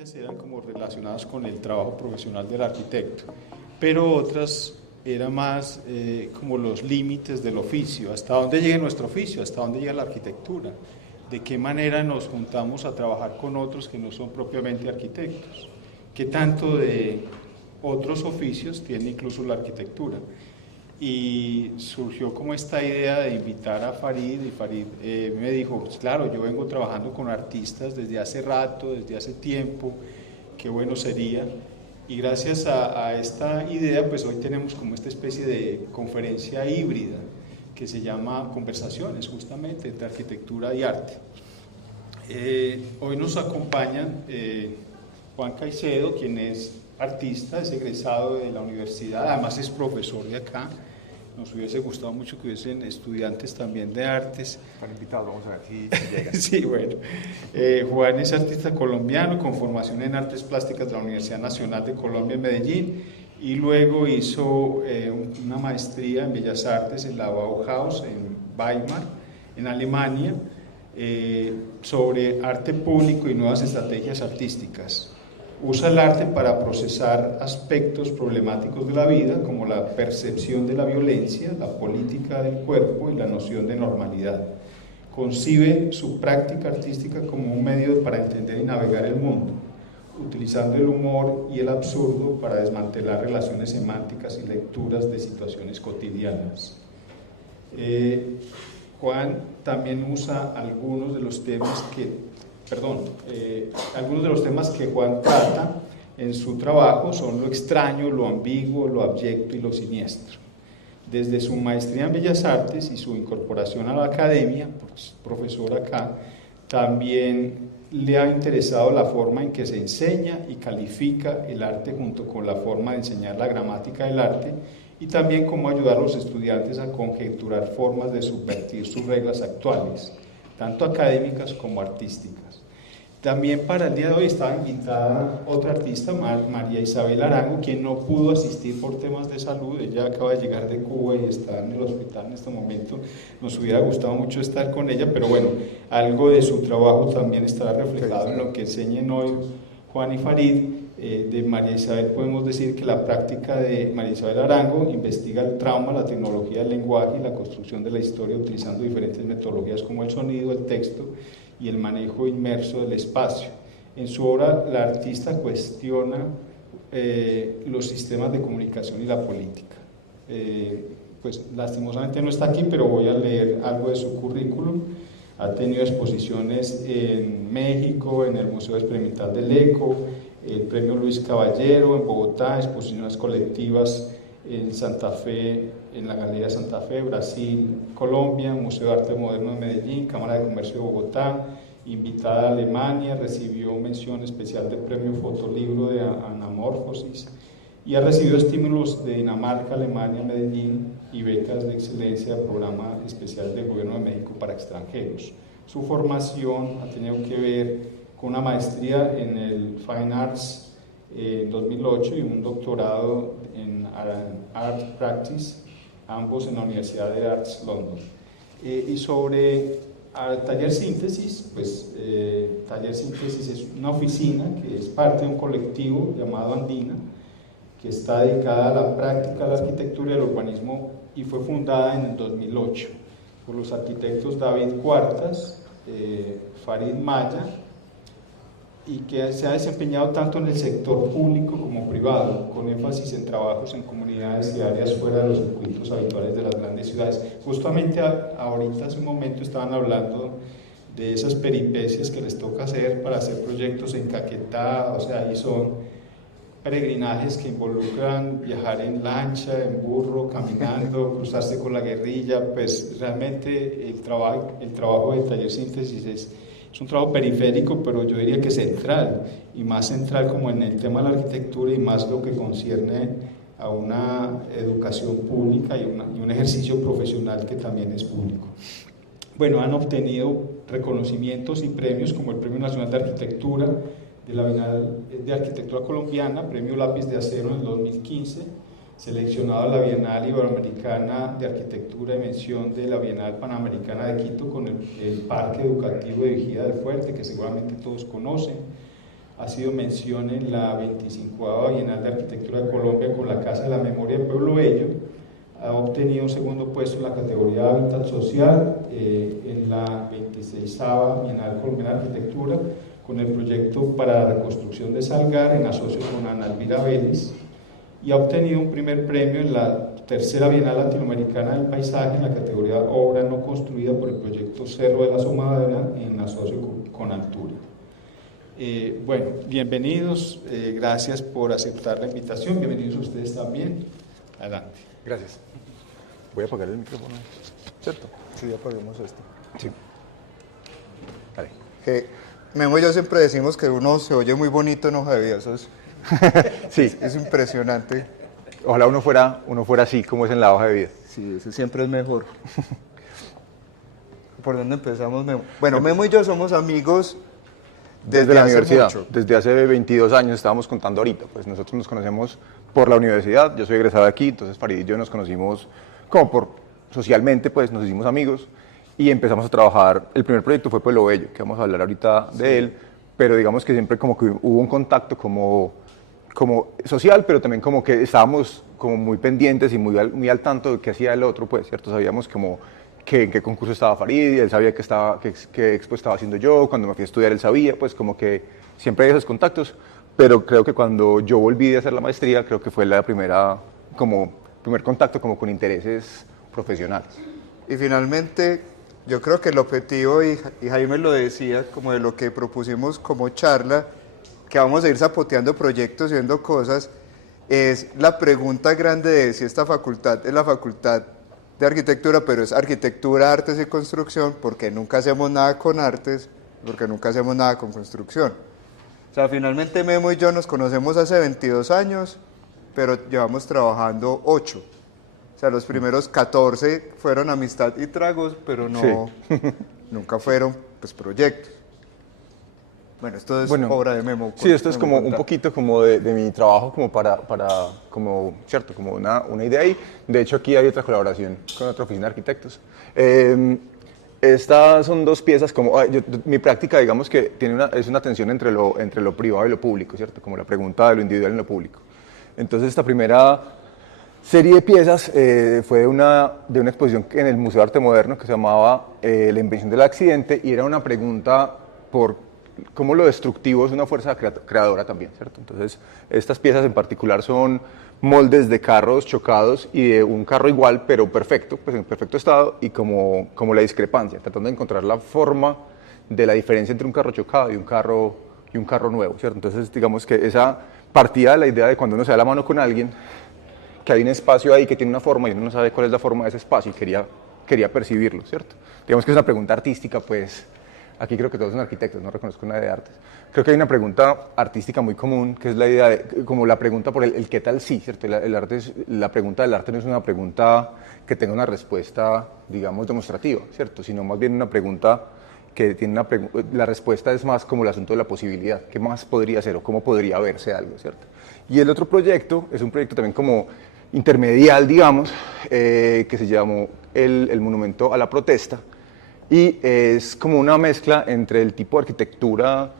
ellas eran como relacionadas con el trabajo profesional del arquitecto, pero otras era más como los límites del oficio, hasta dónde llega nuestro oficio, hasta dónde llega la arquitectura, de qué manera nos juntamos a trabajar con otros que no son propiamente arquitectos, qué tanto de otros oficios tiene incluso la arquitectura. Y surgió como esta idea de invitar a Farid, y Farid me dijo, pues claro, yo vengo trabajando con artistas desde hace rato, desde hace tiempo, qué bueno sería. Y gracias a esta idea, pues hoy tenemos como esta especie de conferencia híbrida que se llama Conversaciones, justamente, entre arquitectura y arte. Hoy nos acompañan Juan Caicedo, quien es artista, es egresado de la universidad, además es profesor de acá. Nos hubiese gustado mucho que hubiesen estudiantes también de artes. Están invitados, vamos a ver si llegan. Sí, bueno. Juan es artista colombiano con formación en artes plásticas de la Universidad Nacional de Colombia en Medellín y luego hizo una maestría en Bellas Artes en la Bauhaus en Weimar, en Alemania, sobre arte público y nuevas estrategias artísticas. Usa el arte para procesar aspectos problemáticos de la vida, como la percepción de la violencia, la política del cuerpo y la noción de normalidad. Concibe su práctica artística como un medio para entender y navegar el mundo, utilizando el humor y el absurdo para desmantelar relaciones semánticas y lecturas de situaciones cotidianas. Juan también usa algunos de los temas que Juan trata en su trabajo son lo extraño, lo ambiguo, lo abyecto y lo siniestro. Desde su maestría en Bellas Artes y su incorporación a la academia, pues, profesor acá, también le ha interesado la forma en que se enseña y califica el arte junto con la forma de enseñar la gramática del arte y también cómo ayudar a los estudiantes a conjeturar formas de subvertir sus reglas actuales, tanto académicas como artísticas. También para el día de hoy estaba invitada otra artista, María Isabel Arango, quien no pudo asistir por temas de salud. Ella acaba de llegar de Cuba y está en el hospital en este momento. Nos hubiera gustado mucho estar con ella, pero bueno, algo de su trabajo también estará reflejado en lo que enseñen hoy Juan y Farid. De María Isabel podemos decir que la práctica de María Isabel Arango investiga el trauma, la tecnología del lenguaje y la construcción de la historia utilizando diferentes metodologías como el sonido, el texto y el manejo inmerso del espacio. En su obra, la artista cuestiona los sistemas de comunicación y la política. Pues lastimosamente no está aquí, pero voy a leer algo de su currículum. Ha tenido exposiciones en México, en el Museo Experimental del ECO, el Premio Luis Caballero en Bogotá, exposiciones colectivas en Santa Fe, en la Galería Santa Fe, Brasil, Colombia, Museo de Arte Moderno de Medellín, Cámara de Comercio de Bogotá, invitada a Alemania, recibió mención especial del Premio Fotolibro de Anamorfosis y ha recibido estímulos de Dinamarca, Alemania, Medellín y becas de excelencia del Programa Especial del Gobierno de México para extranjeros. Su formación ha tenido que ver con una maestría en el Fine Arts en 2008 y un doctorado en Art Practice, ambos en la Universidad de Arts London. Y sobre Taller Síntesis, pues Taller Síntesis es una oficina que es parte de un colectivo llamado Andina, que está dedicada a la práctica de la arquitectura y el urbanismo y fue fundada en el 2008 por los arquitectos David Cuartas, Farid Maya, y que se ha desempeñado tanto en el sector público como privado, con énfasis en trabajos en comunidades y áreas fuera de los circuitos habituales de las grandes ciudades. Justamente ahorita, hace un momento, estaban hablando de esas peripecias que les toca hacer para hacer proyectos en Caquetá, o sea, ahí son peregrinajes que involucran viajar en lancha, en burro, caminando, cruzarse con la guerrilla. Pues realmente el trabajo de Taller Síntesis es un trabajo periférico, pero yo diría que central, y más central como en el tema de la arquitectura y más lo que concierne a una educación pública y un ejercicio profesional que también es público. Bueno, han obtenido reconocimientos y premios como el Premio Nacional de Arquitectura de la Bienal de Arquitectura Colombiana, Premio Lápiz de Acero en el 2015, seleccionado a la Bienal Iberoamericana de Arquitectura y mención de la Bienal Panamericana de Quito con el Parque Educativo de Vigía del Fuerte, que seguramente todos conocen. ha sido mención en la 25ª Bienal de Arquitectura de Colombia con la Casa de la Memoria de Pueblo Bello. Ha obtenido un segundo puesto en la categoría de Hábitat Social en la 26ª Bienal Colombiana de Arquitectura con el proyecto para la reconstrucción de Salgar en asocio con Ana Elvira Vélez, y ha obtenido un primer premio en la tercera Bienal Latinoamericana del Paisaje en la categoría Obra no construida por el proyecto Cerro de la Somadera en asocio con Altura. Bueno, bienvenidos, gracias por aceptar la invitación, bienvenidos a ustedes también. Adelante. Gracias. Voy a apagar el micrófono, ¿cierto? Sí, apaguemos esto. Sí. Vale. Memo y yo siempre decimos que uno se oye muy bonito en hoja de vida, eso es, Sí, es impresionante. ojalá uno fuera así como es en la hoja de vida. Sí, eso siempre es mejor. ¿Por dónde empezamos, Memo? Bueno, Memo y yo somos amigos Desde la hace universidad, mucho. desde hace 22 años, estábamos contando ahorita, pues nosotros nos conocemos por la universidad, yo soy egresado de aquí, entonces Farid y yo nos conocimos como socialmente, pues nos hicimos amigos y empezamos a trabajar. El primer proyecto fue Pueblo Bello, que vamos a hablar ahorita de él, pero digamos que siempre como que hubo un contacto como social, pero también como que estábamos como muy pendientes y muy al tanto de qué hacía el otro, pues, ¿cierto? Sabíamos como en qué concurso estaba Farid, él sabía qué expo estaba haciendo yo, cuando me fui a estudiar él sabía, pues como que siempre hay esos contactos, pero creo que cuando yo volví a hacer la maestría, creo que fue la primer contacto como con intereses profesionales. Y finalmente, yo creo que el objetivo, y Jaime lo decía, como de lo que propusimos como charla, que vamos a ir zapoteando proyectos y viendo cosas, es la pregunta grande de si esta facultad es la facultad de arquitectura, pero es arquitectura, artes y construcción, porque nunca hacemos nada con artes, porque nunca hacemos nada con construcción. O sea, finalmente Memo y yo nos conocemos hace 22 años, pero llevamos trabajando 8. O sea, los primeros 14 fueron amistad y tragos, pero no, Sí. nunca fueron pues, proyectos. Bueno, esto es obra de Memo. Sí, esto es Memo como un contar. poquito como de mi trabajo como como, ¿cierto? Como una idea ahí. De hecho, aquí hay otra colaboración con otra oficina de arquitectos. Estas son dos piezas como, mi práctica digamos que es una tensión entre lo privado y lo público, ¿cierto? Como la pregunta de lo individual en lo público. Entonces esta primera serie de piezas fue de una exposición en el Museo de Arte Moderno que se llamaba La invención del accidente, y era una pregunta por cómo lo destructivo es una fuerza creadora también, ¿cierto? Entonces estas piezas en particular son moldes de carros chocados y de un carro igual pero perfecto, pues en perfecto estado, y como la discrepancia, tratando de encontrar la forma de la diferencia entre un carro chocado y un carro nuevo, ¿cierto? Entonces digamos que esa partía de la idea de cuando uno se da la mano con alguien, que hay un espacio ahí que tiene una forma y uno no sabe cuál es la forma de ese espacio y quería percibirlo, ¿cierto? Digamos que es una pregunta artística, pues aquí creo que todos son arquitectos, no reconozco nada de artes. Creo que hay una pregunta artística muy común, que es la idea de, como la pregunta por el qué tal sí, ¿cierto? La pregunta del arte no es una pregunta que tenga una respuesta, digamos, demostrativa, ¿cierto? Sino más bien una pregunta que tiene la respuesta es más como el asunto de la posibilidad, qué más podría ser o cómo podría verse algo, ¿cierto? Y el otro proyecto es un proyecto también como intermedial, digamos, que se llamó el Monumento a la Protesta, y es como una mezcla entre el tipo de arquitectura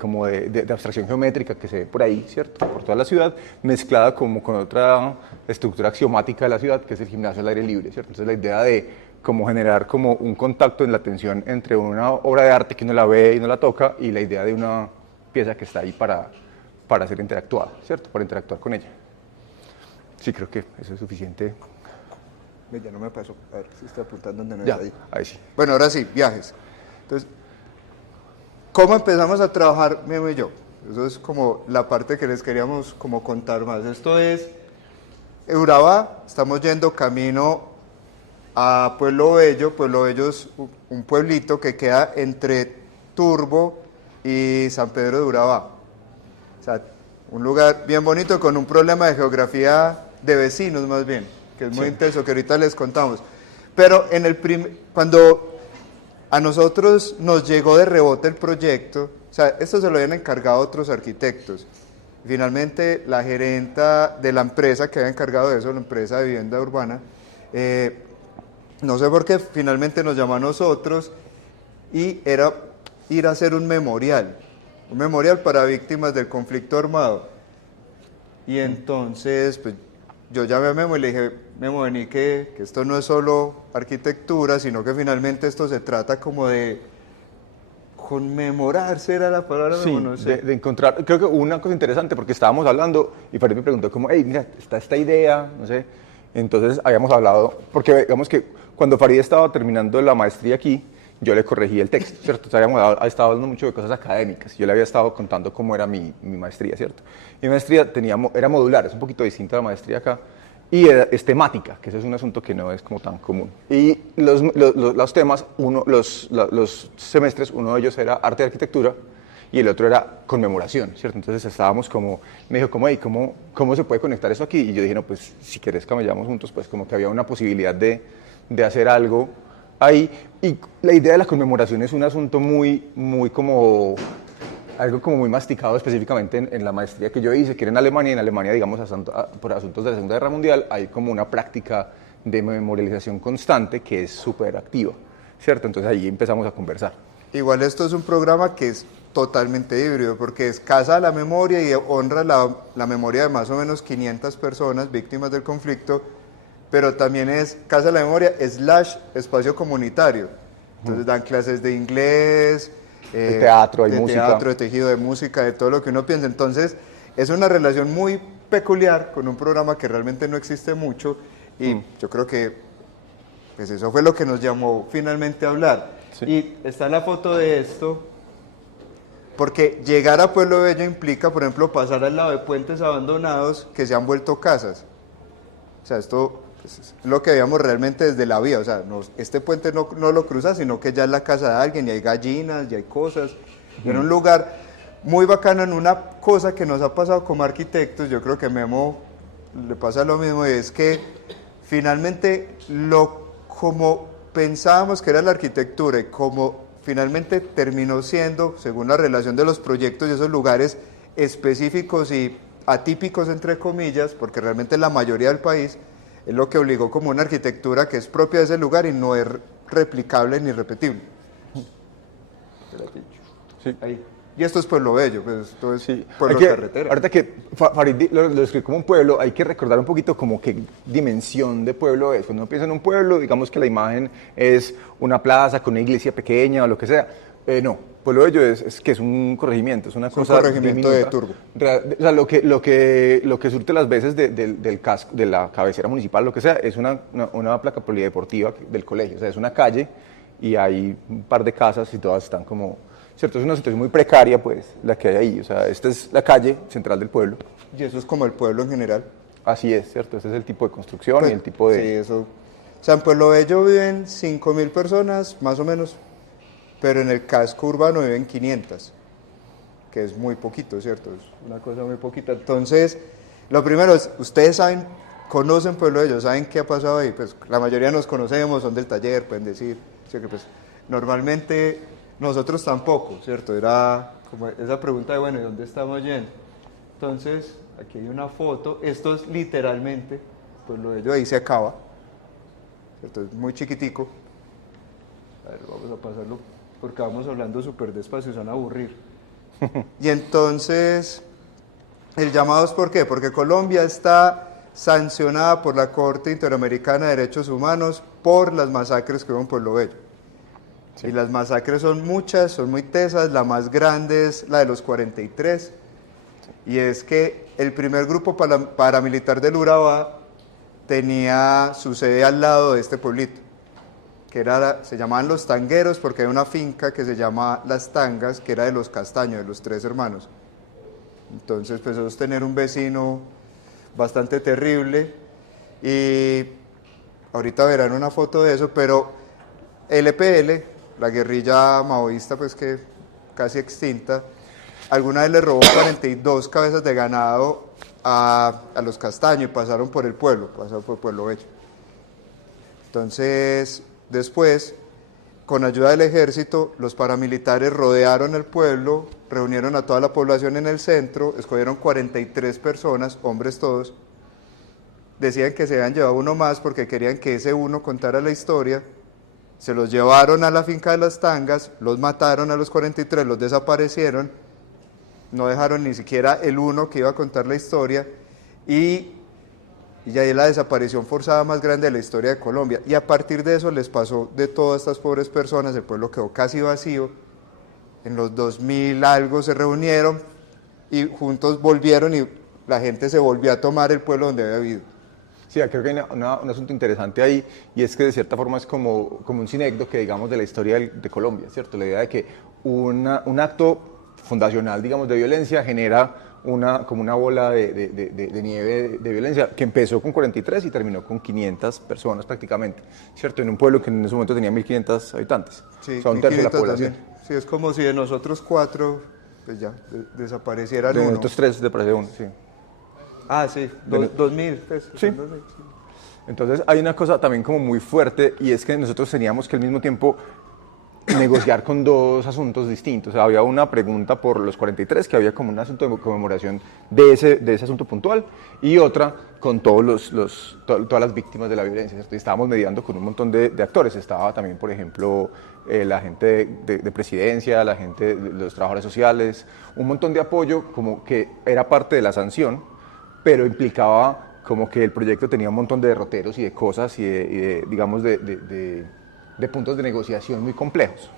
como de abstracción geométrica que se ve por ahí, ¿cierto? Por toda la ciudad, mezclada como con otra estructura axiomática de la ciudad, que es el gimnasio al aire libre, ¿cierto? Entonces la idea de como generar como un contacto en la tensión entre una obra de arte que uno la ve y no la toca, y la idea de una pieza que está ahí para ser interactuada, ¿cierto? Para interactuar con ella. Sí, creo que eso es suficiente. Ya no me pasó. A ver si está apuntando donde no Ya, es ahí. ahí sí. Bueno, ahora sí, viajes. Entonces, ¿cómo empezamos a trabajar Memo y yo? Eso es como la parte que les queríamos como contar más. Esto es Urabá, estamos yendo camino a Pueblo Bello. Pueblo Bello es un pueblito que queda entre Turbo y San Pedro de Urabá. O sea, un lugar bien bonito con un problema de geografía de vecinos más bien, que es muy intenso, que ahorita les contamos. Pero cuando a nosotros nos llegó de rebote el proyecto, o sea, esto se lo habían encargado otros arquitectos. Finalmente, la gerenta de la empresa que había encargado de eso, la empresa de vivienda urbana, no sé por qué, finalmente nos llamó a nosotros y era ir a hacer un memorial. un memorial para víctimas del conflicto armado. Y entonces, pues, yo llamé a Memo y le dije, Memo, vení que esto no es solo arquitectura, sino que finalmente esto se trata como de conmemorar, ¿será la palabra? Sí, Memo? No sé. de encontrar, creo que hubo una cosa interesante porque estábamos hablando y Farid me preguntó como, hey, mira, está esta idea, no sé, entonces habíamos hablado, porque digamos que cuando Farid estaba terminando la maestría aquí, yo le corregí el texto, ¿cierto? O sea, estado hablando mucho de cosas académicas, yo le había estado contando cómo era mi maestría, ¿cierto? Mi maestría era modular, es un poquito distinta a la maestría acá, y es temática, que ese es un asunto que no es como tan común. Y los temas, los semestres, uno de ellos era arte y arquitectura, y el otro era conmemoración, ¿cierto? Entonces estábamos como, me dijo, como, hey, ¿cómo se puede conectar eso aquí? Y yo dije, no, pues si querés que vayamos juntos, pues como que había una posibilidad de hacer algo ahí. Y la idea de la conmemoración es un asunto muy como, algo como muy masticado específicamente en la maestría que yo hice, que era en Alemania. En Alemania, digamos, por asuntos de la Segunda Guerra Mundial, hay como una práctica de memorialización constante que es súper activa, ¿cierto? Entonces ahí empezamos a conversar. Igual esto es un programa que es totalmente híbrido, porque es Casa de la Memoria y honra la memoria de más o menos 500 personas víctimas del conflicto, pero también es Casa de la Memoria / espacio comunitario. Entonces dan clases de inglés, de teatro, hay música. teatro, de tejido, de música, de todo lo que uno piensa. Entonces es una relación muy peculiar con un programa que realmente no existe mucho, y yo creo que pues eso fue lo que nos llamó finalmente a hablar. Sí. Y está la foto de esto, porque llegar a Pueblo Bello implica, por ejemplo, pasar al lado de puentes abandonados que se han vuelto casas. O sea, esto pues, es lo que veíamos realmente desde la vía. O sea, este puente no lo cruza, sino que ya es la casa de alguien, y hay gallinas, y hay cosas. Era un lugar muy bacano, en una cosa que nos ha pasado como arquitectos. Yo creo que a Memo le pasa lo mismo, y es que finalmente como pensábamos que era la arquitectura y como finalmente terminó siendo, según la relación de los proyectos y esos lugares específicos y atípicos, entre comillas, porque realmente la mayoría del país, es lo que obligó como una arquitectura que es propia de ese lugar y no es replicable ni repetible. Sí. Ahí. Y esto es Pueblo Bello, pues esto es Sí. Pueblo Carretera. Ahorita que Farid lo describe como un pueblo, hay que recordar un poquito como qué dimensión de pueblo es. Cuando uno piensa en un pueblo, digamos que la imagen es una plaza con una iglesia pequeña o lo que sea. No, Pueblo Bello es que es un corregimiento, es una cosa un corregimiento diminuta. de Turbo. O sea, lo que surte las veces del casco, de la cabecera municipal, lo que sea, es una placa polideportiva del colegio. O sea, es una calle y hay un par de casas y todas están como... ¿Cierto? Es una situación muy precaria, pues, la que hay ahí. O sea, esta es la calle central del pueblo. Y eso es como el pueblo en general. Así es, ¿cierto? Este es el tipo de construcción Pues, y el tipo de... Sí, eso. O sea, en Pueblo Bello viven 5.000 personas, más o menos, pero en el casco urbano viven 500, que es muy poquito, ¿cierto? Es una cosa muy poquita. Entonces, lo primero es, ustedes saben, conocen Pueblo Bello, saben qué ha pasado ahí. Pues la mayoría nos conocemos, son del taller, pueden decir. ¿Sí? Que pues, normalmente nosotros tampoco, ¿cierto? Era como esa pregunta de, bueno, ¿y dónde estamos yendo? Entonces, aquí hay una foto. Esto es literalmente, Pueblo Bello, ahí se acaba. ¿Cierto? Es muy chiquitico. A ver, vamos a pasarlo porque vamos hablando súper despacio, se van a aburrir. Y entonces, el llamado es ¿por qué? Porque Colombia está sancionada por la Corte Interamericana de Derechos Humanos por las masacres que hubo en Pueblo Bello. Sí. Y las masacres son muchas, son muy tesas. La más grande es la de los 43. Sí. Y es que el primer grupo paramilitar del Urabá tenía su sede al lado de este pueblito, que se llamaban Los Tangueros porque hay una finca que se llama Las Tangas, que era de los Castaños, de los 3 hermanos. Entonces, pues eso es tener un vecino bastante terrible. Y ahorita verán una foto de eso, pero el EPL, la guerrilla maoísta, pues que casi extinta, alguna vez le robó 42 cabezas de ganado a los Castaños y pasaron por el pueblo, pasaron por Pueblo Bello. Entonces, después, con ayuda del ejército, los paramilitares rodearon el pueblo, reunieron a toda la población en el centro, escogieron 43 personas, hombres todos, decían que se habían llevado uno más porque querían que ese uno contara la historia. Se los llevaron a la finca de Las Tangas, los mataron a los 43, los desaparecieron no dejaron ni siquiera el uno que iba a contar la historia, y ya es la desaparición forzada más grande de la historia de Colombia. Y a partir de eso les pasó de todas estas pobres personas, el pueblo quedó casi vacío, en los 2000 algo se reunieron y juntos volvieron y la gente se volvió a tomar el pueblo donde había vivido. Sí, creo que hay un asunto interesante ahí, y es que de cierta forma es como un sinécdoque, digamos, de la historia de Colombia, ¿cierto? La idea de que un acto fundacional, digamos, de violencia genera como una bola de nieve de violencia que empezó con 43 y terminó con 500 personas prácticamente, ¿cierto? En un pueblo que en ese momento tenía 1.500 habitantes, Sí, o sea, un tercio de la población. también. Sí, es como si de nosotros 4, pues ya, desaparecieran De uno. nosotros 3 desapareció uno, sí. Ah, sí, 2000, pues. Sí. Entonces hay una cosa también como muy fuerte, y es que nosotros teníamos que al mismo tiempo negociar con dos asuntos distintos. O sea, había una pregunta por los 43, que había como un asunto de conmemoración de ese asunto puntual, y otra con todas las víctimas de la violencia, ¿cierto? Y estábamos mediando con un montón de actores. Estaba también, por ejemplo, la gente de presidencia, la gente de los trabajadores sociales, un montón de apoyo como que era parte de la sanción, pero implicaba como que el proyecto tenía un montón de derroteros y de cosas y digamos, de puntos de negociación muy complejos.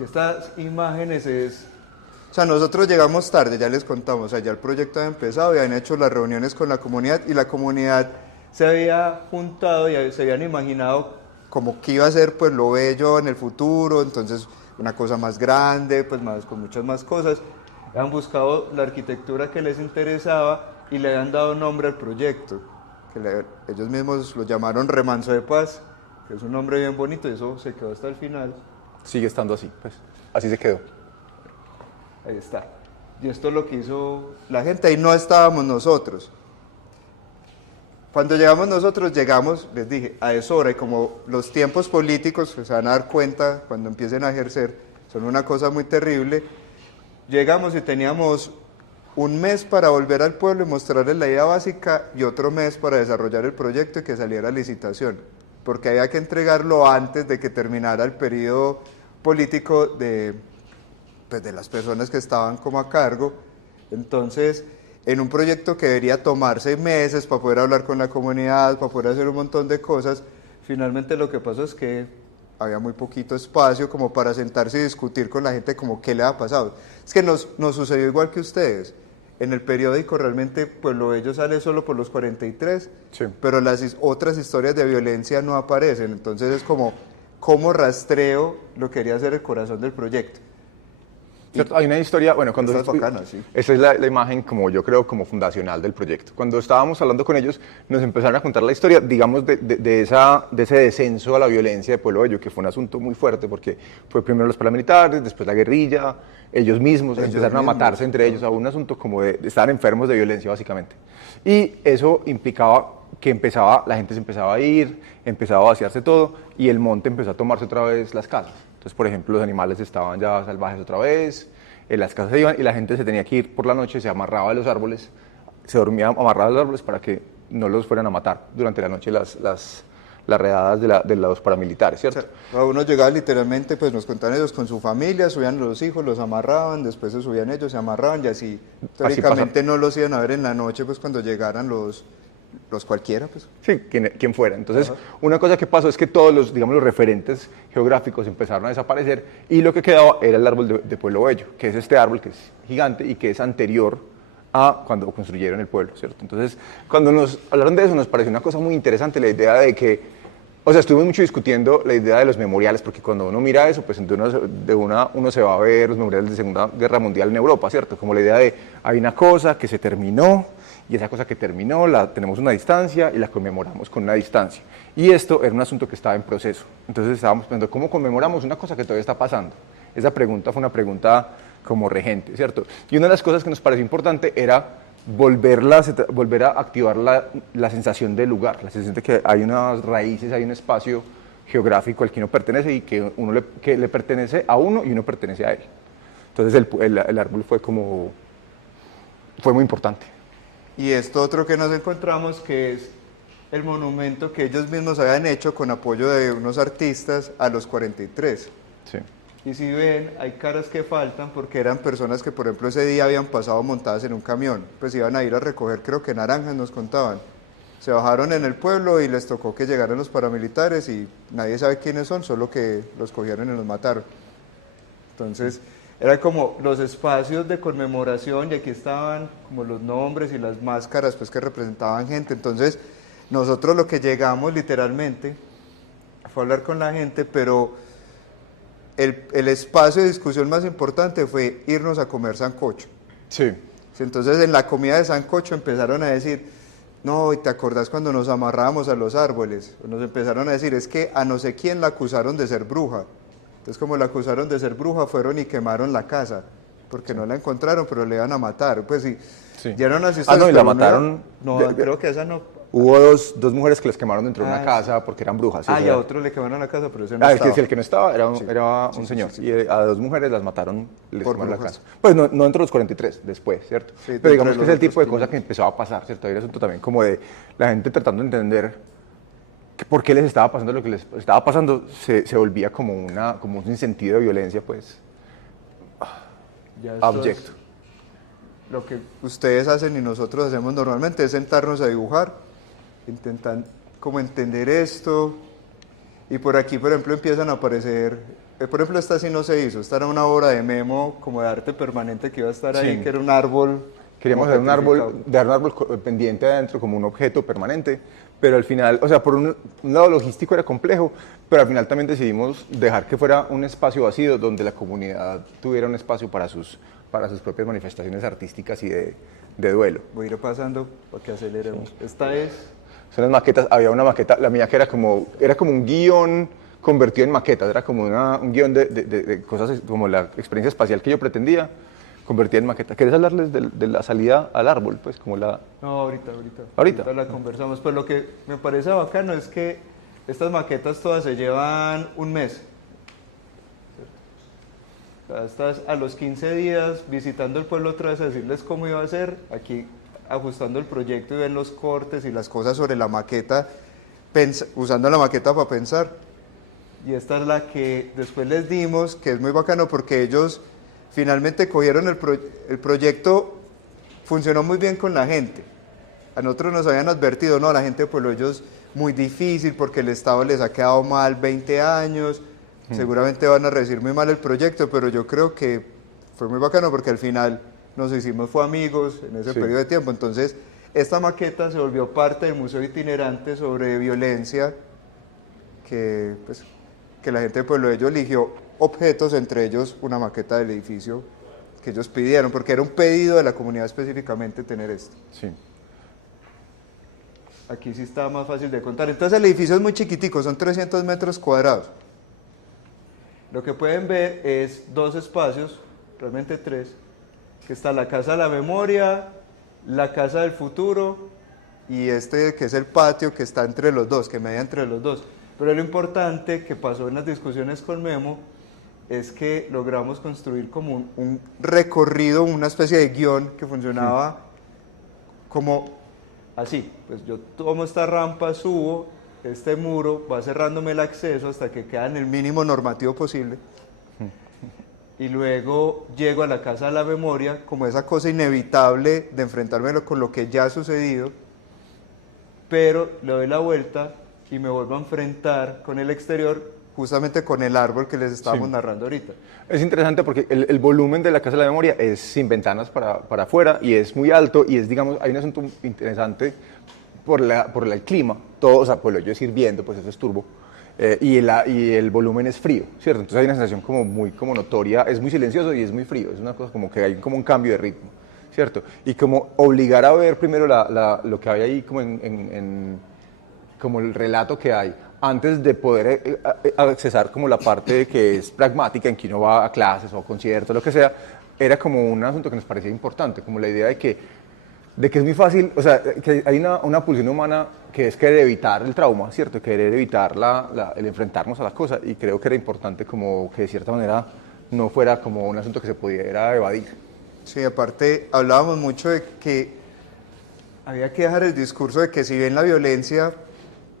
Estas imágenes o sea, nosotros llegamos tarde, ya les contamos, o sea, ya el proyecto había empezado y habían hecho las reuniones con la comunidad, y la comunidad se había juntado y se habían imaginado como que iba a ser pues lo bello en el futuro, entonces una cosa más grande, pues más, con muchas más cosas. Han buscado la arquitectura que les interesaba y le habían dado nombre al proyecto, que ellos mismos lo llamaron Remanso de Paz, que es un nombre bien bonito, y eso se quedó hasta el final. Sigue estando así, pues así se quedó. Ahí está. Y esto es lo que hizo la gente, ahí no estábamos nosotros. Cuando llegamos, les dije, a deshora, y como los tiempos políticos, se van a dar cuenta cuando empiecen a ejercer, son una cosa muy terrible. Llegamos y teníamos un mes para volver al pueblo y mostrarles la idea básica, y otro mes para desarrollar el proyecto y que saliera a licitación, porque había que entregarlo antes de que terminara el periodo político de las personas que estaban como a cargo. Entonces, en un proyecto que debería tomar 6 meses para poder hablar con la comunidad, para poder hacer un montón de cosas, finalmente lo que pasó es que había muy poquito espacio como para sentarse y discutir con la gente como qué le ha pasado. Es que nos sucedió igual que ustedes. En el periódico realmente pues lo bello sale solo por los 43, Sí. pero las otras historias de violencia no aparecen. Entonces es como, ¿cómo rastreo lo que quería hacer el corazón del proyecto? ¿Cierto? Hay una historia, bueno, cuando Esta es bacana, sí. esa es la imagen, como yo creo, como fundacional del proyecto. Cuando estábamos hablando con ellos, nos empezaron a contar la historia, digamos, de ese descenso a la violencia de Pueblo Bello, que fue un asunto muy fuerte, porque fue primero los paramilitares, después la guerrilla, ellos mismos empezaron a matarse entre ellos, a un asunto como de estar enfermos de violencia, básicamente. Y eso implicaba que la gente se empezaba a ir, empezaba a vaciarse todo, y el monte empezó a tomarse otra vez las casas. Entonces, por ejemplo, los animales estaban ya salvajes otra vez, las casas se iban, y la gente se tenía que ir por la noche, se amarraba a los árboles, se dormía amarrado a los árboles para que no los fueran a matar durante la noche las redadas de los paramilitares, ¿cierto? O sea, uno llegaba literalmente, pues nos contaban ellos con su familia, subían los hijos, los amarraban, después se subían ellos, se amarraban, y así teóricamente no los iban a ver en la noche, pues cuando llegaran los cualquiera, pues. Sí, quien fuera. Entonces, una cosa que pasó es que todos los referentes geográficos empezaron a desaparecer, y lo que quedaba era el árbol de Pueblo Bello, que es este árbol que es gigante y que es anterior a cuando construyeron el pueblo, ¿cierto? Entonces, cuando nos hablaron de eso, nos pareció una cosa muy interesante la idea de que, o sea, estuvimos mucho discutiendo la idea de los memoriales, porque cuando uno mira eso, pues uno se va a ver los memoriales de Segunda Guerra Mundial en Europa, ¿cierto? Como la idea de, hay una cosa que se terminó, y esa cosa que terminó, tenemos una distancia y la conmemoramos con una distancia. Y esto era un asunto que estaba en proceso. Entonces estábamos pensando, ¿cómo conmemoramos una cosa que todavía está pasando? Esa pregunta fue una pregunta como regente, ¿cierto? Y una de las cosas que nos pareció importante era volver a activar la sensación del lugar, la sensación de que hay unas raíces, hay un espacio geográfico al que uno pertenece, y que le pertenece a uno y uno pertenece a él. Entonces el árbol fue muy importante. Y esto otro que nos encontramos, que es el monumento que ellos mismos habían hecho con apoyo de unos artistas a los 43. Sí. Y si ven, hay caras que faltan porque eran personas que, por ejemplo, ese día habían pasado montadas en un camión. Pues iban a ir a recoger, creo que naranjas, nos contaban. Se bajaron en el pueblo y les tocó que llegaran los paramilitares y nadie sabe quiénes son, solo que los cogieron y los mataron. Entonces, eran como los espacios de conmemoración y aquí estaban como los nombres y las máscaras pues, que representaban gente. Entonces, nosotros lo que llegamos literalmente fue a hablar con la gente, pero el espacio de discusión más importante fue irnos a comer sancocho. Sí. Entonces en la comida de sancocho empezaron a decir, no, ¿y te acordás cuando nos amarrábamos a los árboles? Nos empezaron a decir, es que a no sé quién la acusaron de ser bruja. Entonces como la acusaron de ser bruja, fueron y quemaron la casa, porque no la encontraron, pero le iban a matar. Pues sí, ya eran las historias. No, y la mataron. No, creo que esa no. Hubo dos mujeres que les quemaron dentro de una casa porque eran brujas. Sí, y a otro le quemaron la casa, pero ese no estaba. El que no estaba era un señor. Y a dos mujeres las mataron, les quemaron la casa. Pues no dentro de los 43, después, ¿cierto? Sí, pero digamos que es el tipo de cosa que empezó a pasar, ¿cierto? Hay un asunto también como de la gente tratando de entender por qué les estaba pasando lo que les estaba pasando, se volvía como un sentido de violencia, pues, abyecto. Lo que ustedes hacen y nosotros hacemos normalmente es sentarnos a dibujar, intentan como entender esto, y por aquí, por ejemplo, empiezan a aparecer, por ejemplo, esta sí no se hizo, esta era una obra de Memo, como de arte permanente que iba a estar ahí, que era un árbol. Queríamos dar un árbol pendiente adentro como un objeto permanente, pero al final, o sea, por un lado logístico era complejo, pero al final también decidimos dejar que fuera un espacio vacío donde la comunidad tuviera un espacio para sus propias manifestaciones artísticas y de duelo. Voy a ir pasando para que aceleremos. Esta es... Son las maquetas, había una maqueta, la mía que era como un guión convertido en maquetas, era como un guión de cosas como la experiencia espacial que yo pretendía, convertida en maqueta. ¿Querés hablarles de la salida al árbol? Pues como la... No, ahorita la conversamos, pero lo que me parece bacano es que estas maquetas todas se llevan un mes. O sea, estás a los 15 días visitando el pueblo otra vez a decirles cómo iba a ser, aquí ajustando el proyecto y ven los cortes y las cosas sobre la maqueta, usando la maqueta para pensar. Y esta es la que después les dimos, que es muy bacano porque ellos finalmente cogieron el proyecto, funcionó muy bien con la gente. A nosotros nos habían advertido, no, la gente de Pueblo Ellos muy difícil porque el Estado les ha quedado mal 20 años, seguramente van a recibir muy mal el proyecto, pero yo creo que fue muy bacano porque al final nos hicimos fue amigos en ese periodo de tiempo. Entonces, esta maqueta se volvió parte del Museo Itinerante sobre Violencia, que la gente de Pueblo Ellos eligió objetos, entre ellos una maqueta del edificio que ellos pidieron, porque era un pedido de la comunidad específicamente tener esto. Sí. Aquí sí está más fácil de contar. Entonces el edificio es muy chiquitico, son 300 metros cuadrados. Lo que pueden ver es dos espacios, realmente tres, que está la Casa de la Memoria, la Casa del Futuro y este que es el patio que está entre los dos, que media entre los dos. Pero lo importante que pasó en las discusiones con Memo es que logramos construir como un recorrido, una especie de guión que funcionaba como así. Pues yo tomo esta rampa, subo, este muro va cerrándome el acceso hasta que queda en el mínimo normativo posible. Y luego llego a la Casa de la Memoria como esa cosa inevitable de enfrentarme con lo que ya ha sucedido, pero le doy la vuelta y me vuelvo a enfrentar con el exterior, justamente con el árbol que les estábamos narrando ahorita. Es interesante porque el volumen de la Casa de la Memoria es sin ventanas para afuera y es muy alto y es, digamos, hay un asunto interesante por el clima, todo, o sea, pues lo yo es hirviendo, pues eso es turbo, y el volumen es frío, ¿cierto? Entonces hay una sensación como muy como notoria, es muy silencioso y es muy frío, es una cosa como que hay como un cambio de ritmo, ¿cierto? Y como obligar a ver primero lo que hay ahí como como el relato que hay, antes de poder accesar como la parte que es pragmática, en que uno va a clases o a conciertos, lo que sea, era como un asunto que nos parecía importante, como la idea de que es muy fácil, o sea, que hay una pulsión humana que es querer evitar el trauma, ¿cierto? Querer evitar el enfrentarnos a las cosas, y creo que era importante como que de cierta manera no fuera como un asunto que se pudiera evadir. Sí, aparte hablábamos mucho de que había que dejar el discurso de que si bien la violencia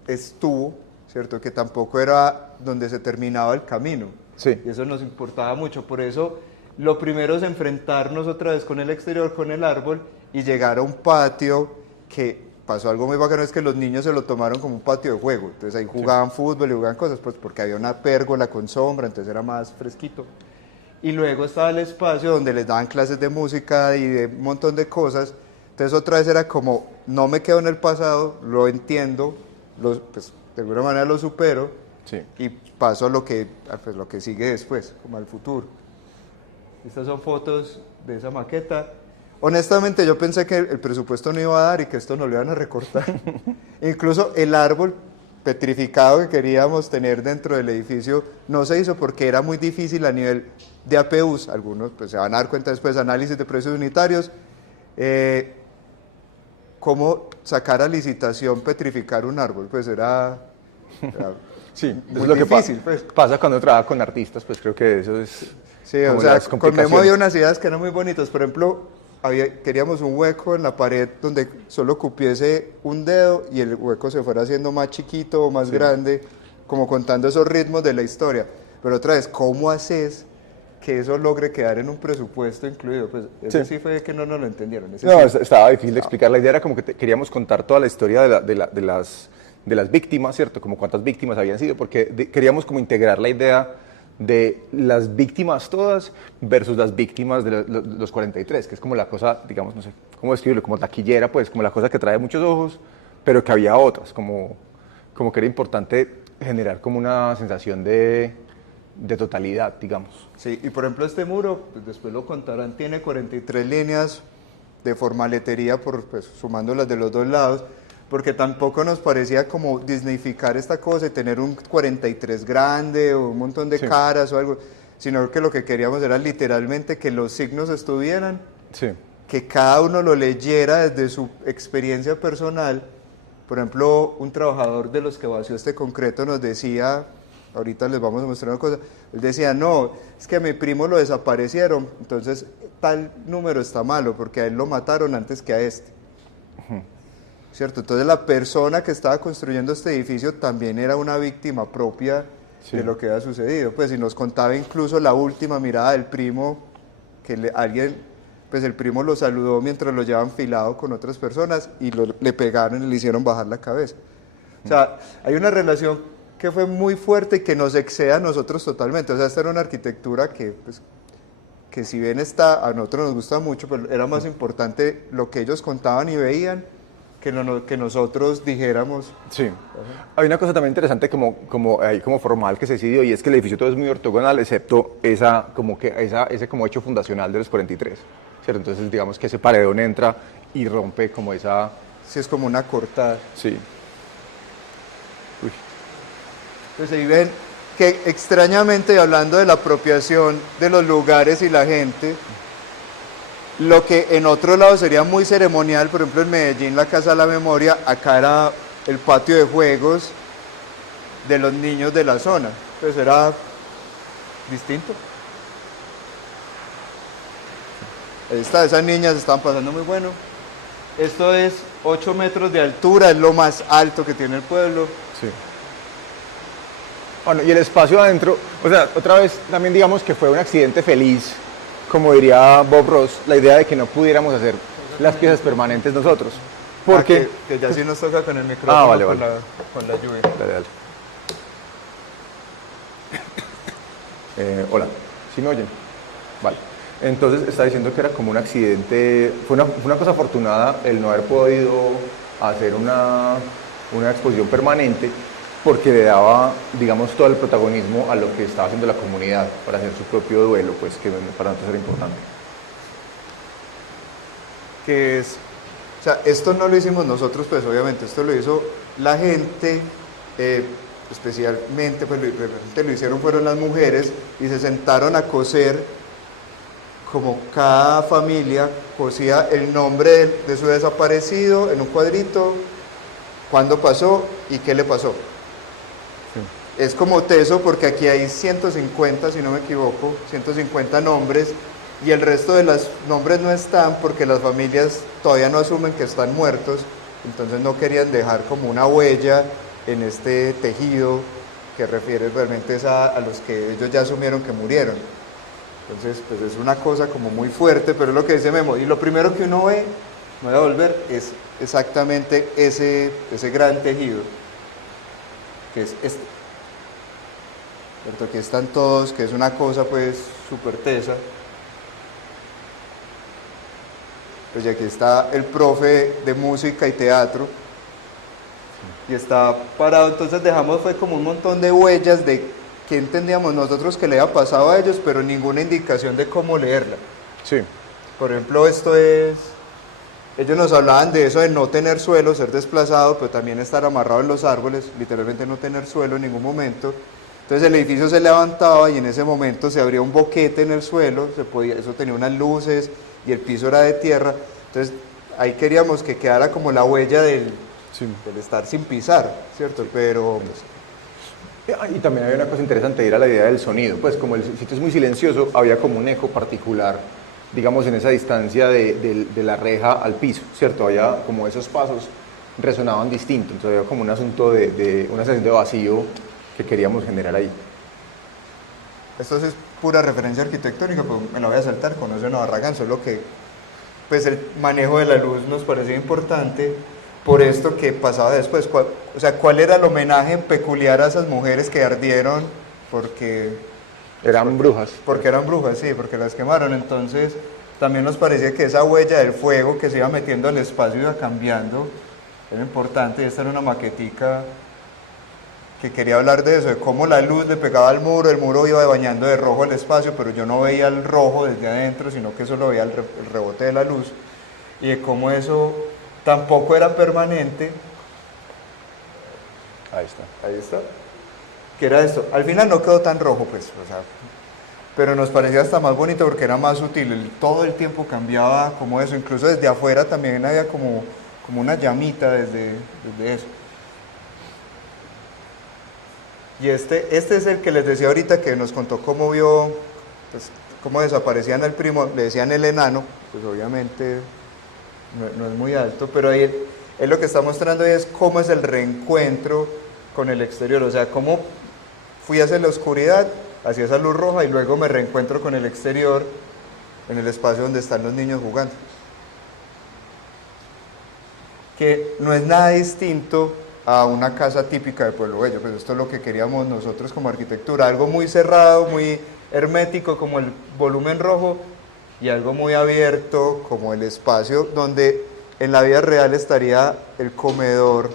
estuvo, ¿cierto? Que tampoco era donde se terminaba el camino. Sí. Y eso nos importaba mucho. Por eso, lo primero es enfrentarnos otra vez con el exterior, con el árbol, y llegar a un patio que pasó algo muy bacano, es que los niños se lo tomaron como un patio de juego. Entonces ahí jugaban fútbol y jugaban cosas, pues porque había una pérgola con sombra, entonces era más fresquito. Y luego estaba el espacio donde les daban clases de música y de un montón de cosas. Entonces otra vez era como, no me quedo en el pasado, lo entiendo, pues, de alguna manera lo supero, Sí. y paso a pues, lo que sigue después, como al futuro. Estas son fotos de esa maqueta. Honestamente yo pensé que el presupuesto no iba a dar y que esto no lo iban a recortar. Incluso el árbol petrificado que queríamos tener dentro del edificio no se hizo porque era muy difícil a nivel de APUs. Algunos pues, se van a dar cuenta después, análisis de precios unitarios, cómo sacar a licitación petrificar un árbol, pues era Sí, muy es lo que difícil, pues. pasa cuando uno trabaja con artistas, pues creo que eso es... Sí, o como sea, las con Memo complicaciones. había unas ideas que eran muy bonitas. Por ejemplo, queríamos un hueco en la pared donde solo cupiese un dedo y el hueco se fuera haciendo más chiquito o más grande, como contando esos ritmos de la historia. Pero otra vez, ¿cómo haces que eso logre quedar en un presupuesto incluido? Pues eso sí fue que no nos lo entendieron. Ese No, sí. estaba difícil de explicar. La idea era como que queríamos contar toda la historia de las víctimas, ¿cierto? Como cuántas víctimas habían sido, porque queríamos como integrar la idea de las víctimas todas versus las víctimas de los 43, que es como la cosa, digamos, no sé cómo describirlo, como taquillera, pues, como la cosa que trae muchos ojos, pero que había otras, como que era importante generar como una sensación de totalidad, digamos. Sí, y por ejemplo este muro, pues después lo contarán, tiene 43 líneas de formaletería, pues, sumando las de los dos lados, porque tampoco nos parecía como disneyficar esta cosa y tener un 43 grande o un montón de caras o algo, sino que lo que queríamos era literalmente que los signos estuvieran, que cada uno lo leyera desde su experiencia personal. Por ejemplo, un trabajador de los que vació este concreto nos decía, ahorita les vamos a mostrar una cosa, él decía, no, es que a mi primo lo desaparecieron, entonces tal número está malo porque a él lo mataron antes que a este. ¿Cierto? Entonces la persona que estaba construyendo este edificio también era una víctima propia de lo que había sucedido. Pues y nos contaba incluso la última mirada del primo, que pues el primo lo saludó mientras lo llevaban filado con otras personas y le pegaron y le hicieron bajar la cabeza. O sea, hay una relación que fue muy fuerte y que nos excede a nosotros totalmente. O sea, esta era una arquitectura que, pues, que si bien a nosotros nos gusta mucho, pero era más importante lo que ellos contaban y veían que nosotros dijéramos. Sí. Hay una cosa también interesante como formal que se decidió, y es que el edificio todo es muy ortogonal, excepto ese como hecho fundacional de los 43, ¿cierto? Entonces digamos que ese paredón entra y rompe como esa... Sí, es como una cortada. Sí. Uy. Pues ahí ven que extrañamente, hablando de la apropiación de los lugares y la gente, lo que en otro lado sería muy ceremonial, por ejemplo en Medellín la Casa de la Memoria, acá era el patio de juegos de los niños de la zona, pues era distinto. Esas niñas estaban pasando muy bueno. Esto es 8 metros de altura, es lo más alto que tiene el pueblo. Sí. Bueno, y el espacio adentro, o sea, otra vez también digamos que fue un accidente feliz, como diría Bob Ross, la idea de que no pudiéramos hacer las piezas permanentes nosotros. Porque... que ya sí nos toca con el micrófono, vale. con la lluvia. Dale. Hola, ¿sí me oyen? Vale. Entonces está diciendo que era como un accidente, fue una cosa afortunada el no haber podido hacer una exposición permanente, porque le daba, digamos, todo el protagonismo a lo que estaba haciendo la comunidad para hacer su propio duelo, pues que para nosotros era importante. O sea, esto no lo hicimos nosotros, pues obviamente, esto lo hizo la gente, especialmente, pues lo hicieron fueron las mujeres y se sentaron a coser, como cada familia cosía el nombre de su desaparecido en un cuadrito, cuándo pasó y qué le pasó. Es como teso porque aquí hay 150, si no me equivoco, 150 nombres y el resto de los nombres no están porque las familias todavía no asumen que están muertos, entonces no querían dejar como una huella en este tejido que refiere realmente es a los que ellos ya asumieron que murieron. Entonces, pues es una cosa como muy fuerte, pero es lo que dice Memo. Y lo primero que uno ve, me voy a volver, es exactamente ese gran tejido, que es este. ¿Cierto? Aquí están todos, que es una cosa pues súper tesa. Pues y aquí está el profe de música y teatro. Y está parado, entonces dejamos fue como un montón de huellas de qué entendíamos nosotros que le había pasado a ellos, pero ninguna indicación de cómo leerla. Sí. Por ejemplo, esto es, ellos nos hablaban de eso de no tener suelo, ser desplazado, pero también estar amarrado en los árboles, literalmente no tener suelo en ningún momento. Entonces el edificio se levantaba y en ese momento se abría un boquete en el suelo, eso tenía unas luces y el piso era de tierra. Entonces ahí queríamos que quedara como la huella del estar sin pisar, ¿cierto? Pero... Y también había una cosa interesante, era la idea del sonido. Pues como el sitio es muy silencioso, había como un eco particular, digamos, en esa distancia de la reja al piso, ¿cierto? Había como esos pasos resonaban distinto, entonces había como un asunto de una sensación de vacío que queríamos generar ahí. Esto es pura referencia arquitectónica, pues me la voy a saltar, conocen a Barragán, solo que pues el manejo de la luz nos parecía importante por esto que pasaba después. O sea, ¿cuál era el homenaje peculiar a esas mujeres que ardieron porque eran brujas? Porque eran brujas, sí, porque las quemaron. Entonces también nos parecía que esa huella del fuego que se iba metiendo al espacio iba cambiando, era importante. Y esta era una maquetica que quería hablar de eso, de cómo la luz le pegaba al muro, el muro iba bañando de rojo el espacio, pero yo no veía el rojo desde adentro, sino que solo veía el rebote de la luz, y de cómo eso tampoco era permanente. Ahí está. ¿Qué era esto? Al final no quedó tan rojo, pues, o sea, pero nos parecía hasta más bonito porque era más sutil, todo el tiempo cambiaba como eso, incluso desde afuera también había como una llamita desde eso. Y este es el que les decía ahorita, que nos contó cómo vio, pues, cómo desaparecían al primo, le decían el enano, pues obviamente no es muy alto, pero ahí él lo que está mostrando ahí es cómo es el reencuentro con el exterior, o sea, cómo fui hacia la oscuridad, hacia esa luz roja, y luego me reencuentro con el exterior, en el espacio donde están los niños jugando. Que no es nada distinto a una casa típica de Pueblo Bello, pues esto es lo que queríamos nosotros como arquitectura, algo muy cerrado, muy hermético como el volumen rojo, y algo muy abierto como el espacio donde en la vida real estaría el comedor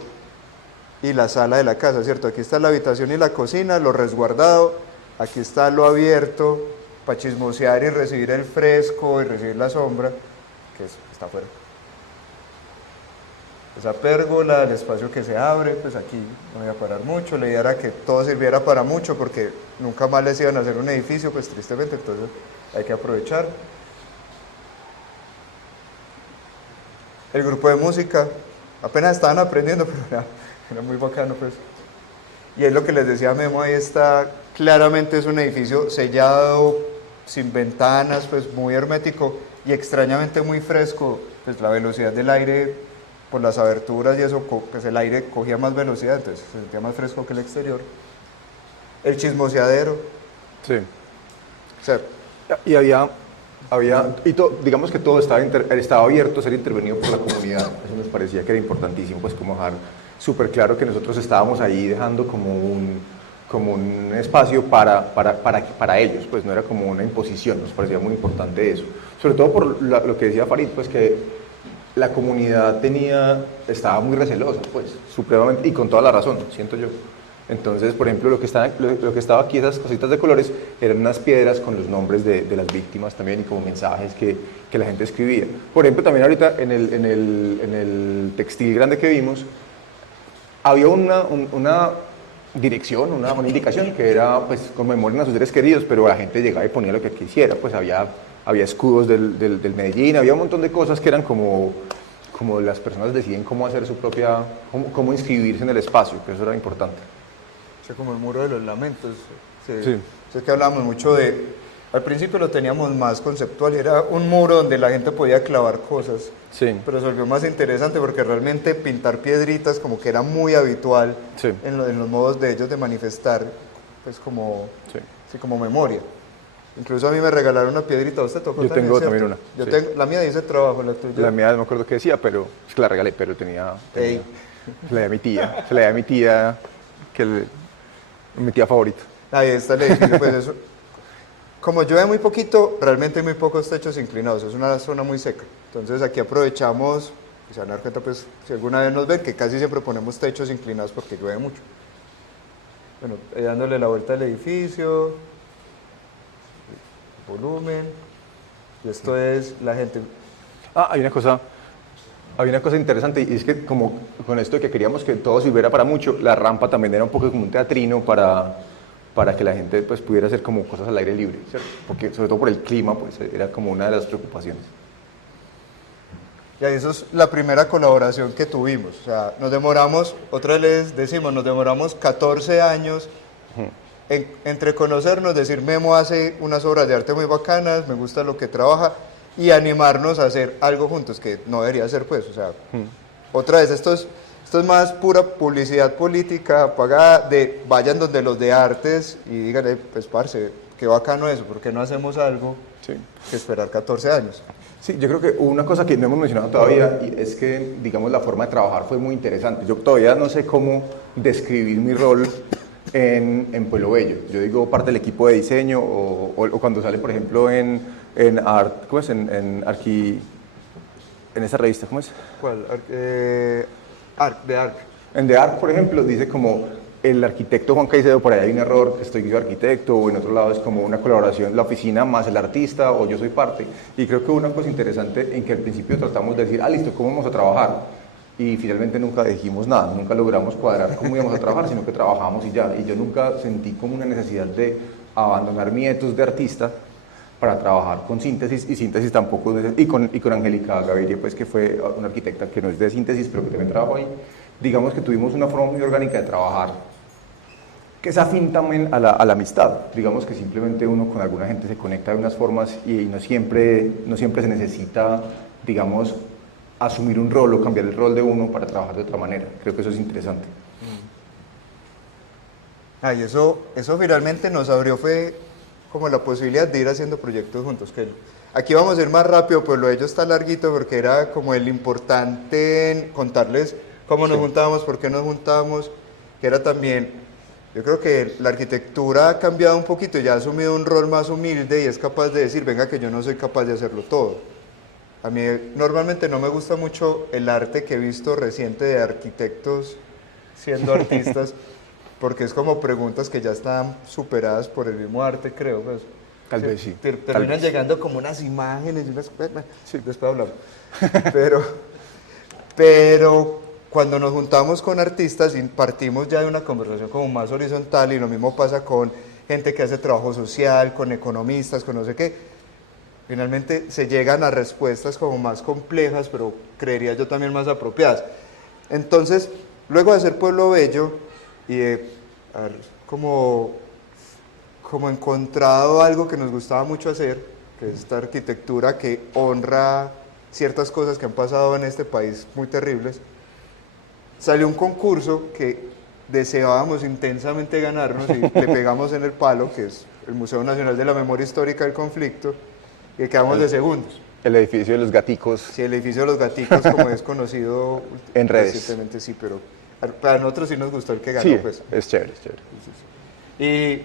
y la sala de la casa, ¿cierto? Aquí está la habitación y la cocina, lo resguardado, aquí está lo abierto para chismosear y recibir el fresco y recibir la sombra, que está afuera. Esa pérgola, el espacio que se abre, pues aquí no voy a parar mucho, la idea era que todo sirviera para mucho porque nunca más les iban a hacer un edificio, pues tristemente, entonces hay que aprovechar. El grupo de música, apenas estaban aprendiendo, pero era muy bacano, pues. Y es lo que les decía Memo, ahí está, claramente es un edificio sellado, sin ventanas, pues muy hermético y extrañamente muy fresco, pues la velocidad del aire por las aberturas y eso, pues el aire cogía más velocidad, entonces se sentía más fresco que el exterior. El chismoseadero. Sí. O sea, y digamos que todo estaba abierto a ser intervenido por la comunidad. Eso nos parecía que era importantísimo, pues como dejar súper claro que nosotros estábamos ahí dejando como un espacio para ellos, pues no era como una imposición, nos parecía muy importante eso. Sobre todo por lo que decía Farid, pues que la comunidad estaba muy recelosa, pues, supremamente, y con toda la razón, siento yo. Entonces, por ejemplo, lo que estaba aquí, esas cositas de colores, eran unas piedras con los nombres de las víctimas también y como mensajes que la gente escribía. Por ejemplo, también ahorita en el textil grande que vimos, había una dirección, una indicación que era, pues, conmemoren a sus seres queridos, pero la gente llegaba y ponía lo que quisiera, pues había escudos del Medellín, había un montón de cosas que eran como las personas deciden cómo hacer su propia, cómo inscribirse en el espacio, que eso era importante. o sea, como el muro de los lamentos. Sí. Es que hablamos mucho de al principio lo teníamos más conceptual, era un muro donde la gente podía clavar cosas, Sí. pero se volvió más interesante porque realmente pintar piedritas como que era muy habitual Sí. en los modos de ellos de manifestar, pues como, Sí. sí, como memoria. Incluso a mí me regalaron una piedrita, ¿a usted tocó Yo también, tengo cierto? también una, Yo sí. tengo, la mía dice trabajo, la tuya. La mía no me acuerdo qué decía, pero es que la regalé, pero tenía Ey. se la di a mi tía, se la di a mi tía, mi tía favorita. Ahí está el edificio, pues eso. Como llueve muy poquito, realmente hay muy pocos techos inclinados, es una zona muy seca. Entonces aquí aprovechamos, y se van a dar cuenta pues, si alguna vez nos ven, que casi siempre ponemos techos inclinados porque llueve mucho. Bueno, dándole la vuelta al edificio, volumen, y esto es la gente. Ah, hay una cosa interesante y es que como con esto de que queríamos que todo sirviera para mucho, la rampa también era un poco como un teatrino para que la gente pues pudiera hacer como cosas al aire libre, ¿cierto? Porque sobre todo por el clima pues era como una de las preocupaciones. Y ahí eso es la primera colaboración que tuvimos. O sea, nos demoramos, otra vez les decimos, nos demoramos 14 años entre conocernos, decir Memo hace unas obras de arte muy bacanas, me gusta lo que trabaja, y animarnos a hacer algo juntos, que no debería ser pues, o sea, otra vez, esto es más pura publicidad política pagada de vayan donde los de artes y díganle, pues parce, qué bacano eso, ¿por qué no hacemos algo Sí. que esperar 14 años? Sí, yo creo que una cosa que no hemos mencionado todavía y es que, digamos, la forma de trabajar fue muy interesante. Yo todavía no sé cómo describir mi rol en Pueblo Bello. Yo digo parte del equipo de diseño o cuando sale, por ejemplo, en Art, ¿cómo es? En esa revista, ¿cómo es? ¿Cuál? De Arc. En The Arc, por ejemplo, dice como el arquitecto Juan Caicedo, por ahí hay un error, que estoy yo arquitecto, o en otro lado es como una colaboración, la oficina más el artista, o yo soy parte. Y creo que una cosa interesante en que al principio tratamos de decir, listo, ¿cómo vamos a trabajar? Y finalmente nunca dijimos nada, nunca logramos cuadrar cómo íbamos a trabajar, sino que trabajábamos y ya. Y yo nunca sentí como una necesidad de abandonar mi etos de artista para trabajar con síntesis, y síntesis tampoco, y con Angélica Gaviria, pues que fue una arquitecta que no es de síntesis, pero que también trabajó ahí. Digamos que tuvimos una forma muy orgánica de trabajar, que es afín también a la amistad. Digamos que simplemente uno con alguna gente se conecta de unas formas y no siempre se necesita, digamos, asumir un rol o cambiar el rol de uno para trabajar de otra manera. Creo que eso es interesante. Y eso finalmente nos abrió fue como la posibilidad de ir haciendo proyectos juntos. Que aquí vamos a ir más rápido, pues lo de ellos está larguito porque era como el importante en contarles cómo nos juntábamos, por qué nos juntábamos, que era también, yo creo que la arquitectura ha cambiado un poquito, ya ha asumido un rol más humilde y es capaz de decir, venga que yo no soy capaz de hacerlo todo. A mí normalmente no me gusta mucho el arte que he visto reciente de arquitectos siendo artistas, porque es como preguntas que ya están superadas por el mismo arte, creo. Pues. Tal vez sí. Terminan llegando como unas imágenes y unas... Sí, después hablamos. Pero cuando nos juntamos con artistas y partimos ya de una conversación como más horizontal, y lo mismo pasa con gente que hace trabajo social, con economistas, con no sé qué, finalmente se llegan a respuestas como más complejas, pero creería yo también más apropiadas. Entonces, luego de hacer Pueblo Bello y de haber como encontrado algo que nos gustaba mucho hacer, que es esta arquitectura que honra ciertas cosas que han pasado en este país muy terribles, salió un concurso que deseábamos intensamente ganarnos y le pegamos en el palo, que es el Museo Nacional de la Memoria Histórica del Conflicto, y quedamos de segundos. El edificio de los gaticos. Sí, el edificio de los gaticos, como es conocido En redes. recientemente, sí, pero para nosotros sí nos gustó el que ganó. Sí, Pues. es chévere, es chévere.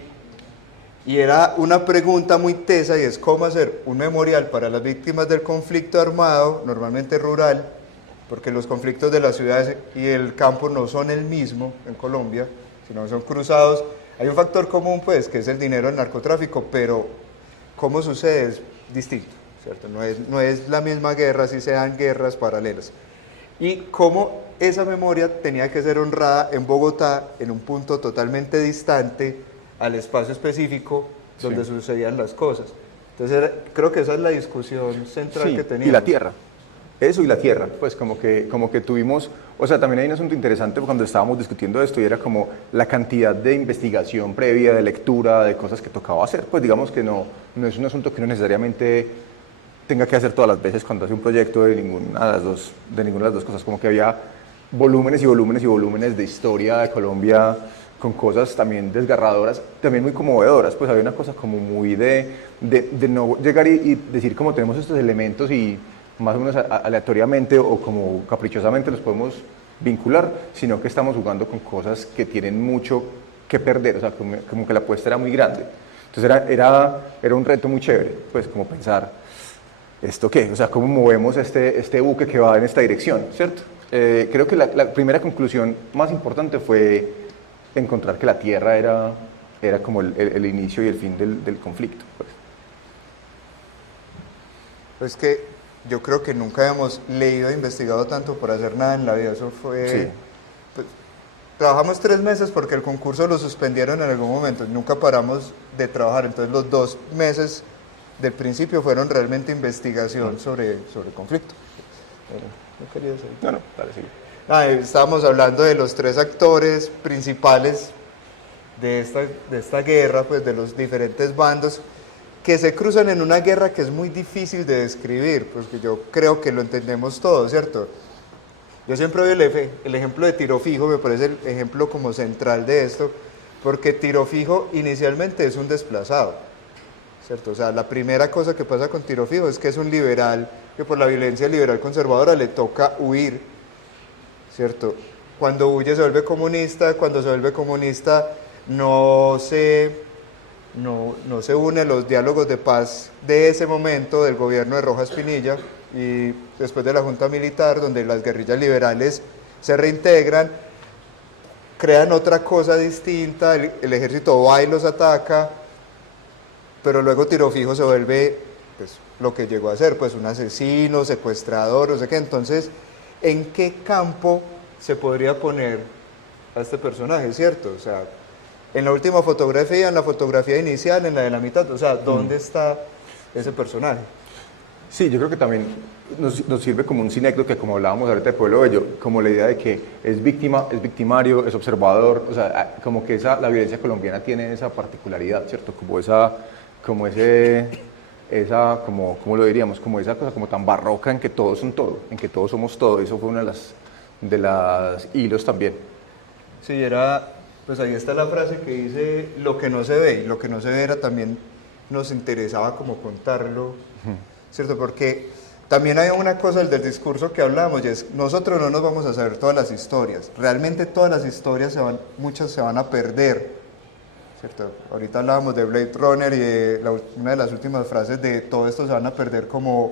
Y era una pregunta muy tesa, y es cómo hacer un memorial para las víctimas del conflicto armado, normalmente rural, porque los conflictos de las ciudades y el campo no son el mismo en Colombia, sino son cruzados. Hay un factor común, pues, que es el dinero del narcotráfico, pero cómo sucede es distinto, ¿cierto? No es la misma guerra, si se dan guerras paralelas. Y cómo esa memoria tenía que ser honrada en Bogotá, en un punto totalmente distante al espacio específico donde sucedían las cosas. Entonces, creo que esa es la discusión central que teníamos. Y la tierra. Eso y la tierra, pues como que tuvimos, o sea, también hay un asunto interesante cuando estábamos discutiendo esto y era como la cantidad de investigación previa, de lectura, de cosas que tocaba hacer. Pues digamos que no es un asunto que uno necesariamente tenga que hacer todas las veces cuando hace un proyecto de ninguna de las dos cosas, como que había volúmenes y volúmenes y volúmenes de historia de Colombia con cosas también desgarradoras, también muy conmovedoras, pues había una cosa como muy de no llegar y decir como tenemos estos elementos y más o menos aleatoriamente o como caprichosamente los podemos vincular, sino que estamos jugando con cosas que tienen mucho que perder, o sea, como que la apuesta era muy grande. Entonces era un reto muy chévere, pues como pensar, ¿esto qué? O sea, ¿cómo movemos este buque que va en esta dirección, ¿cierto? Creo que la primera conclusión más importante fue encontrar que la Tierra era como el inicio y el fin del conflicto. Pues que yo creo que nunca habíamos leído e investigado tanto por hacer nada en la vida. Eso fue... Sí. Pues, trabajamos 3 meses porque el concurso lo suspendieron en algún momento. Nunca paramos de trabajar. Entonces los 2 meses del principio fueron realmente investigación sobre el conflicto. No quería decir. No, dale, sigue. Estábamos hablando de los 3 actores principales de esta guerra, pues de los diferentes bandos que se cruzan en una guerra que es muy difícil de describir, pues que yo creo que lo entendemos todos, ¿cierto? Yo siempre doy el ejemplo de Tiro Fijo, me parece el ejemplo como central de esto, porque Tiro Fijo inicialmente es un desplazado, ¿cierto? O sea, la primera cosa que pasa con Tiro Fijo es que es un liberal que por la violencia liberal conservadora le toca huir, ¿cierto? Cuando huye se vuelve comunista, cuando se vuelve comunista no se une a los diálogos de paz de ese momento del gobierno de Rojas Pinilla y después de la Junta Militar, donde las guerrillas liberales se reintegran, crean otra cosa distinta, el ejército va y los ataca, pero luego Tiro Fijo se vuelve pues, lo que llegó a ser, pues un asesino, secuestrador, no sé qué. Entonces, ¿en qué campo se podría poner a este personaje, cierto? O sea, en la última fotografía, en la fotografía inicial, en la de la mitad, o sea, ¿dónde está ese personaje? Sí, yo creo que también nos sirve como un sinécdoque, como hablábamos ahorita de Pueblo Bello, como la idea de que es víctima, es victimario, es observador, o sea, como que la violencia colombiana tiene esa particularidad, ¿cierto? ¿Cómo lo diríamos? Como esa cosa como tan barroca en que todos son todo, en que todos somos todo, eso fue una de las hilos también. Sí, pues ahí está la frase que dice lo que no se ve, y lo que no se ve era también nos interesaba como contarlo, ¿cierto? Porque también hay una cosa del discurso que hablamos, y es nosotros no nos vamos a saber todas las historias, realmente todas las historias muchas se van a perder, ¿cierto? Ahorita hablábamos de Blade Runner y de una de las últimas frases de todo esto se van a perder todos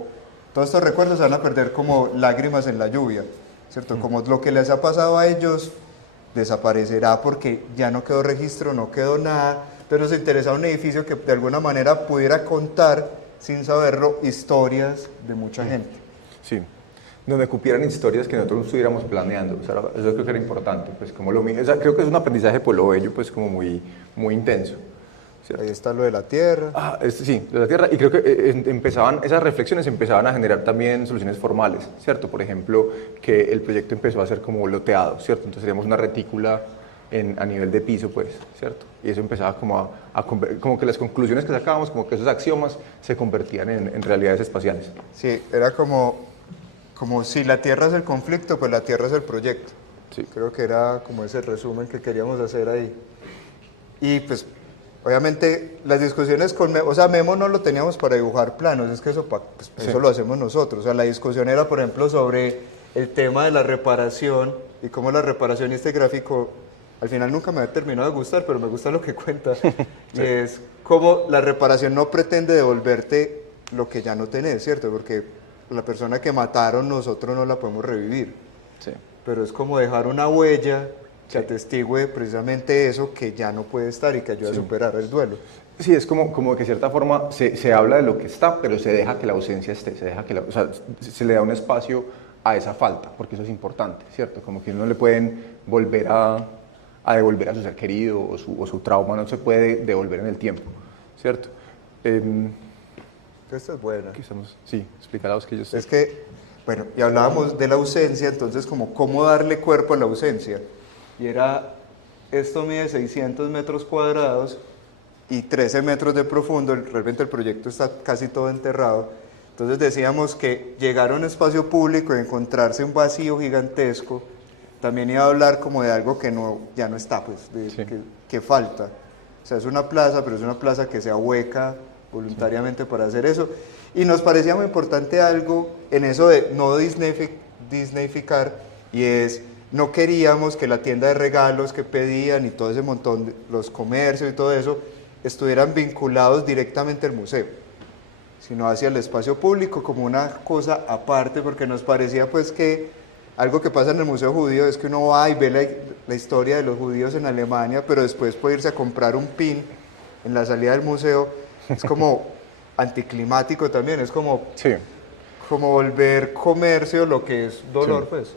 estos recuerdos se van a perder como lágrimas en la lluvia, ¿cierto? Como lo que les ha pasado a ellos desaparecerá porque ya no quedó registro, no quedó nada. Entonces nos interesaba un edificio que de alguna manera pudiera contar, sin saberlo, historias de mucha gente. Sí, donde cupieran historias que nosotros no estuviéramos planeando, o sea, eso creo que era importante, pues como o sea, creo que es un aprendizaje de Pueblo Bello, pues como muy, muy intenso. ¿Cierto? Ahí está lo de la tierra. Sí, lo de la tierra, y creo que esas reflexiones empezaban a generar también soluciones formales, ¿cierto? Por ejemplo, que el proyecto empezó a ser como loteado, ¿cierto? Entonces teníamos una retícula a nivel de piso, pues, ¿cierto? Y eso empezaba como como que las conclusiones que sacábamos, como que esos axiomas se convertían en realidades espaciales. Sí, era como si la tierra es el conflicto, pues la tierra es el proyecto. Sí. Creo que era como ese resumen que queríamos hacer ahí. Y pues obviamente las discusiones con Memo, o sea, Memo no lo teníamos para dibujar planos, es que eso lo hacemos nosotros. O sea, la discusión era, por ejemplo, sobre el tema de la reparación y cómo la reparación y este gráfico, al final nunca me ha terminado de gustar, pero me gusta lo que cuenta. Sí. Y es cómo la reparación no pretende devolverte lo que ya no tenés, ¿cierto? Porque la persona que mataron nosotros no la podemos revivir. Sí. Pero es como dejar una huella que atestigue precisamente eso que ya no puede estar y que ayuda a superar el duelo. Sí, es como que de cierta forma se habla de lo que está, pero se deja que la ausencia esté, o sea, se le da un espacio a esa falta, porque eso es importante, ¿cierto? Como que no le pueden volver a devolver a su ser querido o su trauma, no se puede devolver en el tiempo, ¿cierto? Esta es buena. Sí, explícala vos que yo sé. Es que bueno, y hablábamos de la ausencia, entonces como cómo darle cuerpo a la ausencia. Y era, esto mide 600 metros cuadrados y 13 metros de profundo, realmente el proyecto está casi todo enterrado. Entonces decíamos que llegar a un espacio público y encontrarse un vacío gigantesco, también iba a hablar como de algo que no, ya no está, pues, Sí. que falta. O sea, es una plaza, pero es una plaza que se ahueca voluntariamente para hacer eso. Y nos parecía muy importante algo en eso de no disneyficar, y es, no queríamos que la tienda de regalos que pedían y todo ese montón, los comercios y todo eso, estuvieran vinculados directamente al museo, sino hacia el espacio público como una cosa aparte, porque nos parecía pues que algo que pasa en el Museo Judío es que uno va y ve la historia de los judíos en Alemania, pero después puede irse a comprar un pin en la salida del museo, es como anticlimático también, es como, Sí. como volver comercio lo que es dolor, Sí. pues.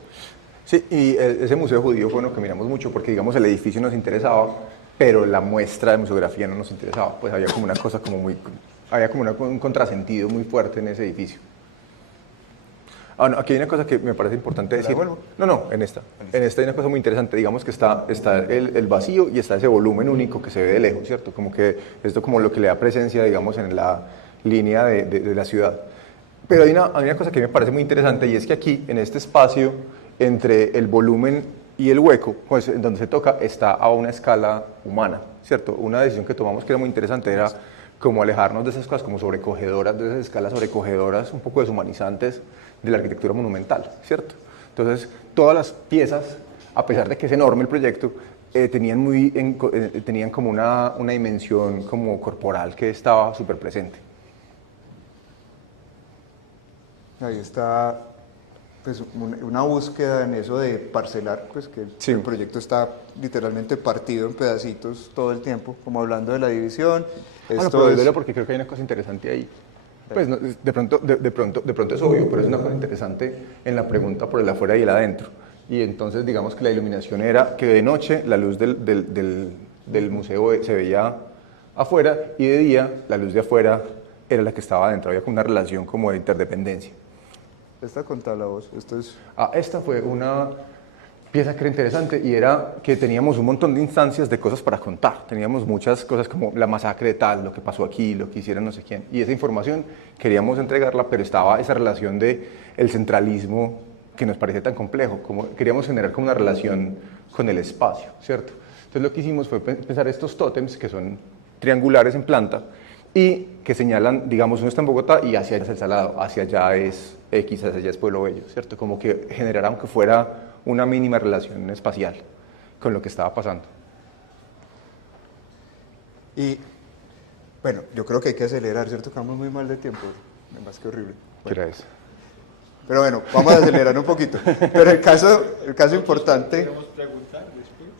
Sí, y ese museo judío fue uno que miramos mucho porque, digamos, el edificio nos interesaba, pero la muestra de museografía no nos interesaba. Pues había como una cosa como muy... Había como un contrasentido muy fuerte en ese edificio. Ah, no, aquí hay una cosa que me parece importante decir. devuelvo? No, en esta. En esta hay una cosa muy interesante. Digamos que está el vacío y está ese volumen único que se ve de lejos, ¿cierto? Como que esto como lo que le da presencia, digamos, en la línea de la ciudad. Pero hay una cosa que me parece muy interesante y es que aquí, en este espacio, entre el volumen y el hueco, pues en donde se toca, está a una escala humana, ¿cierto? Una decisión que tomamos que era muy interesante era como alejarnos de esas cosas como sobrecogedoras, de esas escalas sobrecogedoras, un poco deshumanizantes de la arquitectura monumental, ¿cierto? Entonces, todas las piezas, a pesar de que es enorme el proyecto, tenían como una dimensión como corporal que estaba súper presente. Ahí está pues, una búsqueda en eso de parcelar, pues que Sí. el proyecto está literalmente partido en pedacitos todo el tiempo, como hablando de la división. Bueno, pero déjelo porque creo que hay una cosa interesante ahí. Pues no, de pronto es obvio, pero es una cosa interesante en la pregunta por el afuera y el adentro. Y entonces digamos que la iluminación era que de noche la luz del museo se veía afuera y de día la luz de afuera era la que estaba adentro. Había como una relación como de interdependencia. Esta contá la voz, esto es... Esta fue una pieza que era interesante y era que teníamos un montón de instancias de cosas para contar. Teníamos muchas cosas como la masacre de tal, lo que pasó aquí, lo que hicieron no sé quién. Y esa información queríamos entregarla, pero estaba esa relación de el centralismo que nos parece tan complejo. Como queríamos generar como una relación con el espacio, ¿cierto? Entonces lo que hicimos fue pensar estos tótems que son triangulares en planta y que señalan, digamos, uno está en Bogotá y hacia allá es el Salado, hacia allá es X, hacia allá es Pueblo Bello, ¿cierto? Como que generar, aunque fuera una mínima relación espacial con lo que estaba pasando. Y bueno, yo creo que hay que acelerar, ¿cierto? Que vamos muy mal de tiempo, más que horrible. ¿Qué era eso? Pero bueno, vamos a acelerar un poquito. Pero el caso importante...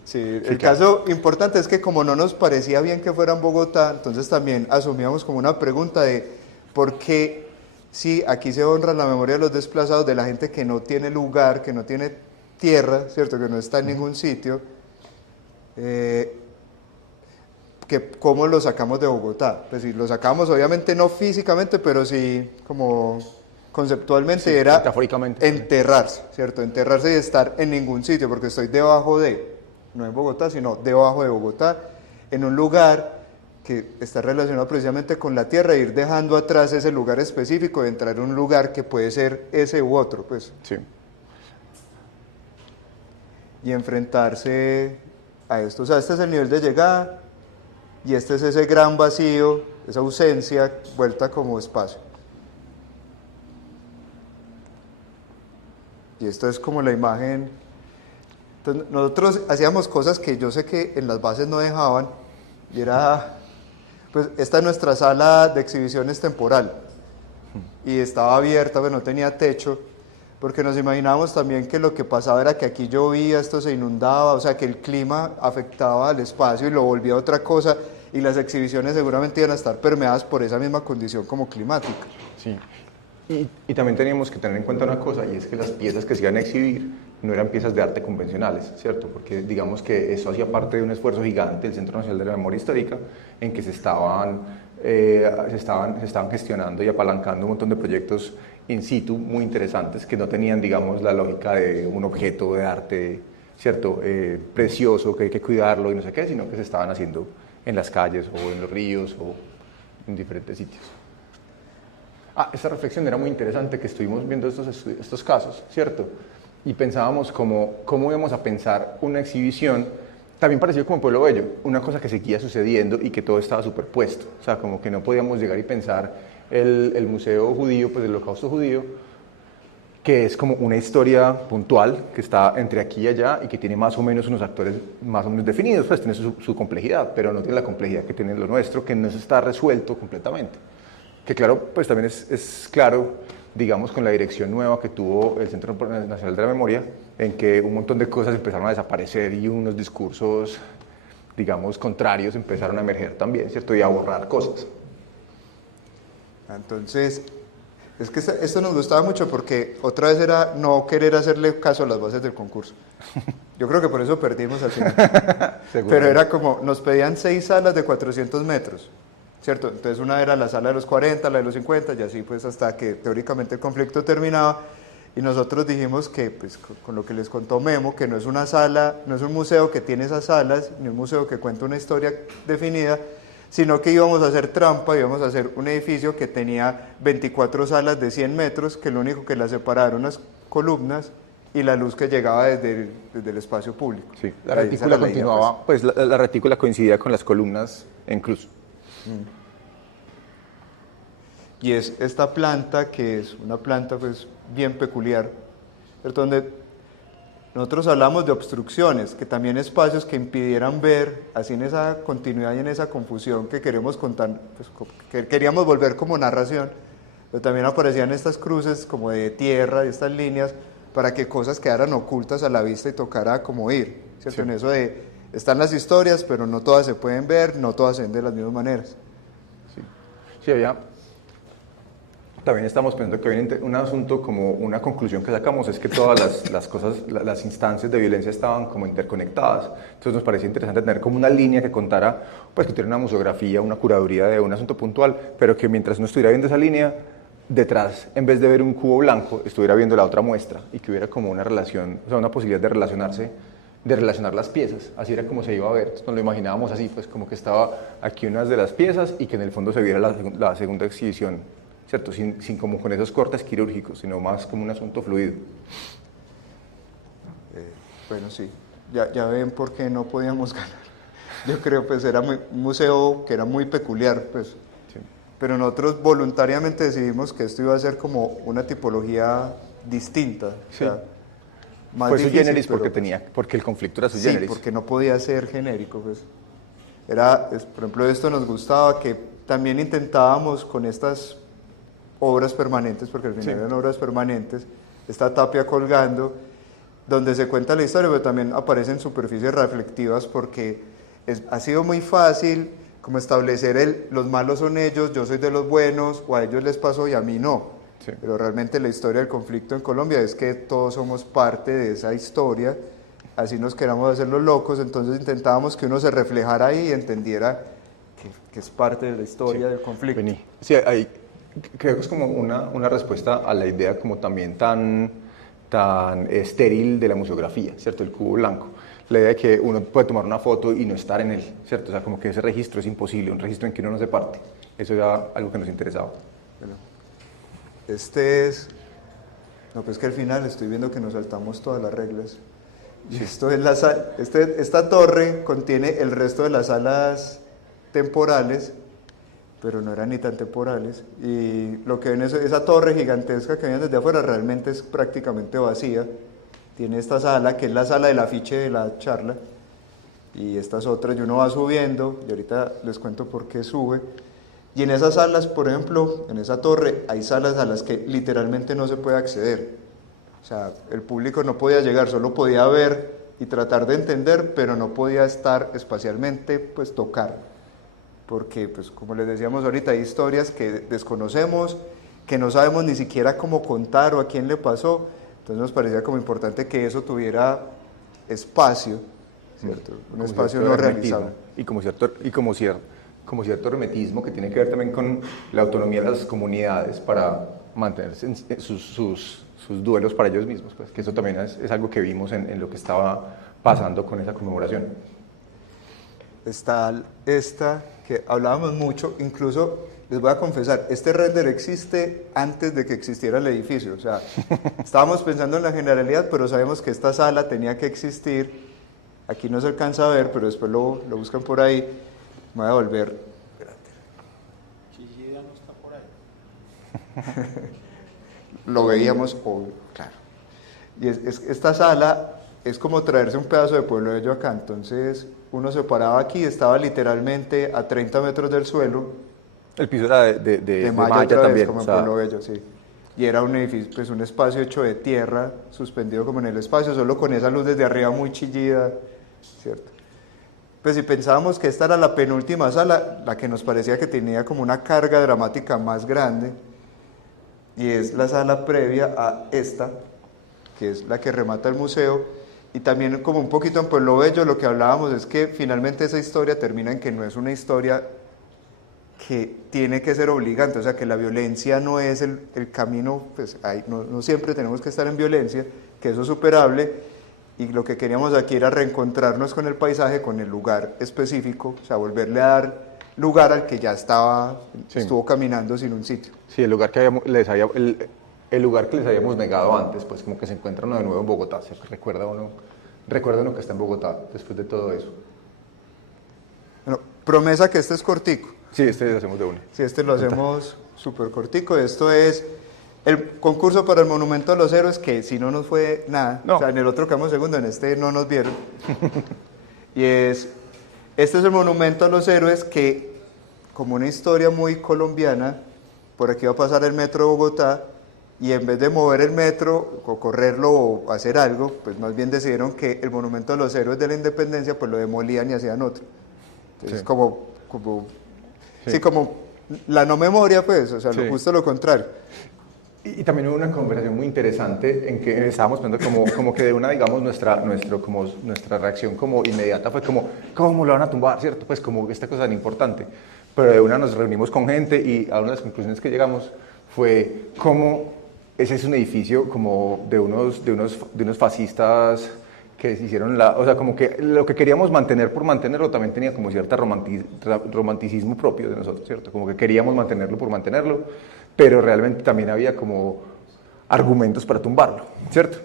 Sí, el caso importante es que como no nos parecía bien que fuera en Bogotá, entonces también asumíamos como una pregunta de por qué si aquí se honra la memoria de los desplazados, de la gente que no tiene lugar, que no tiene tierra, ¿cierto? Que no está en ningún sitio, que cómo lo sacamos de Bogotá. Pues si lo sacamos obviamente no físicamente, pero sí como conceptualmente Sí, era metafóricamente. enterrarse, ¿cierto? Enterrarse y estar en ningún sitio, porque estoy debajo de, no en Bogotá, sino debajo de Bogotá, en un lugar que está relacionado precisamente con la tierra, e ir dejando atrás ese lugar específico, de entrar en un lugar que puede ser ese u otro, pues, Sí. y enfrentarse a esto. O sea, este es el nivel de llegada y este es ese gran vacío, esa ausencia vuelta como espacio. Y esto es como la imagen. Entonces, nosotros hacíamos cosas que yo sé que en las bases no dejaban, y era, pues esta es nuestra sala de exhibiciones temporal, y estaba abierta, pero no tenía techo, porque nos imaginábamos también que lo que pasaba era que aquí llovía, esto se inundaba, o sea que el clima afectaba al espacio y lo volvía otra cosa, y las exhibiciones seguramente iban a estar permeadas por esa misma condición como climática. Sí. Y también teníamos que tener en cuenta una cosa, y es que las piezas que se iban a exhibir no eran piezas de arte convencionales, ¿cierto? Porque digamos que eso hacía parte de un esfuerzo gigante del Centro Nacional de la Memoria Histórica, en que se estaban se estaban gestionando y apalancando un montón de proyectos in situ muy interesantes que no tenían, digamos, la lógica de un objeto de arte, ¿cierto? Precioso, que hay que cuidarlo y no sé qué, sino que se estaban haciendo en las calles o en los ríos o en diferentes sitios. Esta reflexión era muy interesante, que estuvimos viendo estos casos, ¿cierto? Y pensábamos cómo íbamos a pensar una exhibición, también parecido como Pueblo Bello, una cosa que seguía sucediendo y que todo estaba superpuesto. O sea, como que no podíamos llegar y pensar el museo judío, pues el holocausto judío, que es como una historia puntual que está entre aquí y allá y que tiene más o menos unos actores más o menos definidos, pues tiene su complejidad, pero no tiene la complejidad que tiene lo nuestro, que no está resuelto completamente. Que claro, pues también es claro, digamos, con la dirección nueva que tuvo el Centro Nacional de la Memoria, en que un montón de cosas empezaron a desaparecer y unos discursos, digamos, contrarios empezaron a emerger también, ¿cierto? Y a borrar cosas. Entonces, es que esto nos gustaba mucho porque otra vez era no querer hacerle caso a las bases del concurso. Yo creo que por eso perdimos al final. Pero era como, nos pedían 6 salas de 400 metros, ¿cierto? Entonces una era la sala de los 40, la de los 50, y así pues hasta que teóricamente el conflicto terminaba. Y nosotros dijimos que, pues con lo que les contó Memo, que no es una sala, no es un museo que tiene esas salas, ni un museo que cuenta una historia definida, sino que íbamos a hacer trampa, íbamos a hacer un edificio que tenía 24 salas de 100 metros, que lo único que las separaba eran unas columnas y la luz que llegaba desde el espacio público. Sí, la retícula continuaba, pues la retícula coincidía con las columnas en cruz. Y es esta planta, que es una planta pues bien peculiar, ¿cierto? Donde nosotros hablamos de obstrucciones, que también espacios que impidieran ver, así en esa continuidad y en esa confusión que queremos contar, pues, que queríamos volver como narración, pero también aparecían estas cruces como de tierra y estas líneas para que cosas quedaran ocultas a la vista y tocara como ir, ¿cierto? Sí. En eso de, están las historias, pero no todas se pueden ver, no todas se ven de las mismas maneras. Sí, sí, había... También estamos pensando que hay un asunto, como una conclusión que sacamos, es que todas las cosas, las instancias de violencia estaban como interconectadas. Entonces nos parecía interesante tener como una línea que contara, pues que tuviera una museografía, una curaduría de un asunto puntual, pero que mientras uno estuviera viendo esa línea, detrás, en vez de ver un cubo blanco, estuviera viendo la otra muestra y que hubiera como una relación, o sea, una posibilidad de relacionarse, de relacionar las piezas. Así era como se iba a ver. Entonces nos lo imaginábamos así, pues como que estaba aquí unas de las piezas y que en el fondo se viera la segunda exhibición, ¿cierto? Sin como con esos cortes quirúrgicos, sino más como un asunto fluido. Bueno, sí, ya ven por qué no podíamos ganar. Yo creo pues era un museo que era muy peculiar, pues. Sí. Pero nosotros voluntariamente decidimos que esto iba a ser como una tipología distinta. Sí. O sea, más fue difícil, sui generis pero, porque el conflicto era sui sí, generis. porque no podía ser genérico, pues. Por ejemplo, esto nos gustaba, que también intentábamos con estas obras permanentes, porque al final sí. Eran obras permanentes, esta tapia colgando, donde se cuenta la historia, pero también aparecen superficies reflectivas, porque ha sido muy fácil como establecer los malos son ellos, yo soy de los buenos, o a ellos les pasó y a mí no. Sí. Pero realmente la historia del conflicto en Colombia es que todos somos parte de esa historia, así nos queramos hacer los locos, entonces intentábamos que uno se reflejara ahí y entendiera que es parte de la historia sí. Del conflicto. Vení. Sí, creo que es como una respuesta a la idea como también tan estéril de la museografía, ¿cierto? El cubo blanco. La idea de que uno puede tomar una foto y no estar en él, ¿cierto? O sea, como que ese registro es imposible, un registro en que uno no se parte. Eso era algo que nos interesaba. Bueno, no, pues que al final estoy viendo que nos saltamos todas las reglas. Y esto es esta torre contiene el resto de las salas temporales, pero no eran ni tan temporales, y lo que ven es esa torre gigantesca que ven desde afuera realmente es prácticamente vacía. Tiene esta sala, que es la sala del afiche de la charla, y estas otras, y uno va subiendo, y ahorita les cuento por qué sube, y en esas salas, por ejemplo, en esa torre, hay salas a las que literalmente no se puede acceder. O sea, el público no podía llegar, solo podía ver y tratar de entender, pero no podía estar espacialmente, pues tocar. Porque, pues, como les decíamos ahorita, hay historias que desconocemos, que no sabemos ni siquiera cómo contar o a quién le pasó. Entonces nos parecía como importante que eso tuviera espacio, ¿cierto? Un espacio no realizable. Y como como cierto hermetismo que tiene que ver también con la autonomía de las comunidades para mantenerse en sus duelos para ellos mismos, pues, que eso también es algo que vimos en lo que estaba pasando con esa conmemoración. Está esta que hablábamos mucho, incluso les voy a confesar, este render existe antes de que existiera el edificio, o sea, estábamos pensando en la generalidad, pero sabemos que esta sala tenía que existir, aquí no se alcanza a ver, pero después lo buscan por ahí, me voy a volver. Chillida no está por ahí. Lo veíamos, obvio, claro. Y esta sala es como traerse un pedazo de Pueblo Bello acá, entonces uno se paraba aquí, estaba literalmente a 30 metros del suelo. El piso era de Malla malla otra vez, también. como O en sea, Pueblo Bello, sí. Y era un edificio, pues un espacio hecho de tierra, suspendido como en el espacio, solo con esa luz desde arriba muy chillida, ¿cierto? Pues si pensábamos que esta era la penúltima sala, la que nos parecía que tenía como una carga dramática más grande, y es la sala previa a esta, que es la que remata el museo, y también como un poquito en Pueblo Bello lo que hablábamos es que finalmente esa historia termina en que no es una historia que tiene que ser obligante, o sea que la violencia no es el camino, pues no siempre tenemos que estar en violencia, que eso es superable, y lo que queríamos aquí era reencontrarnos con el paisaje, con el lugar específico, o sea volverle a dar lugar al que ya estuvo caminando sin un sitio. sí, el lugar que el lugar que les habíamos negado antes, pues como que se encuentra uno de nuevo en Bogotá, se recuerda uno que está en Bogotá después de todo eso. Bueno, promesa que este es cortico. Sí, lo hacemos de una. Sí, este lo hacemos súper cortico. Esto es el concurso para el Monumento a los Héroes, que si no nos fue nada, No. o sea, en el otro quedamos segundo, en este no nos vieron. Y este es el Monumento a los Héroes que, como una historia muy colombiana, por aquí va a pasar el metro de Bogotá, y en vez de mover el metro o correrlo o hacer algo, pues más bien decidieron que el Monumento a los Héroes de la Independencia pues lo demolían y hacían otro. Entonces Sí. Sí, como la no memoria, pues, o sea, Sí. justo lo contrario. Y también hubo una conversación muy interesante en que estábamos pensando como que de una, digamos, nuestra reacción como inmediata fue como, ¿cómo lo van a tumbar, cierto? Pues como esta cosa tan importante. Pero de una nos reunimos con gente y a una de las conclusiones que llegamos fue cómo ese es un edificio como de unos fascistas que se hicieron o sea, como que lo que queríamos mantener por mantenerlo también tenía como cierta romanticismo propio de nosotros, ¿cierto? Como que queríamos mantenerlo por mantenerlo, pero realmente también había como argumentos para tumbarlo, ¿cierto?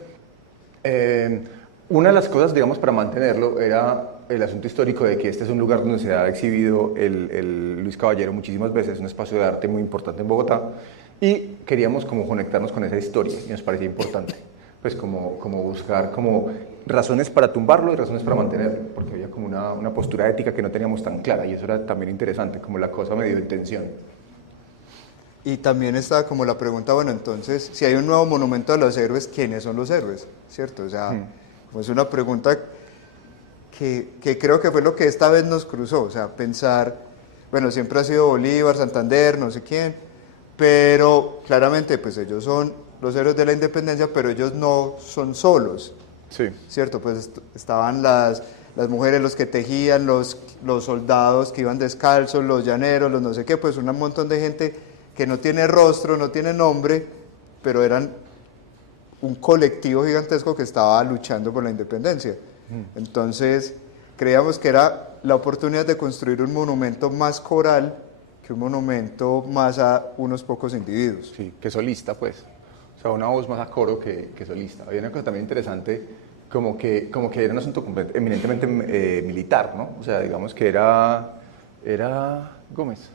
Una de las cosas, digamos, para mantenerlo era el asunto histórico de que este es un lugar donde se ha exhibido el Luis Caballero muchísimas veces, un espacio de arte muy importante en Bogotá, y queríamos como conectarnos con esa historia y nos parecía importante. Pues como buscar como razones para tumbarlo y razones para mantenerlo, porque había como una postura ética que no teníamos tan clara y eso era también interesante, como la cosa medio en tensión. Y también está como la pregunta, bueno, entonces, si hay un nuevo monumento a los héroes, ¿quiénes son los héroes? ¿Cierto? O sea, pues es una pregunta que creo que fue lo que esta vez nos cruzó, o sea, pensar, bueno, siempre ha sido Bolívar, Santander, no sé quién, pero claramente pues ellos son los héroes de la independencia, pero ellos no son solos, Sí. ¿cierto? Pues estaban las mujeres, los que tejían, los soldados que iban descalzos, los llaneros, los no sé qué, pues un montón de gente que no tiene rostro, no tiene nombre, pero eran un colectivo gigantesco que estaba luchando por la independencia. Entonces, creíamos que era la oportunidad de construir un monumento más coral que un monumento más a unos pocos individuos. Sí, que solista, pues. O sea, una voz más a coro que solista. Había una cosa también interesante, como que era un asunto eminentemente militar, ¿no? O sea, digamos que era Gómez,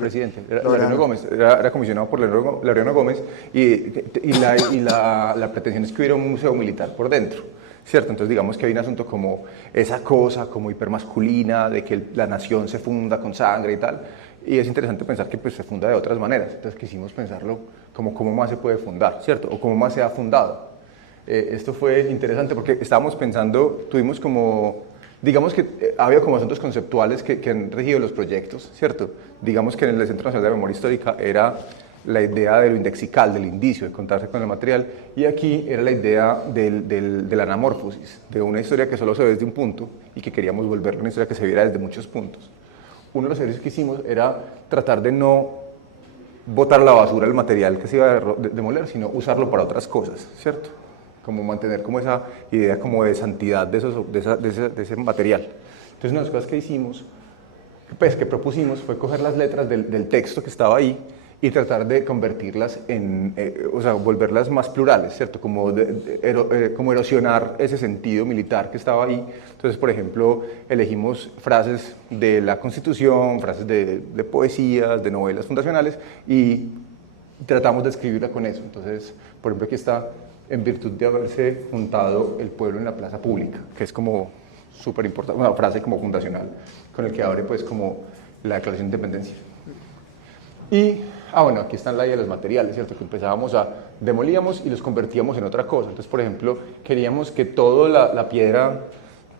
presidente, Laureano Gómez, era comisionado por Laureano Gómez, y la pretensión es que hubiera un museo militar por dentro, ¿cierto? Entonces digamos que hay un asunto como esa cosa como hipermasculina, de que la nación se funda con sangre y tal, y es interesante pensar que pues, se funda de otras maneras, entonces quisimos pensarlo como cómo más se puede fundar, ¿cierto? O cómo más se ha fundado. Esto fue interesante porque estábamos pensando, tuvimos como, digamos que había como asuntos conceptuales que han regido los proyectos, ¿cierto? Digamos que en el Centro Nacional de Memoria Histórica era la idea de lo indexical, del indicio, de contarse con el material, y aquí era la idea de la anamorfosis, de una historia que solo se ve desde un punto y que queríamos volverla una historia que se viera desde muchos puntos. uno de los ejercicios que hicimos era tratar de no botar a la basura el material que se iba a demoler, sino usarlo para otras cosas, ¿cierto? Como mantener como esa idea como de santidad de ese material. Entonces, una de las cosas que hicimos, pues que propusimos, fue coger las letras del texto que estaba ahí y tratar de convertirlas en, o sea, volverlas más plurales, ¿cierto? Como, como erosionar ese sentido militar que estaba ahí. Entonces, por ejemplo, elegimos frases de la Constitución, frases de poesías, de novelas fundacionales y tratamos de escribirla con eso. Entonces, por ejemplo, aquí está, en virtud de haberse juntado el pueblo en la plaza pública, que es como súper importante, una frase como fundacional, con el que abre pues como la Declaración de Independencia. Y, bueno, aquí están la idea de los materiales, ¿cierto? Que empezábamos demolíamos y los convertíamos en otra cosa. Entonces, por ejemplo, queríamos que toda la piedra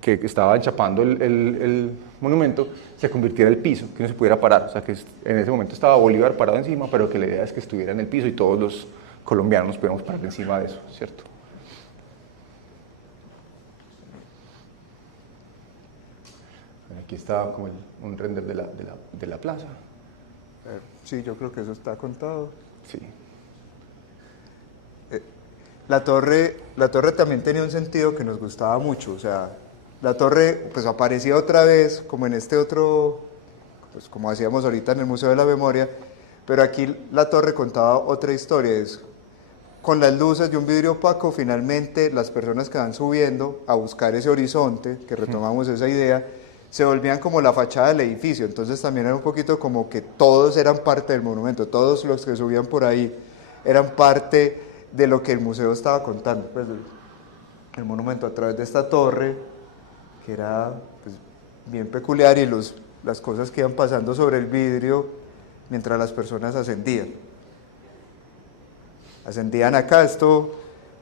que estaba enchapando el monumento se convirtiera en el piso, que no se pudiera parar. O sea, que en ese momento estaba Bolívar parado encima, pero que la idea es que estuviera en el piso y todos los colombianos nos pudiéramos parar encima de eso, ¿cierto? Aquí está como un render de la plaza. Sí, yo creo que eso está contado. Sí. La torre también tenía un sentido que nos gustaba mucho, o sea, la torre pues aparecía otra vez como en este otro, pues como hacíamos ahorita en el Museo de la Memoria, pero aquí la torre contaba otra historia, es con las luces de un vidrio opaco, finalmente las personas que van subiendo a buscar ese horizonte, que retomamos esa idea, se volvían como la fachada del edificio, entonces también era un poquito como que todos eran parte del monumento, todos los que subían por ahí eran parte de lo que el museo estaba contando, pues el monumento a través de esta torre, que era pues, bien peculiar, y las cosas que iban pasando sobre el vidrio mientras las personas ascendían. Ascendían acá,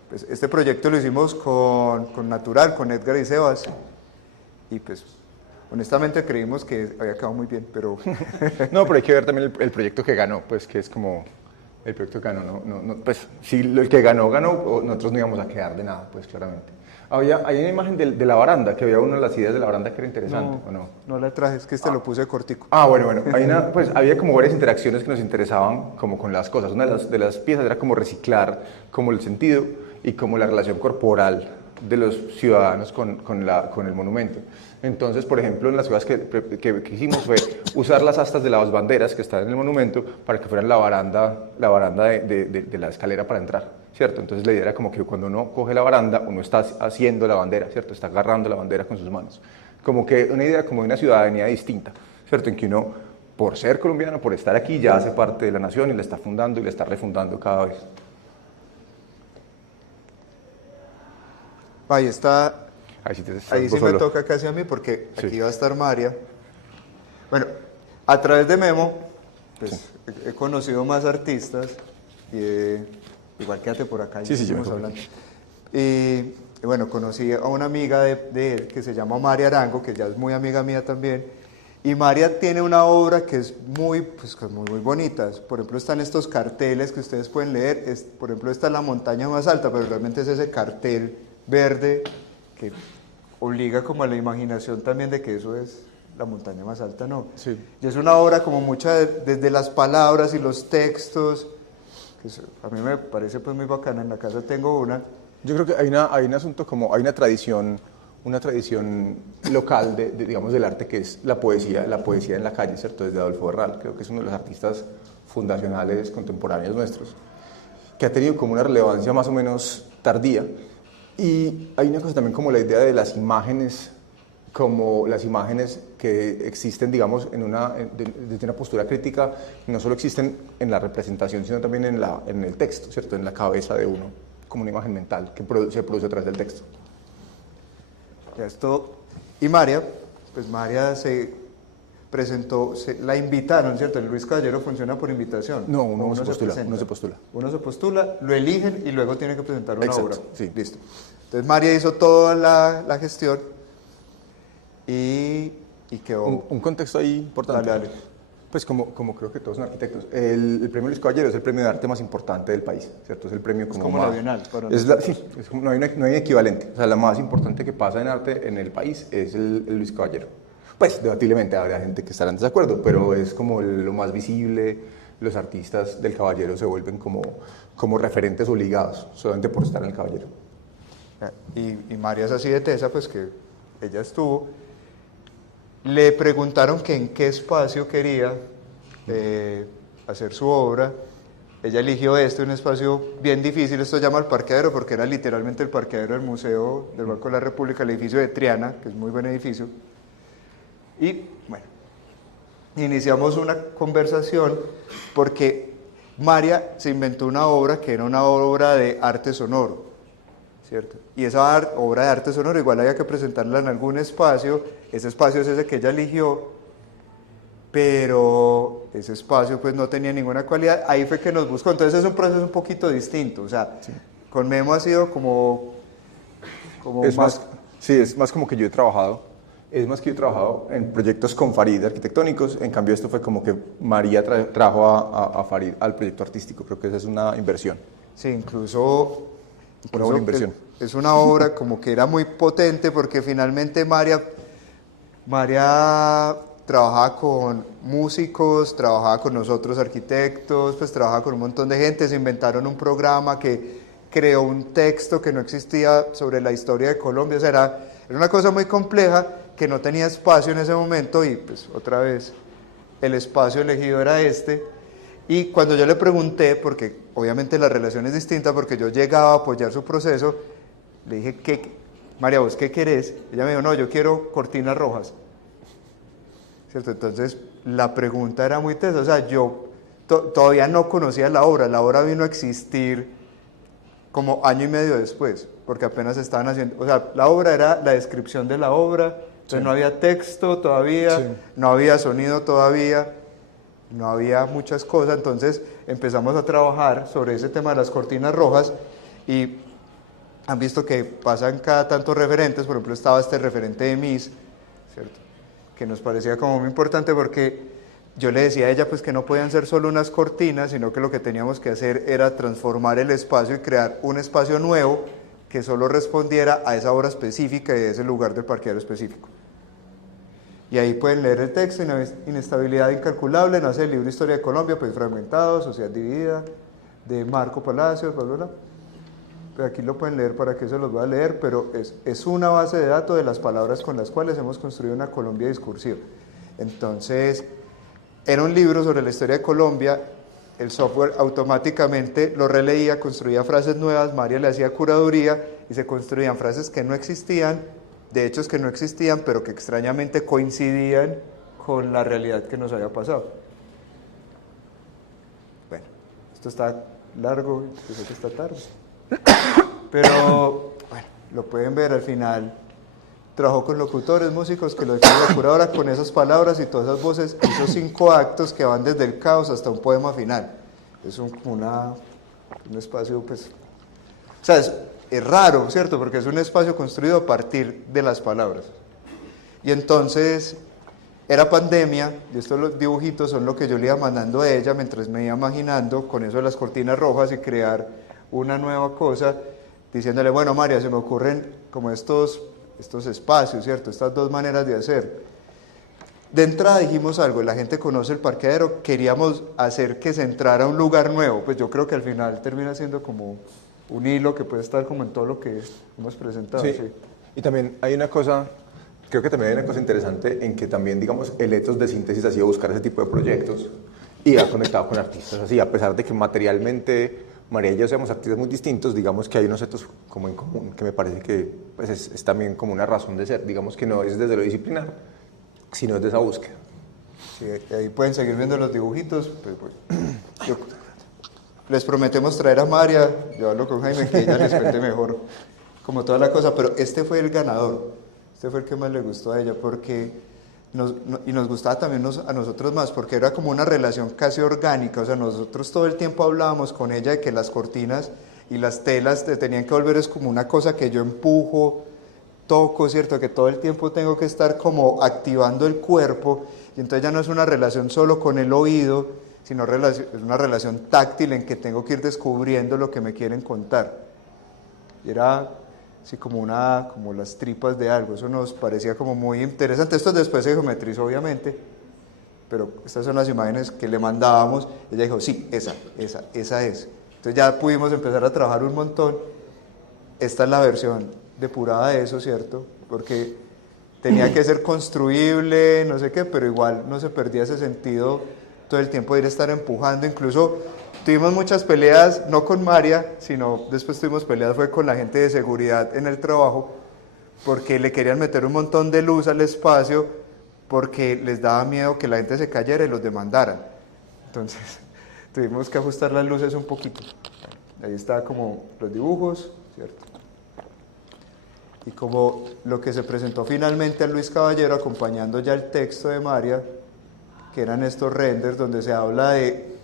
pues, este proyecto lo hicimos con Natural, con Edgar y Sebas, y pues honestamente creímos que había quedado muy bien, pero... No, pero hay que ver también el proyecto que ganó, pues que es como el proyecto que ganó, no, pues si el que ganó, nosotros no íbamos a quedar de nada, pues claramente. Hay una imagen de la baranda, que había una de las ideas de la baranda que era interesante, ¿o no? No la traje, es que lo puse cortico. Bueno, pues había como varias interacciones que nos interesaban como con las cosas. Una de las piezas era como reciclar como el sentido y como la relación corporal de los ciudadanos con el monumento. Entonces, por ejemplo, en las cosas que hicimos fue usar las astas de las banderas que están en el monumento para que fueran la baranda de la escalera para entrar, ¿cierto? Entonces la idea era como que cuando uno coge la baranda, uno está haciendo la bandera, ¿cierto? Está agarrando la bandera con sus manos. Como que una idea como de una ciudadanía distinta, ¿cierto? En que uno, por ser colombiano, por estar aquí, ya hace parte de la nación y la está fundando y la está refundando cada vez. Ahí está. Ahí sí me toca casi a mí porque sí. Aquí va a estar María. Bueno, a través de Memo, pues sí. He conocido más artistas y igual quédate por acá. Sí, yo hablando. Y bueno, conocí a una amiga de él que se llama María Arango, que ya es muy amiga mía también. Y María tiene una obra que es muy bonita. Por ejemplo, están estos carteles que ustedes pueden leer. Por ejemplo, esta es la montaña más alta, pero realmente es ese cartel verde que obliga como a la imaginación también de que eso es la montaña más alta, ¿no? Sí. Y es una obra como mucha desde las palabras y los textos, que a mí me parece pues muy bacana. En la casa tengo una. Yo creo que hay un asunto como, hay una tradición local digamos, del arte que es la poesía en la calle, ¿cierto? Desde Adolfo Herral, creo que es uno de los artistas fundacionales contemporáneos nuestros, que ha tenido como una relevancia más o menos tardía. Y hay una cosa también como la idea de las imágenes, como las imágenes que existen, digamos, desde una postura crítica, no solo existen en la representación, sino también en el texto, ¿cierto? En la cabeza de uno, como una imagen mental que se produce a través del texto. Ya esto. Y María, pues María se presentó, la invitaron, ¿cierto? El Luis Caballero funciona por invitación. No, uno se postula. Uno se postula, lo eligen y luego tiene que presentar una Exacto, obra. Sí. Listo. Entonces María hizo toda la gestión y quedó... Un contexto ahí importante. Dale. Pues como creo que todos son arquitectos, el premio Luis Caballero es el premio de arte más importante del país, ¿cierto? Es el premio como la más... Bienal. Sí, no hay equivalente. O sea, la más importante que pasa en arte en el país es el Luis Caballero. Pues debatiblemente habrá gente que estará en desacuerdo, pero es como lo más visible. Los artistas del Caballero se vuelven como referentes obligados, solamente por estar en el Caballero. Y María es así de tesa, pues que ella estuvo. Le preguntaron que en qué espacio quería hacer su obra. Ella eligió un espacio bien difícil, esto se llama el parqueadero, porque era literalmente el parqueadero del Museo del Banco de la República, el edificio de Triana, que es muy buen edificio. Y bueno, iniciamos una conversación porque María se inventó una obra que era una obra de arte sonoro, ¿cierto? Y esa obra de arte sonoro igual había que presentarla en algún espacio, ese espacio es ese que ella eligió, pero ese espacio pues no tenía ninguna cualidad, ahí fue que nos buscó, entonces es un proceso un poquito distinto, o sea, sí. Con Memo ha sido como es más, sí, es más como que yo he trabajado en proyectos con Farid arquitectónicos, en cambio esto fue como que María trajo a Farid al proyecto artístico, creo que esa es una inversión. Sí, incluso una buena inversión. Es una obra como que era muy potente porque finalmente María trabajaba con músicos, trabajaba con nosotros arquitectos, pues trabajaba con un montón de gente, se inventaron un programa que creó un texto que no existía sobre la historia de Colombia, o sea, era una cosa muy compleja que no tenía espacio en ese momento y pues otra vez el espacio elegido era y cuando yo le pregunté, porque obviamente la relación es distinta porque yo llegaba a apoyar su proceso, le dije, María, ¿vos qué querés? Ella me dijo, no, yo quiero cortinas rojas. ¿Cierto? Entonces, la pregunta era muy tesa, o sea, yo todavía no conocía la obra vino a existir como año y medio después, porque apenas estaban haciendo, o sea, la obra era la descripción de la obra, entonces sí. No había texto todavía, sí. No había sonido todavía, no había muchas cosas, entonces empezamos a trabajar sobre ese tema de las cortinas rojas y han visto que pasan cada tanto referentes, por ejemplo estaba este referente de Miss, ¿cierto? Que nos parecía como muy importante porque yo le decía a ella pues que no podían ser solo unas cortinas, sino que lo que teníamos que hacer era transformar el espacio y crear un espacio nuevo que solo respondiera a esa obra específica y a ese lugar del parqueadero específico. Y ahí pueden leer el texto, Inestabilidad incalculable, nace el libro Historia de Colombia, pues fragmentado, Sociedad dividida, de Marco Palacios, bla, bla, bla. Pero aquí lo pueden leer para que se los voy a leer, pero es una base de datos de las palabras con las cuales hemos construido una Colombia discursiva. Entonces, era un libro sobre la historia de Colombia, el software automáticamente lo releía, construía frases nuevas, María le hacía curaduría y se construían frases que no existían, de hechos que no existían, pero que extrañamente coincidían con la realidad que nos había pasado. Bueno, esto está largo, yo sé que está tarde. Pero, bueno, lo pueden ver al final. Trabajó con locutores, músicos, que lo decían ahora con esas palabras y todas esas voces, esos 5 actos que van desde el caos hasta un poema final. Es un espacio, pues, o sea, es raro, ¿cierto? Porque es un espacio construido a partir de las palabras. Y entonces, era pandemia, y estos dibujitos son lo que yo le iba mandando a ella mientras me iba imaginando con eso de las cortinas rojas y crear una nueva cosa, diciéndole, bueno, María, se me ocurren como estos espacios, ¿cierto? Estas dos maneras de hacer. De entrada dijimos algo, la gente conoce el parqueadero, queríamos hacer que se entrara a un lugar nuevo, pues yo creo que al final termina siendo como un hilo que puede estar como en todo lo que hemos presentado. Sí. Sí. Y también hay una cosa, creo que también hay una cosa interesante en que también, digamos, el etos de síntesis ha sido buscar ese tipo de proyectos y ha conectado con artistas así, a pesar de que materialmente María y yo somos artistas muy distintos, digamos que hay unos etos como en común, que me parece que pues es también como una razón de ser, digamos que no es desde lo disciplinar, sino desde esa búsqueda. Sí, ahí pueden seguir viendo los dibujitos, pues, les prometemos traer a María, yo hablo con Jaime que ella les cuente mejor como toda la cosa, pero este fue el ganador, este fue el que más le gustó a ella, porque nos gustaba también a nosotros más, porque era como una relación casi orgánica, o sea, nosotros todo el tiempo hablábamos con ella de que las cortinas y las telas te tenían que volver, es como una cosa que yo empujo, toco, ¿cierto? Que todo el tiempo tengo que estar como activando el cuerpo, y entonces ya no es una relación solo con el oído, sino es una relación táctil en que tengo que ir descubriendo lo que me quieren contar. Y era sí, como las tripas de algo. Eso nos parecía como muy interesante. Esto después se geometrizó, obviamente, pero estas son las imágenes que le mandábamos. Ella dijo, sí, esa es. Entonces ya pudimos empezar a trabajar un montón. Esta es la versión depurada de eso, ¿cierto? Porque tenía que ser construible, no sé qué, pero igual no se perdía ese sentido todo el tiempo de ir a estar empujando. Incluso tuvimos muchas peleas, no con María, sino después tuvimos peleas fue con la gente de seguridad en el trabajo, porque le querían meter un montón de luz al espacio, porque les daba miedo que la gente se cayera y los demandaran. Entonces tuvimos que ajustar las luces un poquito. Ahí está como los dibujos, ¿cierto? Y como lo que se presentó finalmente a Luis Caballero, acompañando ya el texto de María, que eran estos renders donde se habla de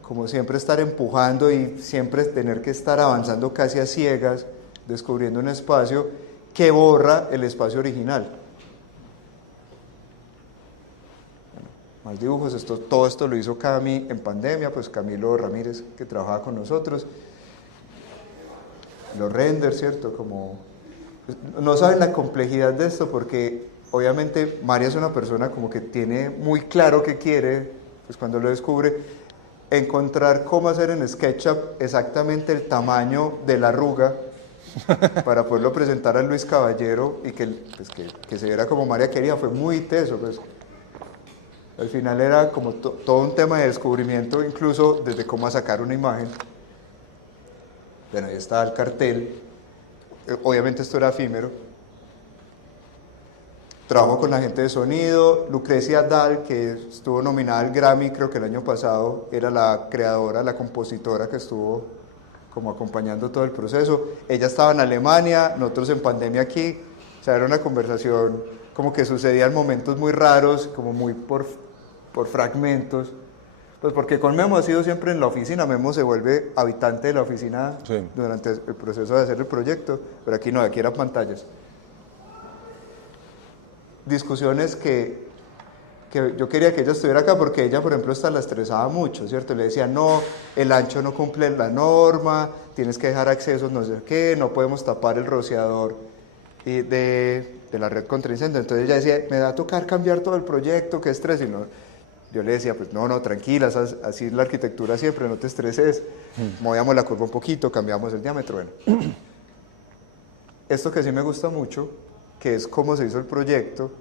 como siempre estar empujando y siempre tener que estar avanzando casi a ciegas, descubriendo un espacio que borra el espacio original. Bueno, más dibujos, todo esto lo hizo Cami en pandemia, pues Camilo Ramírez, que trabajaba con nosotros. Los renders, ¿cierto? Como no saben la complejidad de esto porque obviamente María es una persona como que tiene muy claro qué quiere, pues cuando lo descubre, encontrar cómo hacer en SketchUp exactamente el tamaño de la arruga para poderlo presentar a Luis Caballero y que se viera como María quería, fue muy teso, pues. Al final era como todo un tema de descubrimiento, incluso desde cómo sacar una imagen. Bueno, ahí está el cartel. Obviamente esto era efímero. Trabajo con la gente de sonido. Lucrecia Dahl, que estuvo nominada al Grammy, creo que el año pasado, era la creadora, la compositora que estuvo como acompañando todo el proceso. Ella estaba en Alemania, nosotros en pandemia aquí. O sea, era una conversación como que sucedía en momentos muy raros, como muy por fragmentos. Pues porque con Memo ha sido siempre en la oficina, Memo se vuelve habitante de la oficina sí. Durante el proceso de hacer el proyecto, pero aquí no, aquí eran pantallas. Discusiones que yo quería que ella estuviera acá porque ella, por ejemplo, la estresaba mucho, ¿cierto? Le decía, no, el ancho no cumple la norma, tienes que dejar accesos no sé qué, no podemos tapar el rociador de la red contra incendio. Entonces ella decía, me va a tocar cambiar todo el proyecto, qué estrés, y no... Yo le decía, pues no, tranquila, así es la arquitectura siempre, no te estreses, movíamos la curva un poquito, cambiamos el diámetro, bueno. Esto que sí me gusta mucho, que es cómo se hizo el proyecto,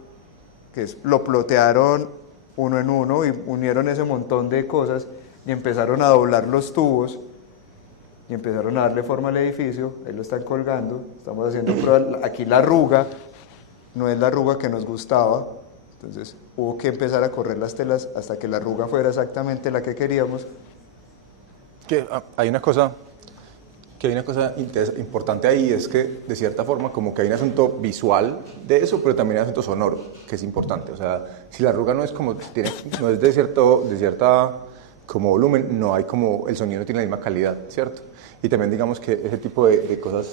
que es, lo plotearon uno en uno y unieron ese montón de cosas y empezaron a doblar los tubos y empezaron a darle forma al edificio, ahí lo están colgando, estamos haciendo pruebas, aquí la arruga, no es la arruga que nos gustaba, entonces hubo que empezar a correr las telas hasta que la arruga fuera exactamente la que queríamos. Que hay una cosa importante ahí, es que de cierta forma como que hay un asunto visual de eso, pero también hay un asunto sonoro, que es importante. O sea, si la arruga no es como no es de cierta como volumen, no hay como, el sonido no tiene la misma calidad, ¿cierto? Y también digamos que ese tipo de cosas,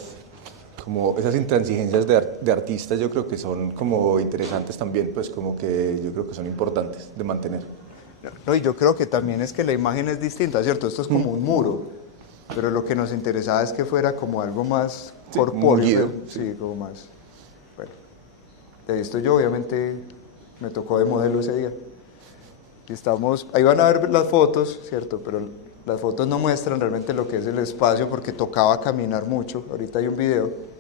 como esas intransigencias de artistas, yo creo que son como interesantes también, pues como que yo creo que son importantes de mantener. No, y yo creo que también es que la imagen es distinta, ¿cierto? Esto es como un muro, pero lo que nos interesaba es que fuera como algo más corpóreo, sí, como más... Bueno, de esto yo obviamente me tocó de modelo ese día. Y ahí van a ver las fotos, ¿cierto? Pero las fotos no muestran realmente lo que es el espacio porque tocaba caminar mucho, ahorita hay un video.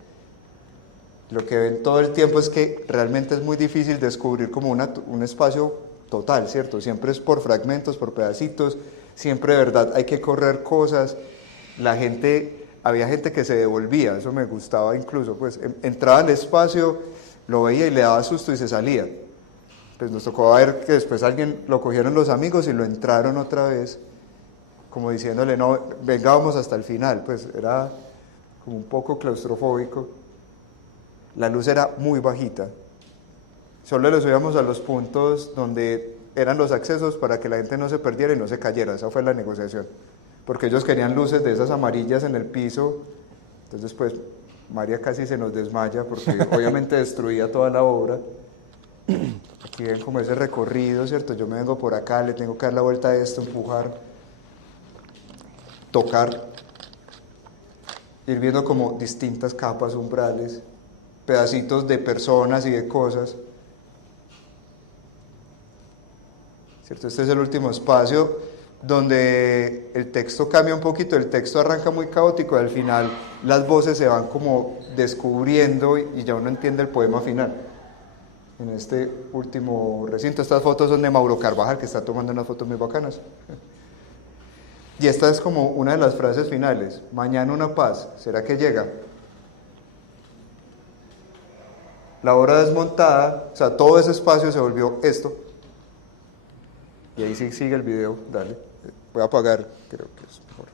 Lo que ven todo el tiempo es que realmente es muy difícil descubrir como un espacio total, ¿cierto? Siempre es por fragmentos, por pedacitos, siempre de verdad hay que correr cosas. Había gente que se devolvía, eso me gustaba incluso, pues entraba al espacio, lo veía y le daba susto y se salía. Pues nos tocó ver que después alguien lo cogieron los amigos y lo entraron otra vez, como diciéndole, no, venga, vamos hasta el final, pues era como un poco claustrofóbico. La luz era muy bajita, solo le subíamos a los puntos donde eran los accesos para que la gente no se perdiera y no se cayera, esa fue la negociación. Porque ellos querían luces de esas amarillas en el piso, entonces pues María casi se nos desmaya porque obviamente destruía toda la obra. Aquí ven como ese recorrido, ¿cierto? Yo me vengo por acá, le tengo que dar la vuelta a esto, empujar, tocar. ir viendo como distintas capas, umbrales, pedacitos de personas y de cosas. ¿Cierto? Este es el último espacio donde el texto cambia un poquito, el texto arranca muy caótico y al final las voces se van como descubriendo y ya uno entiende el poema final. En este último recinto, estas fotos son de Mauro Carvajal, que está tomando unas fotos muy bacanas. Y esta es como una de las frases finales: mañana una paz, ¿será que llega? La obra desmontada, o sea, todo ese espacio se volvió esto. Y ahí sí sigue el video, dale. Voy a apagar, creo que es mejor.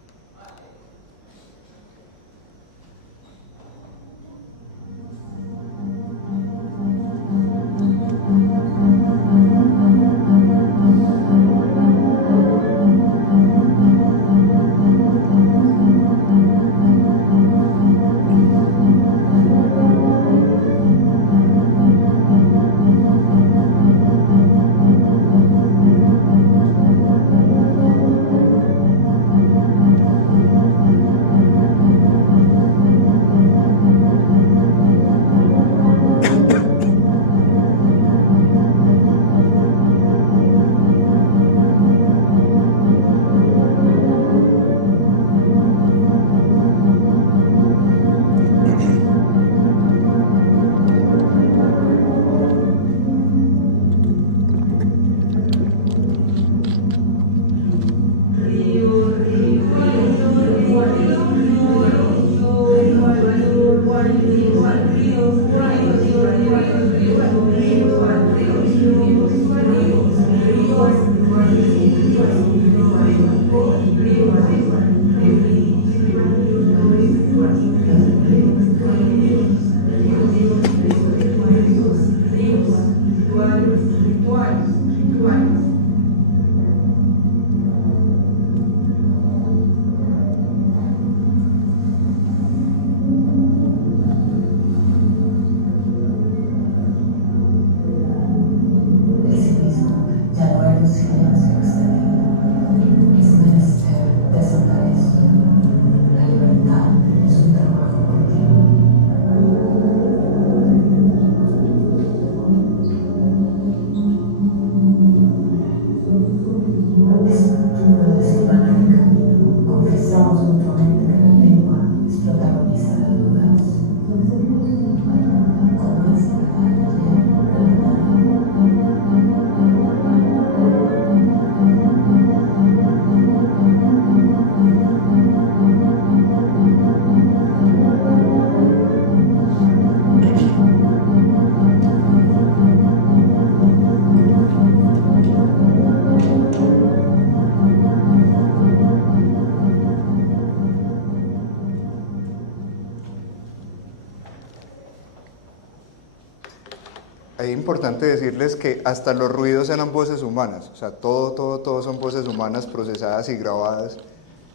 Es importante decirles que hasta los ruidos eran voces humanas, o sea, todo son voces humanas procesadas y grabadas.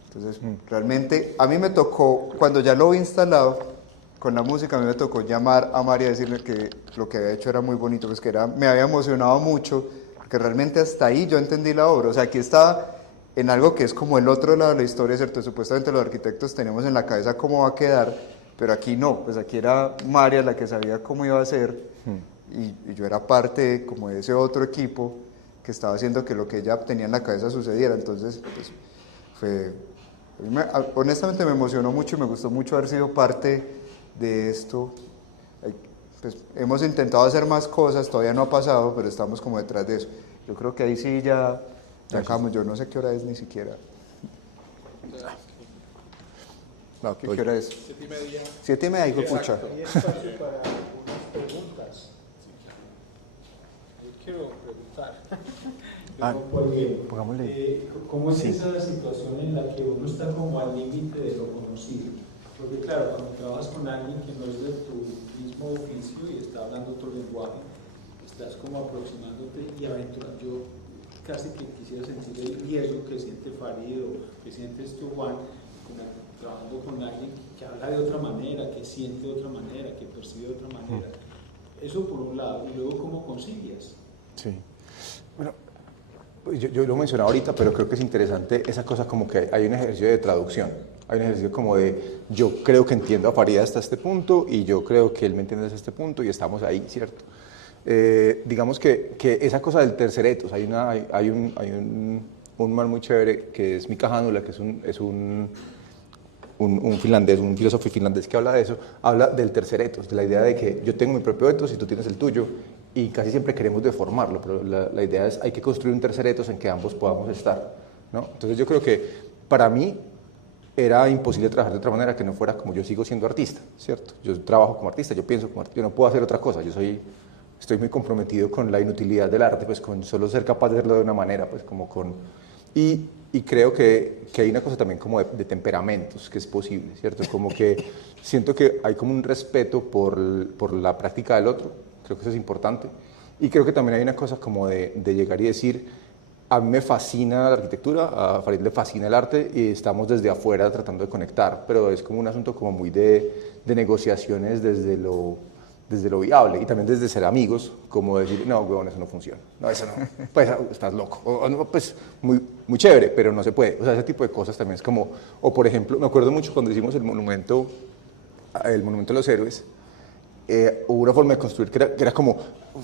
Entonces, realmente, a mí me tocó, cuando ya lo vi instalado con la música, a mí me tocó llamar a María y decirle que lo que había hecho era muy bonito, pues que era, me había emocionado mucho, porque realmente hasta ahí yo entendí la obra. O sea, aquí estaba en algo que es como el otro lado de la historia, ¿cierto? Supuestamente los arquitectos tenemos en la cabeza cómo va a quedar, pero aquí no, pues aquí era María la que sabía cómo iba a ser. Y yo era parte como de ese otro equipo que estaba haciendo que lo que ella tenía en la cabeza sucediera. Entonces, pues, honestamente me emocionó mucho y me gustó mucho haber sido parte de esto. Pues, hemos intentado hacer más cosas, todavía no ha pasado, pero estamos como detrás de eso. Yo creo que ahí sí ya acabamos. Yo no sé qué hora es ni siquiera. No, ¿qué hora es? 7:30. 7:30, hijo de pucha. Hay espacio para algunas preguntas. Yo quiero preguntar. Porque, ¿cómo es esa situación en la que uno está como al límite de lo conocido? Porque claro, cuando trabajas con alguien que no es de tu mismo oficio y está hablando otro lenguaje, estás como aproximándote y aventurando. Yo casi que quisiera sentir el riesgo que siente Farid o que sientes tú, Juan, como trabajando con alguien que habla de otra manera, que siente de otra manera, que percibe de otra manera. Eso por un lado, y luego cómo concilias. Sí. Bueno, Pues yo lo mencionaba ahorita, pero creo que es interesante esa cosa como que hay un ejercicio de traducción. Hay un ejercicio como de, yo creo que entiendo a Farid hasta este punto y yo creo que él me entiende hasta este punto y estamos ahí, ¿cierto? Digamos que esa cosa del tercer etos, hay un man muy chévere que es Mika Hanula, que es un finlandés, un filósofo finlandés que habla de eso, habla del tercer etos, de la idea de que yo tengo mi propio etos y tú tienes el tuyo, y casi siempre queremos deformarlo, pero la idea es hay que construir un tercer etos en que ambos podamos estar, ¿no? Entonces yo creo que para mí era imposible trabajar de otra manera que no fuera como yo sigo siendo artista, ¿cierto? Yo trabajo como artista, yo pienso como artista, yo no puedo hacer otra cosa, estoy muy comprometido con la inutilidad del arte, pues con solo ser capaz de hacerlo de una manera, pues como con... Y creo que hay una cosa también como de temperamentos que es posible, ¿cierto? Como que siento que hay como un respeto por la práctica del otro, creo que eso es importante. Y creo que también hay una cosa como de llegar y decir, a mí me fascina la arquitectura, a Farid le fascina el arte y estamos desde afuera tratando de conectar, pero es como un asunto como muy de negociaciones desde lo viable y también desde ser amigos, como decir, no, huevón, eso no funciona, no, eso no, pues estás loco, o no, pues muy chévere, pero no se puede, o sea, ese tipo de cosas también es como, o por ejemplo, me acuerdo mucho cuando hicimos el monumento de los héroes, hubo una forma de construir que era como,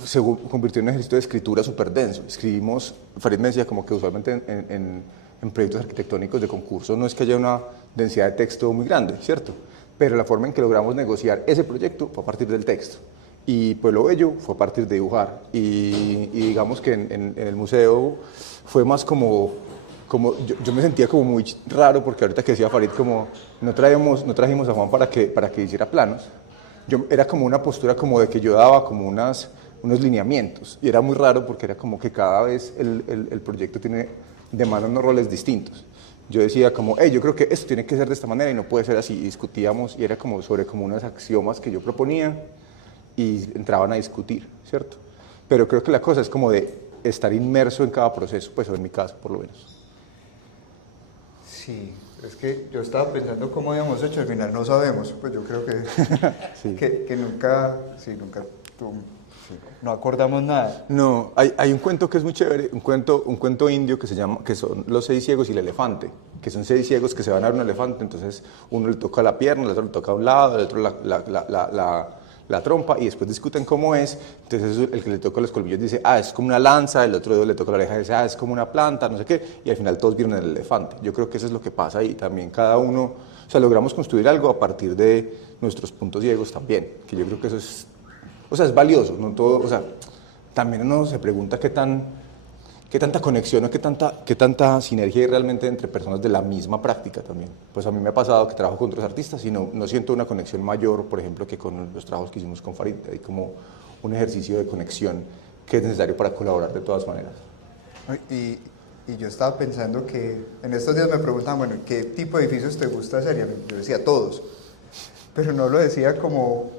se convirtió en un ejercicio de escritura súper denso, escribimos, Farid me decía como que usualmente en proyectos arquitectónicos de concurso no es que haya una densidad de texto muy grande, ¿cierto? Pero la forma en que logramos negociar ese proyecto fue a partir del texto. Y Pueblo Bello fue a partir de dibujar. Y digamos que en el museo fue más como yo me sentía como muy raro, porque ahorita que decía Farid, como no trajimos a Juan para que hiciera planos. Era como una postura como de que yo daba como unos lineamientos. Y era muy raro porque era como que cada vez el proyecto demanda unos roles distintos. Yo decía como, hey, yo creo que esto tiene que ser de esta manera y no puede ser así. Y discutíamos y era como sobre como unos axiomas que yo proponía y entraban a discutir, ¿cierto? Pero creo que la cosa es como de estar inmerso en cada proceso, pues en mi caso, por lo menos. Sí, es que yo estaba pensando cómo habíamos hecho, al final no sabemos, pues yo creo que, Sí. que nunca, no acordamos nada. No, hay un cuento que es muy chévere, un cuento indio que son los 6 ciegos y el elefante, que son 6 ciegos que se van a ver un elefante, entonces uno le toca la pierna, el otro le toca a un lado, el otro la trompa, y después discuten cómo es. Entonces el que le toca los colmillos dice, es como una lanza, el otro le toca la oreja y dice, es como una planta, no sé qué, y al final todos vieron el elefante. Yo creo que eso es lo que pasa y también cada uno, o sea, logramos construir algo a partir de nuestros puntos ciegos también, que yo creo que eso es, o sea, es valioso, no todo, o sea, también uno se pregunta qué tanta conexión o qué tanta sinergia hay realmente entre personas de la misma práctica también. Pues a mí me ha pasado que trabajo con otros artistas y no siento una conexión mayor, por ejemplo, que con los trabajos que hicimos con Farid. Hay como un ejercicio de conexión que es necesario para colaborar de todas maneras. Y yo estaba pensando que en estos días me preguntaban, bueno, ¿qué tipo de edificios te gusta hacer? Y yo decía todos, pero no lo decía como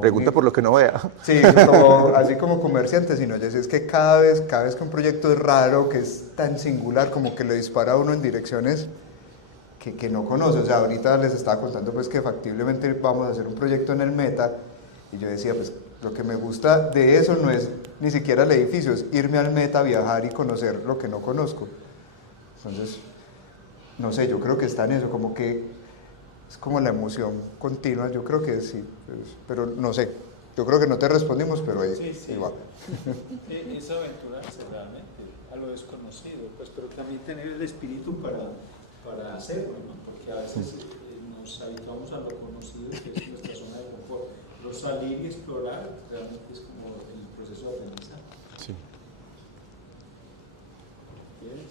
Pregunta por lo que no vea. Sí, así como comerciante, sino yo decía, es que cada vez que un proyecto es raro, que es tan singular, como que lo dispara a uno en direcciones que no conoce. O sea, ahorita les estaba contando pues que factiblemente vamos a hacer un proyecto en el Meta, y yo decía, pues lo que me gusta de eso no es ni siquiera el edificio, es irme al Meta, viajar y conocer lo que no conozco. Entonces, no sé, yo creo que está en eso, como que es como la emoción continua, yo creo que sí, pero no sé, yo creo que no te respondimos, pero ahí Sí. va. Es aventurarse realmente a lo desconocido, pues, pero también tener el espíritu para hacerlo, ¿no? Porque a veces nos habituamos a lo conocido, que es nuestra zona de confort. Pero salir y explorar realmente es como el proceso de aprendizaje. Sí. ¿Quieres?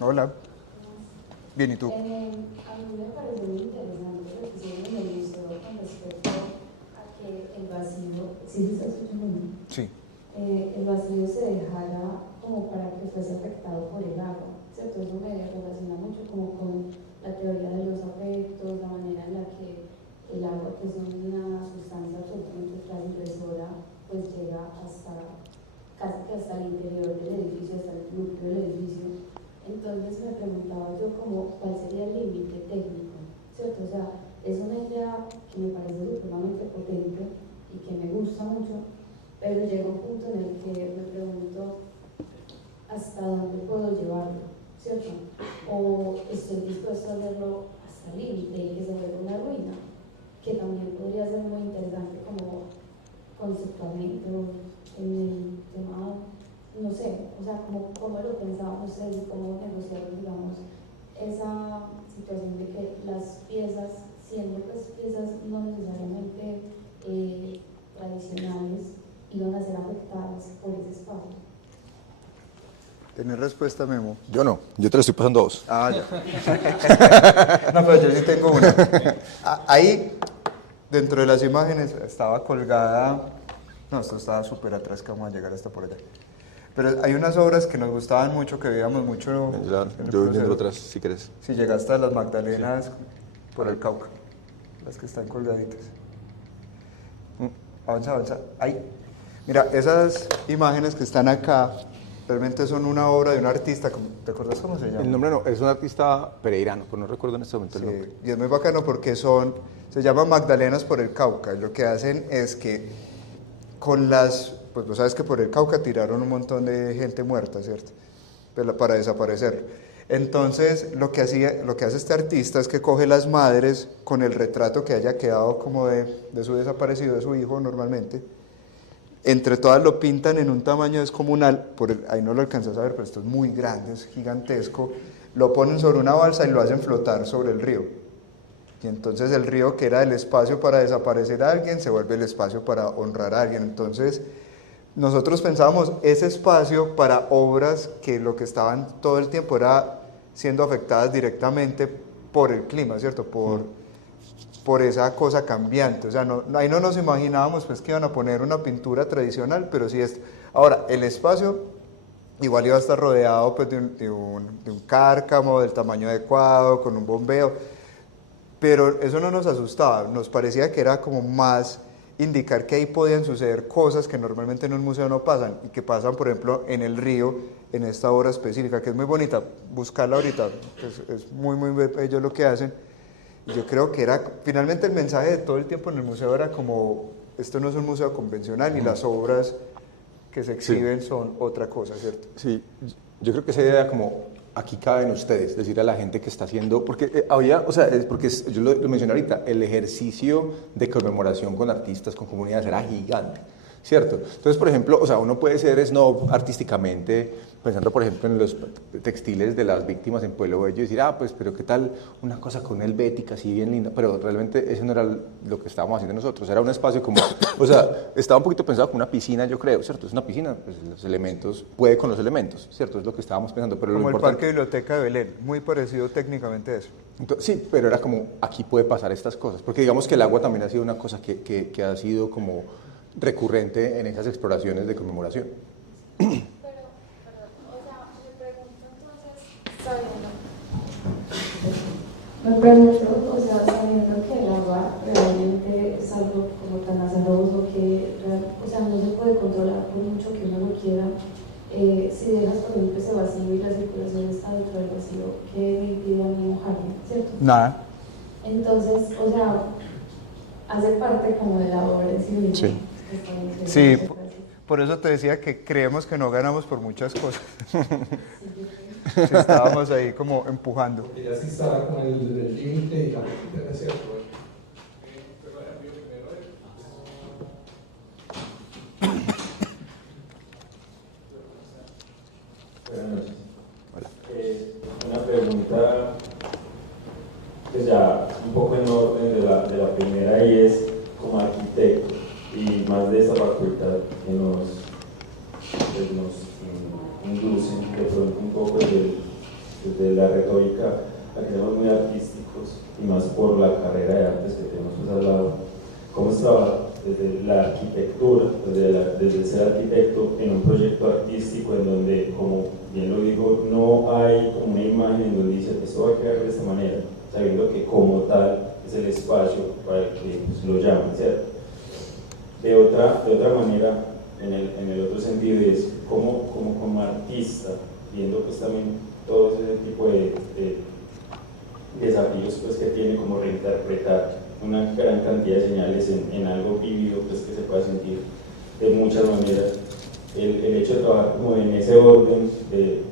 Hola. Bien, ¿y tú? A mí me pareció muy interesante lo que hicieron en el museo con respecto a que el vacío, ¿sí se está escuchando? Sí. El vacío se dejara como para que fuese afectado por el agua, ¿cierto? Eso me relaciona mucho como con la teoría de los afectos, la manera en la que el agua, que es una sustancia absolutamente transgresora, pues llega casi que hasta el interior del edificio, hasta el núcleo del edificio. Entonces me preguntaba yo como cuál sería el límite técnico, ¿cierto? O sea, es una idea que me parece supremamente potente y que me gusta mucho, pero llega un punto en el que me pregunto hasta dónde puedo llevarlo, ¿cierto? O estoy dispuesto a hacerlo hasta el límite y que se vuelva una ruina, que también podría ser muy interesante como conceptualmente o en el tema, no sé, o sea, cómo lo pensaban ustedes y cómo negociaron, digamos, esa situación de que las piezas, siendo pues piezas no necesariamente tradicionales, iban a ser afectadas por ese espacio. ¿Tenés respuesta, Memo? Yo no, yo te lo estoy pasando a vos. Ah, ya. No, pero yo sí tengo una. Ahí, dentro de las imágenes, estaba colgada. No, esto estaba súper atrás, que vamos a llegar hasta por allá. Pero hay unas obras que nos gustaban mucho, que veíamos mucho. Yo viendo otras, si querés. Si llegaste a las Magdalenas, por el Cauca, las que están colgaditas. Avanza, avanza. Ahí. Mira, esas imágenes que están acá realmente son una obra de un artista. ¿Te acuerdas cómo se llama? El nombre no, es un artista pereirano, pero no recuerdo en este momento el Sí, nombre. y es muy bacano porque se llaman Magdalenas por el Cauca. Y lo que hacen es que con pues vos sabes que por el Cauca tiraron un montón de gente muerta, ¿cierto? Para desaparecer. Entonces, lo que hace este artista es que coge las madres con el retrato que haya quedado como de su desaparecido, de su hijo normalmente. Entre todas lo pintan en un tamaño descomunal, ahí no lo alcanzas a ver, pero esto es muy grande, es gigantesco. Lo ponen sobre una balsa y lo hacen flotar sobre el río. Y entonces el río, que era el espacio para desaparecer a alguien, se vuelve el espacio para honrar a alguien. Entonces, nosotros pensábamos ese espacio para obras que lo que estaban todo el tiempo era siendo afectadas directamente por el clima, ¿cierto? Por esa cosa cambiante. O sea, ahí no nos imaginábamos pues que iban a poner una pintura tradicional, pero sí es. Ahora, el espacio igual iba a estar rodeado pues, de un cárcamo del tamaño adecuado, con un bombeo, pero eso no nos asustaba, nos parecía que era como más indicar que ahí podían suceder cosas que normalmente en un museo no pasan, y que pasan, por ejemplo, en el río, en esta obra específica, que es muy bonita, buscarla ahorita, es muy, muy bello lo que hacen. Y yo creo que finalmente el mensaje de todo el tiempo en el museo era como, esto no es un museo convencional, y las obras que se exhiben son otra cosa, ¿cierto? Sí, yo creo que esa idea como, aquí caben ustedes, decir a la gente que está haciendo, porque yo lo mencioné ahorita, el ejercicio de conmemoración con artistas, con comunidades era gigante, ¿cierto? Entonces, por ejemplo, uno puede ser snob artísticamente, pensando, por ejemplo, en los textiles de las víctimas en Pueblo Bello y decir, pues, pero qué tal una cosa con helvética así bien linda, pero realmente eso no era lo que estábamos haciendo nosotros, era un espacio como, estaba un poquito pensado como una piscina, yo creo, ¿cierto? Es una piscina, pues los elementos, puede con los elementos, ¿cierto? Es lo que estábamos pensando, pero como lo el importante... Parque Biblioteca de Belén, muy parecido técnicamente a eso. Entonces, sí, pero era como, aquí puede pasar estas cosas, porque digamos que el agua también ha sido una cosa que ha sido como recurrente en esas exploraciones de conmemoración. Me pregunto, sabiendo que el agua realmente es algo como tan azaroso que, no se puede controlar por mucho que uno lo quiera, si dejas, por ejemplo, ese vacío y la circulación está dentro del vacío, ¿qué me impide a mí mojarme, cierto? Nada. Entonces, hace parte como de la obra en sí misma. Sí, por eso te decía que creemos que no ganamos por muchas cosas. Sí, estábamos ahí como empujando. Ella sí estaba con el límite y la política, ¿cierto? Buenas noches. Hola. Una pregunta, pues ya un poco en orden de la primera, y es como arquitecto y más de esa facultad que nos inducen de pronto un poco desde la retórica, la que somos muy artísticos y más por la carrera de artes que tenemos pues al lado. ¿Cómo es trabajar desde la arquitectura, desde ser arquitecto en un proyecto artístico en donde, como bien lo digo, no hay como una imagen en donde dice esto va a quedar de esta manera, sabiendo que como tal es el espacio para el que pues, lo llaman, ¿cierto? De otra manera, en el otro sentido, es como artista, viendo pues también todo ese tipo de desafíos pues, que tiene como reinterpretar una gran cantidad de señales en algo vívido pues, que se pueda sentir de muchas maneras. El hecho de trabajar como en ese orden de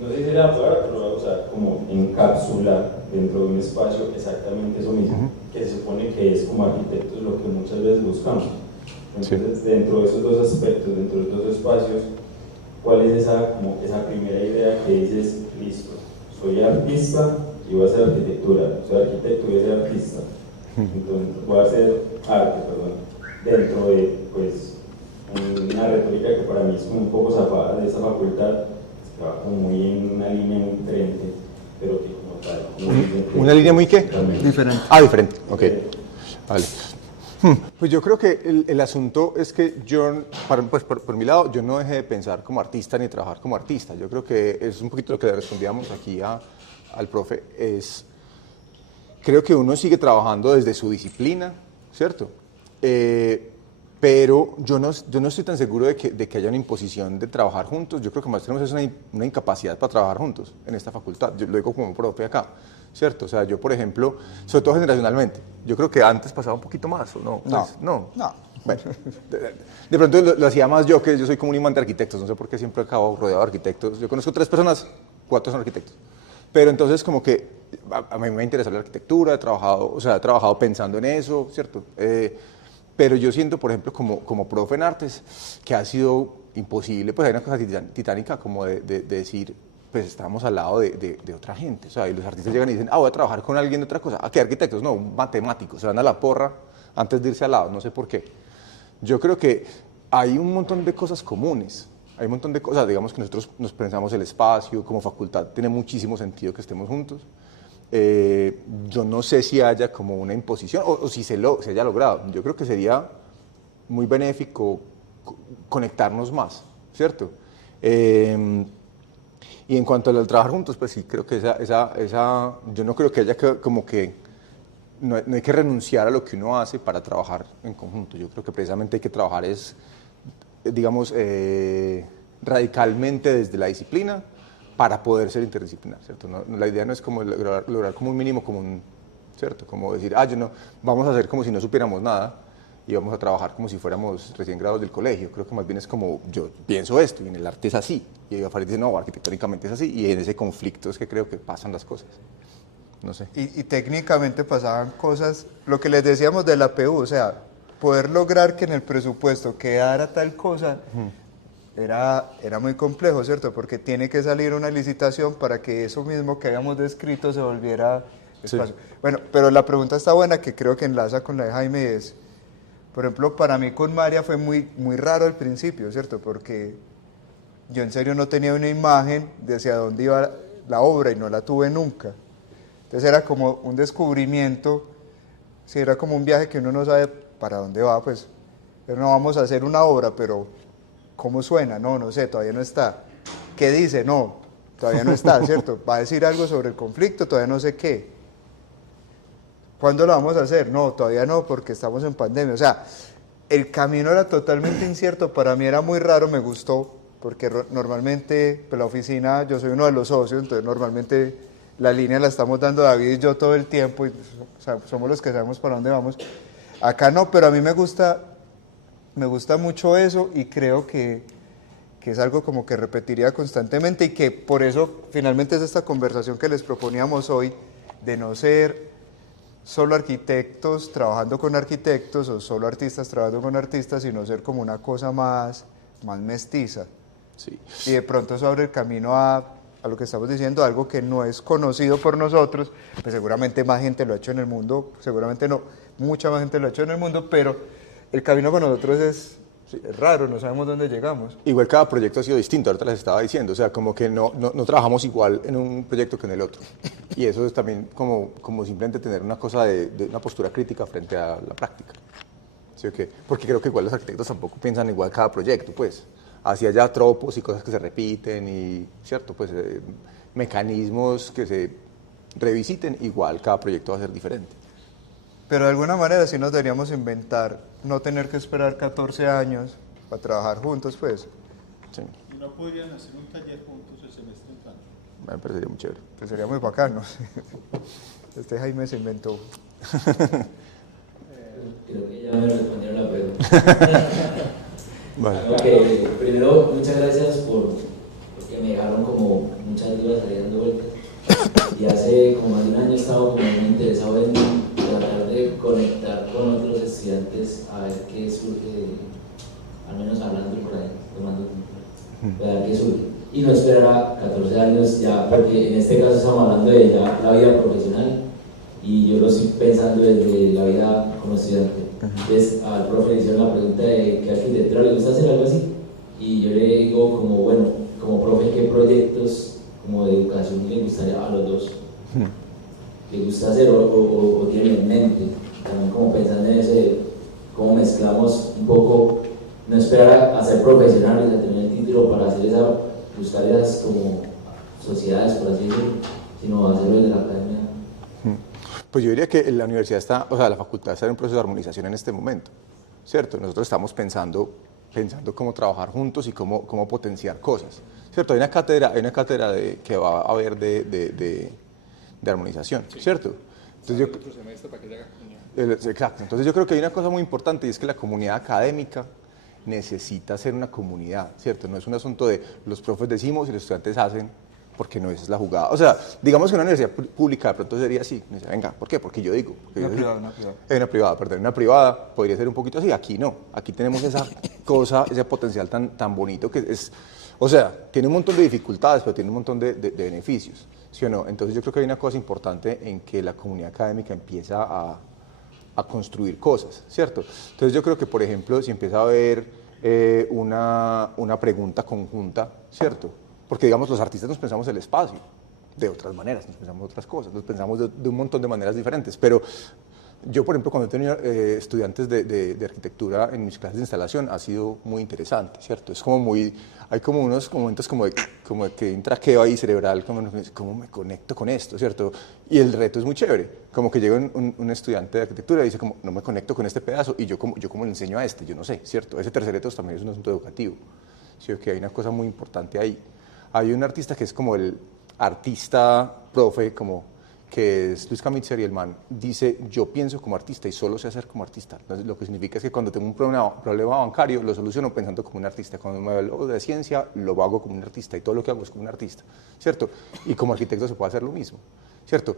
no sé si era la palabra, pero o sea, como encapsular dentro de un espacio exactamente eso mismo, que se supone que es como arquitectos lo que muchas veces buscamos. Entonces, dentro de esos dos aspectos, dentro de esos dos espacios, ¿cuál es como esa primera idea que dices, listo, soy artista y voy a hacer arquitectura, soy arquitecto y voy a ser artista, entonces voy a hacer arte, perdón, dentro de pues una retórica que para mí es como un poco zafada de esa facultad, que va como muy en una línea muy diferente, pero que como tal... ¿Una línea muy qué? Diferente. Ah, diferente, ok. Vale. Pues yo creo que el asunto es que yo, pues por mi lado, yo no dejé de pensar como artista ni trabajar como artista. Yo creo que es un poquito lo que le respondíamos aquí al profe, creo que uno sigue trabajando desde su disciplina, ¿cierto? Pero yo no estoy tan seguro de que haya una imposición de trabajar juntos. Yo creo que más tenemos una incapacidad para trabajar juntos en esta facultad. Yo lo digo como profe acá, ¿cierto? O sea, yo, por ejemplo, sobre todo generacionalmente, yo creo que antes pasaba un poquito más, ¿o no? Pues, no. Bueno, de pronto lo hacía más yo, que yo soy como un imán de arquitectos, no sé por qué siempre acabo rodeado de arquitectos. Yo conozco 3 personas, 4 son arquitectos. Pero entonces como que a mí me interesa la arquitectura, he trabajado pensando en eso, ¿cierto? Pero yo siento, por ejemplo, como profe en artes, que ha sido imposible, pues hay una cosa titánica como de decir, pues estamos al lado de otra gente, o sea, y los artistas llegan y dicen, voy a trabajar con alguien de otra cosa. ¿A qué arquitectos? No, matemáticos, se van a la porra antes de irse al lado, no sé por qué. Yo creo que hay un montón de cosas comunes, hay un montón de cosas, digamos que nosotros nos pensamos el espacio, como facultad tiene muchísimo sentido que estemos juntos. Yo no sé si haya como una imposición o si se haya logrado. Yo creo que sería muy benéfico conectarnos más, ¿cierto? Y en cuanto al trabajar juntos, pues sí, creo que yo no creo que haya no hay que renunciar a lo que uno hace para trabajar en conjunto. Yo creo que precisamente hay que trabajar digamos, radicalmente desde la disciplina para poder ser interdisciplinar, ¿cierto? La idea no es como lograr como un mínimo común, ¿cierto? Como decir, vamos a hacer como si no supiéramos nada y vamos a trabajar como si fuéramos recién graduados del colegio. Creo que más bien es como, yo pienso esto y en el arte es así. Y Farid dice, no, arquitectónicamente es así. Y en ese conflicto es que creo que pasan las cosas. No sé. Y técnicamente pasaban cosas, lo que les decíamos de la PU, o sea, poder lograr que en el presupuesto quedara tal cosa, era muy complejo, ¿cierto? Porque tiene que salir una licitación para que eso mismo que habíamos descrito se volviera espacio. Sí. Bueno, pero la pregunta está buena, que creo que enlaza con la de Jaime, es, por ejemplo, para mí con María fue muy raro al principio, ¿cierto? Porque yo en serio no tenía una imagen de hacia dónde iba la obra y no la tuve nunca. Entonces era como un descubrimiento, sí, era como un viaje que uno no sabe para dónde va, pues, pero no vamos a hacer una obra, pero ¿cómo suena? No sé, todavía no está. ¿Qué dice? No, todavía no está, ¿cierto? Va a decir algo sobre el conflicto, todavía no sé qué. ¿Cuándo lo vamos a hacer? No, todavía no, porque estamos en pandemia. O sea, el camino era totalmente incierto, para mí era muy raro, me gustó, porque normalmente, pues la oficina, yo soy uno de los socios, entonces normalmente la línea la estamos dando David y yo todo el tiempo, y, o sea, somos los que sabemos para dónde vamos. Acá no, pero a mí me gusta mucho eso y creo que es algo como que repetiría constantemente y que por eso finalmente es esta conversación que les proponíamos hoy de no ser solo arquitectos trabajando con arquitectos o solo artistas trabajando con artistas, sino ser como una cosa más mestiza. Sí. Y de pronto eso abre el camino a lo que estamos diciendo, algo que no es conocido por nosotros, pues seguramente más gente lo ha hecho en el mundo, seguramente no, mucha más gente lo ha hecho en el mundo, pero el camino con nosotros es raro, no sabemos dónde llegamos. Igual cada proyecto ha sido distinto, ahorita les estaba diciendo, o sea, como que no trabajamos igual en un proyecto que en el otro. Y eso es también como simplemente tener una cosa de una postura crítica frente a la práctica. ¿Sí o qué? Porque creo que igual los arquitectos tampoco piensan igual cada proyecto, pues. Hacia allá tropos y cosas que se repiten y, ¿cierto? Pues mecanismos que se revisiten, igual cada proyecto va a ser diferente. Pero de alguna manera sí nos deberíamos inventar, no tener que esperar 14 años para trabajar juntos, pues. Sí. ¿Y no podrían hacer un taller juntos el semestre entrante? Me parecería muy chévere. Pues sería muy bacano. Este Jaime se inventó. Creo que ya me respondieron la pregunta. Vale. Okay, primero, muchas gracias porque me dejaron como muchas dudas ahí dando vueltas. Y hace como más de un año estaba como muy interesado en tratar de conectar con otros estudiantes a ver qué surge, al menos hablando por ahí, tomando tiempo, a ver qué surge. Y no esperar a 14 años ya, porque en este caso estamos hablando de ya la vida profesional y yo lo estoy pensando desde la vida como estudiante. Entonces al profe le hicieron la pregunta de qué arquitectura le gusta hacer, algo así, y yo le digo como, bueno, como profe, ¿qué proyectos como de educación le gustaría a los dos? ¿Le gusta hacer o tienen en mente? También como pensando en ese, cómo mezclamos un poco, no esperar a ser profesionales, a tener el título para hacer buscar esas como sociedades, por así decirlo, sino hacerlo desde la academia. Pues yo diría que la universidad está, o sea, la facultad está en un proceso de armonización en este momento, ¿cierto? Nosotros estamos pensando cómo trabajar juntos y cómo potenciar cosas, ¿cierto? Hay una cátedra que va a haber de armonización, ¿cierto? Entonces exacto. Entonces yo creo que hay una cosa muy importante y es que la comunidad académica necesita ser una comunidad, ¿cierto? No es un asunto de los profes decimos y los estudiantes hacen, porque no esa es la jugada. O sea, digamos que una universidad pública de pronto sería así. Venga, ¿por qué? Porque yo digo. Una privada podría ser un poquito así. Aquí no. Aquí tenemos esa cosa, ese potencial tan bonito que es... O sea, tiene un montón de dificultades, pero tiene un montón de beneficios, ¿sí o no? Entonces yo creo que hay una cosa importante en que la comunidad académica empieza a construir cosas, ¿cierto? Entonces yo creo que, por ejemplo, si empieza a haber una pregunta conjunta, ¿cierto? Porque, digamos, los artistas nos pensamos el espacio de otras maneras, nos pensamos otras cosas, nos pensamos de un montón de maneras diferentes. Pero yo, por ejemplo, cuando he tenido estudiantes de arquitectura en mis clases de instalación, ha sido muy interesante, ¿cierto? Es como hay como unos momentos como de que un traqueo ahí cerebral, ¿cómo me conecto con esto, ¿cierto? Y el reto es muy chévere, como que llega un estudiante de arquitectura y dice como, no me conecto con este pedazo, y yo como le enseño a este, yo no sé, ¿cierto? Ese tercer reto también es un asunto educativo, ¿sí? Que hay una cosa muy importante ahí. Hay un artista que es como el artista profe, que es Luis Camitzer, y el man dice, yo pienso como artista y solo sé hacer como artista. Entonces, lo que significa es que cuando tengo un problema bancario, lo soluciono pensando como un artista. Cuando me hablo de ciencia, lo hago como un artista y todo lo que hago es como un artista, ¿cierto? Y como arquitecto se puede hacer lo mismo, ¿cierto?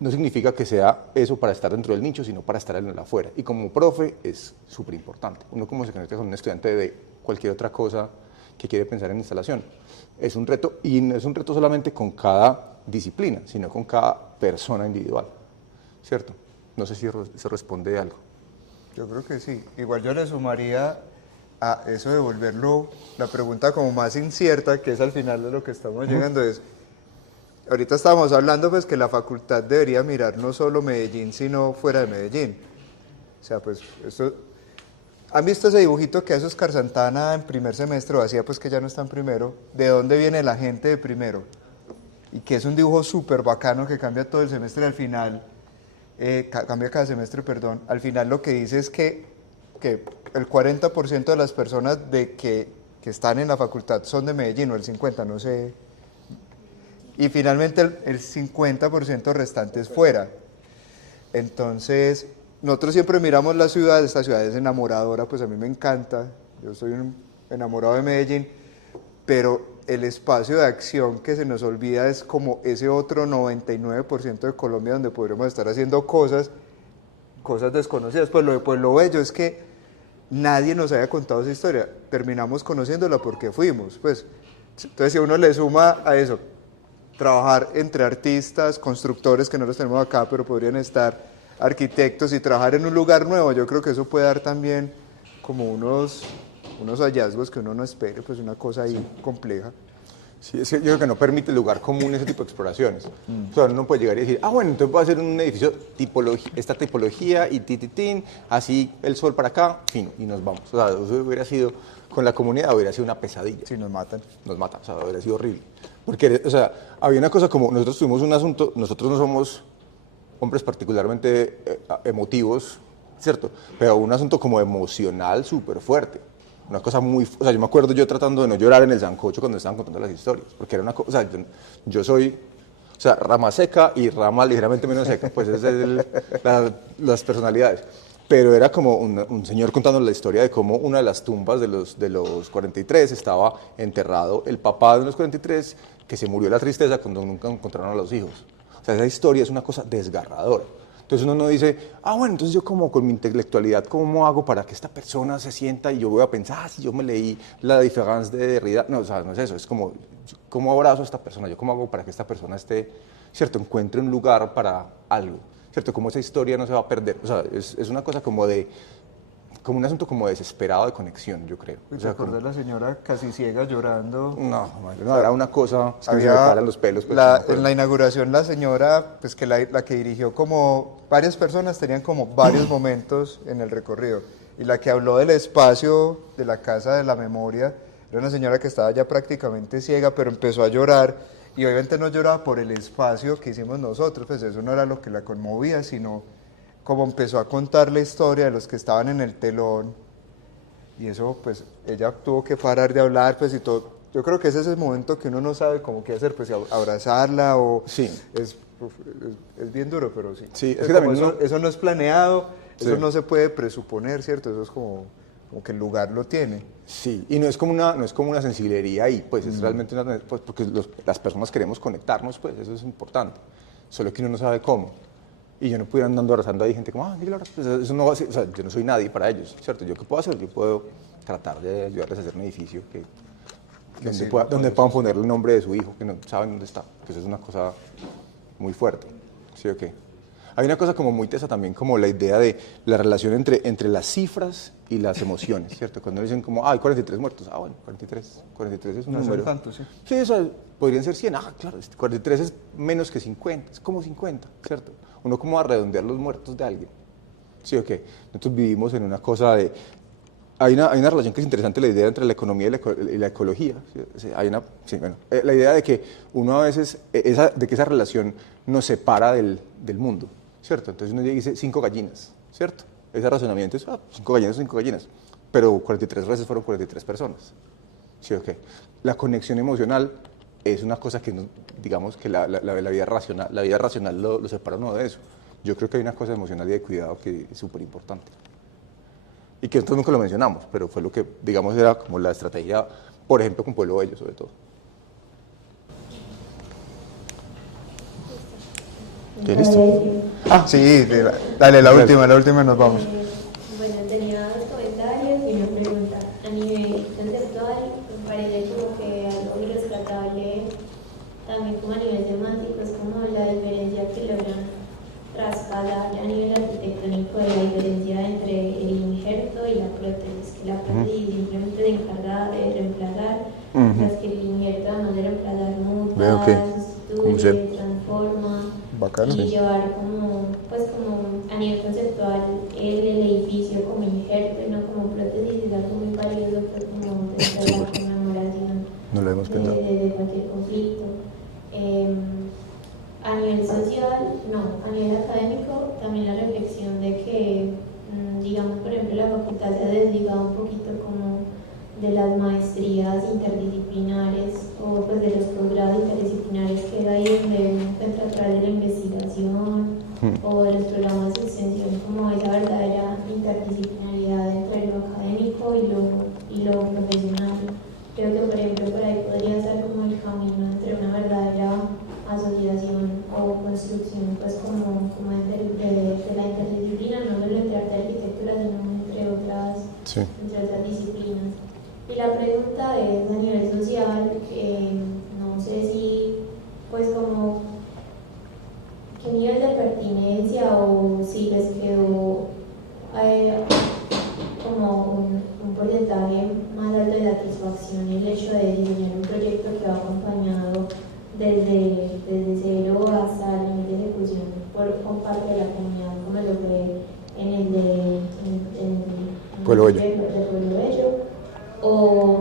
No significa que sea eso para estar dentro del nicho, sino para estar en el afuera. Y como profe es súper importante. Uno como se conecta con un estudiante de cualquier otra cosa que quiere pensar en instalación. Es un reto, y no es un reto solamente con cada disciplina, sino con cada persona individual, ¿cierto? No sé si se responde algo. Yo creo que sí. Igual yo le sumaría a eso de volverlo, la pregunta como más incierta, que es al final de lo que estamos llegando, es, ahorita estábamos hablando pues que la facultad debería mirar no solo Medellín, sino fuera de Medellín. O sea, pues esto... ¿Han visto ese dibujito que hace Oscar Santana en primer semestre, o hacía pues que ya no está en primero? ¿De dónde viene la gente de primero? Y que es un dibujo súper bacano que cambia todo el semestre al final, cambia cada semestre, perdón. Al final lo que dice es que el 40% de las personas que están en la facultad son de Medellín, o el 50%, no sé. Y finalmente el 50% restante es fuera. Entonces... nosotros siempre miramos la ciudad, esta ciudad es enamoradora, pues a mí me encanta, yo soy un enamorado de Medellín, pero el espacio de acción que se nos olvida es como ese otro 99% de Colombia donde podríamos estar haciendo cosas desconocidas. Pues lo bello es que nadie nos haya contado esa historia, terminamos conociéndola porque fuimos, pues. Entonces si uno le suma a eso, trabajar entre artistas, constructores que no los tenemos acá, pero podrían estar arquitectos y trabajar en un lugar nuevo, yo creo que eso puede dar también como unos hallazgos que uno no espere, pues una cosa ahí compleja. Sí, es que yo creo que no permite el lugar común ese tipo de exploraciones. O sea, uno no puede llegar y decir, bueno, entonces voy a hacer un edificio, esta tipología y tititín, así el sol para acá, fin, y nos vamos. O sea, eso hubiera sido, con la comunidad hubiera sido una pesadilla. Sí, nos matan. Nos matan, o sea, hubiera sido horrible. Porque, o sea, había una cosa como, nosotros tuvimos un asunto, nosotros no somos hombres particularmente emotivos, ¿cierto? Pero un asunto como emocional súper fuerte. una cosa muy, o sea, yo me acuerdo yo tratando de no llorar en el sancocho cuando estaban contando las historias, porque era una cosa, o sea, yo soy, o sea, rama seca y rama ligeramente menos seca, pues esa es las personalidades. Pero era como un señor contando la historia de cómo una de las tumbas de los 43 estaba enterrado el papá de los 43, que se murió de la tristeza cuando nunca encontraron a los hijos. O sea, esa historia es una cosa desgarradora. Entonces uno no dice, bueno, entonces yo como con mi intelectualidad, ¿cómo hago para que esta persona se sienta y yo voy a pensar, si yo me leí La Différence de Derrida? No, o sea, no es eso, es como, ¿cómo abrazo a esta persona? ¿Yo cómo hago para que esta persona esté, cierto, encuentre un lugar para algo? ¿Cierto? Cómo esa historia no se va a perder. O sea, es una cosa como un asunto como desesperado de conexión, yo creo. ¿Te o sea, acuerdas la señora casi ciega llorando? No, era una cosa, es que Había se me paran los pelos. Pues, en la inauguración la señora, pues que la que dirigió como varias personas tenían como varios momentos en el recorrido. Y la que habló del espacio de la Casa de la Memoria era una señora que estaba ya prácticamente ciega, pero empezó a llorar. Y obviamente no lloraba por el espacio que hicimos nosotros, pues eso no era lo que la conmovía, sino como empezó a contar la historia de los que estaban en el telón. Y eso, pues, ella tuvo que parar de hablar, pues, y todo. Yo creo que ese es el momento que uno no sabe cómo qué hacer, pues, abrazarla o... Sí. Es bien duro, pero sí. Sí, es que también eso no es planeado, Sí. eso no se puede presuponer, ¿cierto? Eso es como que el lugar lo tiene. Sí, y no es como una sensiblería ahí, pues es realmente pues porque las personas queremos conectarnos, pues eso es importante, solo que uno no sabe cómo. Y yo no pudiera andando abrazando ahí gente como, pues eso no va a ser, o sea, yo no soy nadie para ellos, ¿cierto? ¿Yo qué puedo hacer? Yo puedo tratar de ayudarles a hacer un edificio donde puedan ponerle el nombre de su hijo, que no saben dónde está, que eso es una cosa muy fuerte, ¿sí o qué? Hay una cosa como muy tesa también, como la idea de la relación entre las cifras y las emociones, ¿cierto? Cuando dicen como, hay 43 muertos, bueno, 43 es un No son número. tantos, sí. Sí, eso podrían ser 100, claro, 43 es menos que 50, es como 50, ¿cierto? Uno como a redondear los muertos de alguien, ¿sí o qué? Nosotros vivimos en una cosa de... Hay una relación que es interesante, la idea entre la economía y la ecología. ¿Sí? La idea de que uno a veces, de que esa relación nos separa del mundo, ¿cierto? Entonces uno llega y dice 5 gallinas, ¿cierto? Ese razonamiento es, 5 gallinas son 5 gallinas, pero 43 veces fueron 43 personas, ¿sí o qué? La conexión emocional es una cosa que, digamos, que la vida racional lo separa uno de eso. Yo creo que hay una cosa emocional y de cuidado que es súper importante. Y que nosotros nunca lo mencionamos, pero fue lo que, digamos, era como la estrategia, por ejemplo, con Pueblo Bello, sobre todo. ¿Ya listo? Sí, dale, la última nos vamos. Bueno, tenía 2 comentarios y una pregunta. A nivel conceptual, me parece como que algo irrescatable, también como a nivel semántico, es como la diferencia que logran traspasar a nivel arquitectónico de la diferencia entre el injerto y la prótesis, que la prótesis simplemente se encarga de reemplazar, mientras que el injerto además de reemplazar muta, sustituye, transforma. Bacano. Y llevar como a nivel conceptual el edificio como injerto y no como prótesis es algo muy valioso, pues como dentro de la conmemoración No lo hemos pensado. de cualquier conflicto. A nivel social, a nivel académico, también la reflexión de que, digamos, por ejemplo, la facultad se ha desligado un poquito como de las maestrías interdisciplinares o pues de los posgrados interdisciplinares, que es ahí donde uno encuentra a través de la investigación o de los programas de extensión como esa verdadera interdisciplinaridad entre lo académico y lo profesional. Creo que, por ejemplo, por ahí podría ser como el camino entre una verdadera asociación o construcción, pues como de la interdisciplina, no solo entre arte y arquitectura, sino entre otras disciplinas. Y la pregunta es a nivel social, no sé si, pues como, qué nivel de pertinencia o si les quedó como un porcentaje más alto de satisfacción el hecho de diseñar un proyecto que va acompañado desde cero hasta el nivel de ejecución por parte de la comunidad, como lo fue en el de Pueblo Bello. Pueblo Bello, o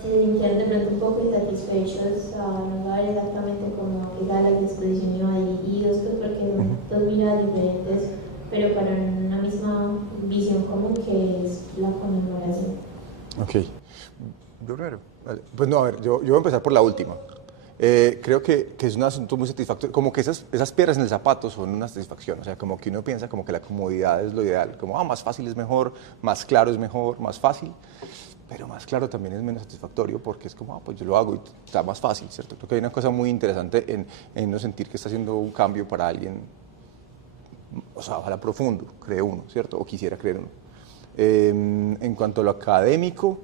si se sintieron de pronto un poco insatisfechos a no saber exactamente cómo a qué sala de exposición iba dirigidos, pues porque son 2 miradas diferentes, pero para una misma visión común que es la conmemoración. Ok. Yo primero. Vale. Pues no, a ver, yo voy a empezar por la última. Creo que es un asunto muy satisfactorio, como que esas piedras en el zapato son una satisfacción, o sea, como que uno piensa como que la comodidad es lo ideal, como más fácil es mejor, más claro es mejor, más fácil, pero más claro también es menos satisfactorio porque es como, pues yo lo hago y está más fácil, ¿cierto? Creo que hay una cosa muy interesante en no sentir que está haciendo un cambio para alguien, o sea, ojalá profundo, cree uno, ¿cierto? O quisiera creer uno. En cuanto a lo académico,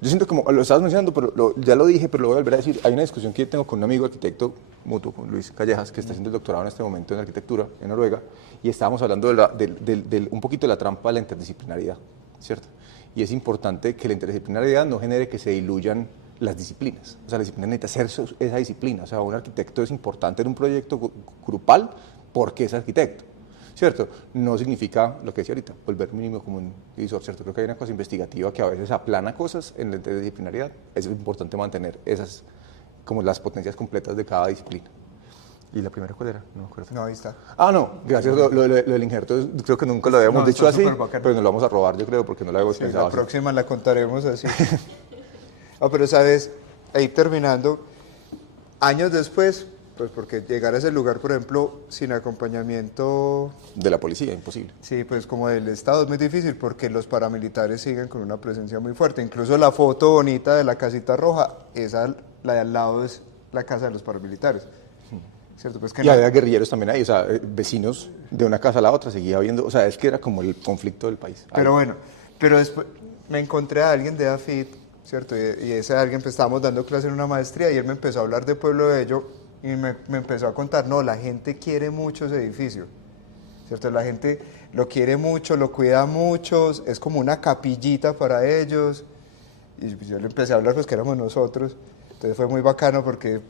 yo siento como, lo estabas mencionando, pero ya lo dije, pero lo voy a volver a decir, hay una discusión que yo tengo con un amigo arquitecto mutuo, con Luis Callejas, que está haciendo el doctorado en este momento en arquitectura en Noruega, y estábamos hablando un poquito de la trampa de la interdisciplinaridad, ¿cierto? Y es importante que la interdisciplinaridad no genere que se diluyan las disciplinas, o sea, la disciplina necesita ser esa disciplina, o sea, un arquitecto es importante en un proyecto grupal porque es arquitecto, ¿cierto? No significa, lo que decía ahorita, volver mínimo como un divisor, ¿cierto? Creo que hay una cosa investigativa que a veces aplana cosas en la interdisciplinaridad. Es importante mantener esas, como las potencias completas de cada disciplina. ¿Y la primera cuál era? No me acuerdo. No, ahí está. Ah, no, gracias. Lo del injerto, creo que nunca lo habíamos dicho así, pero nos lo vamos a robar, yo creo, porque no lo habíamos pensado La así. próxima la contaremos así. Pero sabes, ahí terminando, años después, pues porque llegar a ese lugar, por ejemplo, sin acompañamiento... De la policía, imposible. Sí, pues como del Estado es muy difícil porque los paramilitares siguen con una presencia muy fuerte. Incluso la foto bonita de la casita roja, esa, la de al lado es la casa de los paramilitares. ¿Cierto? Pues que y había guerrilleros también ahí, o sea, vecinos de una casa a la otra, seguía habiendo, o sea, es que era como el conflicto del país. Pero bueno, pero después me encontré a alguien de AFIT, ¿cierto? Y ese alguien, pues estábamos dando clase en una maestría y él me empezó a hablar de Pueblo de Ello y me empezó a contar, no, la gente quiere mucho ese edificio, ¿cierto? La gente lo quiere mucho, lo cuida mucho, es como una capillita para ellos. Y yo le empecé a hablar, pues que éramos nosotros, entonces fue muy bacano porque,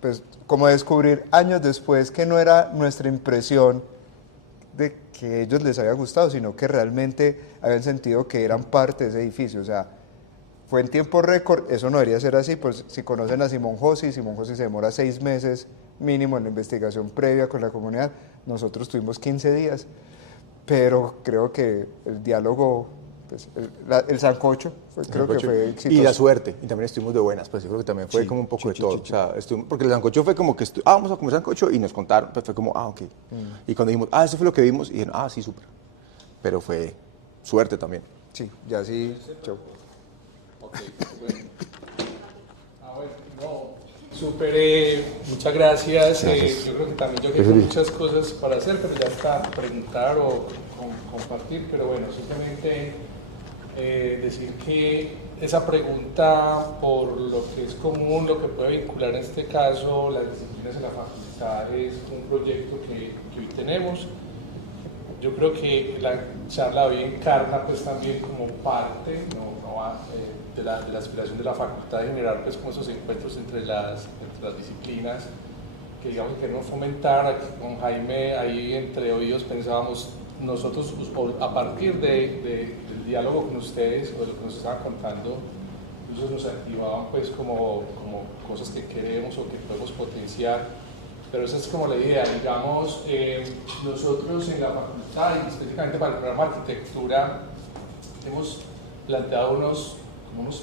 pues, como descubrir años después que no era nuestra impresión de que a ellos les había gustado, sino que realmente habían sentido que eran parte de ese edificio, o sea, fue en tiempo récord, eso no debería ser así, pues si conocen a Simón José se demora 6 meses mínimo en la investigación previa con la comunidad, nosotros tuvimos 15 días, pero creo que el diálogo, pues, el sancocho, creo que fue exitoso. Y la suerte, y también estuvimos de buenas, pues yo creo que también fue como un poco de todo, o sea, porque el sancocho fue como que, vamos a comer sancocho, y nos contaron, pues fue como, ok, y cuando dijimos, eso fue lo que vimos, y dijeron, sí, súper, pero fue suerte también. Sí, ya sí, chau. Bueno, no, súper, muchas gracias. Yo creo que también yo tengo muchas cosas para hacer, pero ya está, preguntar o compartir, pero bueno, simplemente decir que esa pregunta, por lo que es común, lo que puede vincular en este caso las disciplinas en la facultad, es un proyecto que hoy tenemos. Yo creo que la charla hoy encarna pues también como parte de la aspiración de la facultad de generar pues como esos encuentros entre las disciplinas que digamos que queremos fomentar. Aquí con Jaime ahí entre oídos pensábamos nosotros a partir del diálogo con ustedes o de lo que nos estaban contando, incluso nos activaban pues como cosas que queremos o que podemos potenciar. Pero esa es como la idea, digamos, nosotros en la facultad y específicamente para el programa de arquitectura hemos planteado unos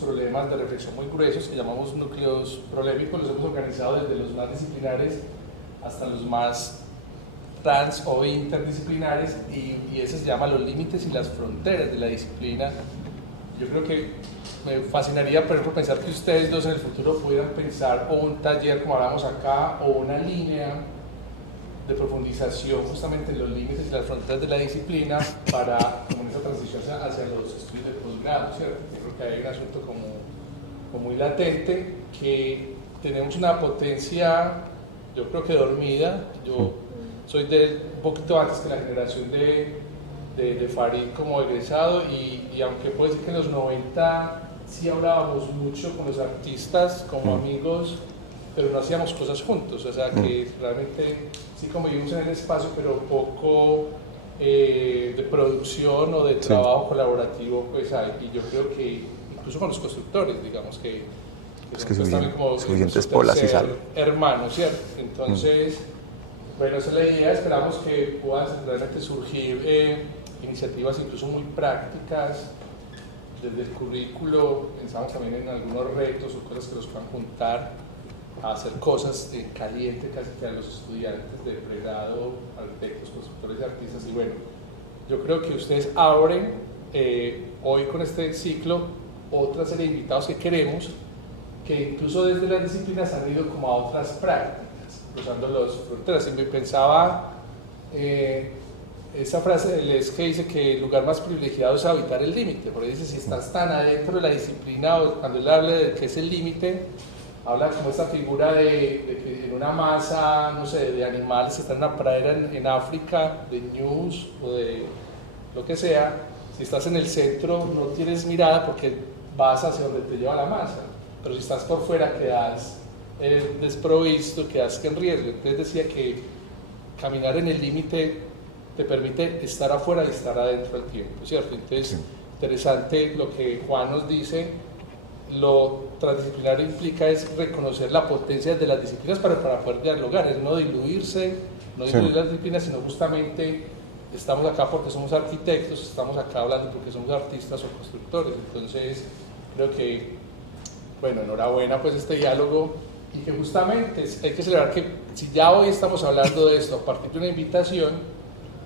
problemas de reflexión muy gruesos que llamamos núcleos prolémicos, los hemos organizado desde los más disciplinares hasta los más trans o interdisciplinares y ese se llama los límites y las fronteras de la disciplina. Yo creo que me fascinaría, por ejemplo, pensar que ustedes dos en el futuro pudieran pensar o un taller como hablamos acá o una línea de profundización justamente en los límites y las fronteras de la disciplina para como en esa transición hacia los estudios de posgrado, ¿cierto? Yo creo que hay un asunto como muy latente que tenemos una potencia, yo creo que dormida. Yo soy un poquito antes que la generación de Farid como egresado y aunque puede ser que en los 90 sí hablábamos mucho con los artistas como amigos, pero no hacíamos cosas juntos, o sea que realmente sí convivimos en el espacio, pero poco de producción o de trabajo colaborativo pues hay, y yo creo que incluso con los constructores, digamos que es que pues, también como suficientes polas y sal. Hermanos, ¿cierto? Entonces, bueno, esa es la idea, esperamos que puedan realmente surgir iniciativas incluso muy prácticas desde el currículo pensamos también en algunos retos o cosas que los puedan juntar a hacer cosas en caliente casi que a los estudiantes de pregrado, arquitectos, constructores y artistas. Y bueno, yo creo que ustedes abren hoy con este ciclo otra serie de invitados que queremos, que incluso desde las disciplinas han ido como a otras prácticas, cruzando las fronteras. Y me pensaba esa frase de Les que dice que el lugar más privilegiado es habitar el límite. Por ahí dice, si estás tan adentro de la disciplina, o cuando él habla de qué es el límite, habla como esta figura de que en una masa, no sé, de animales que están en una pradera en África, de ñus o de lo que sea, si estás en el centro no tienes mirada porque vas hacia donde te lleva la masa, pero si estás por fuera quedas desprovisto, quedas en riesgo. Entonces decía que caminar en el límite te permite estar afuera y estar adentro al tiempo, ¿cierto? Entonces, interesante lo que Juan nos dice. Lo transdisciplinario implica es reconocer la potencia de las disciplinas para poder dialogar, es no diluirse, no diluir las disciplinas, sino justamente estamos acá porque somos arquitectos, estamos acá hablando porque somos artistas o constructores. Entonces, creo que, bueno, enhorabuena pues este diálogo, y que justamente hay que celebrar que si ya hoy estamos hablando de esto a partir de una invitación,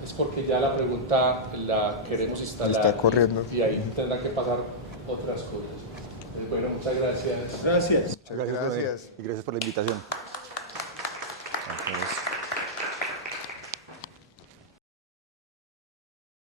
es porque ya la pregunta la queremos instalar. Está corriendo. Y ahí tendrán que pasar otras cosas. Bueno, muchas gracias. Gracias. Muchas gracias. Y gracias por la invitación. Gracias.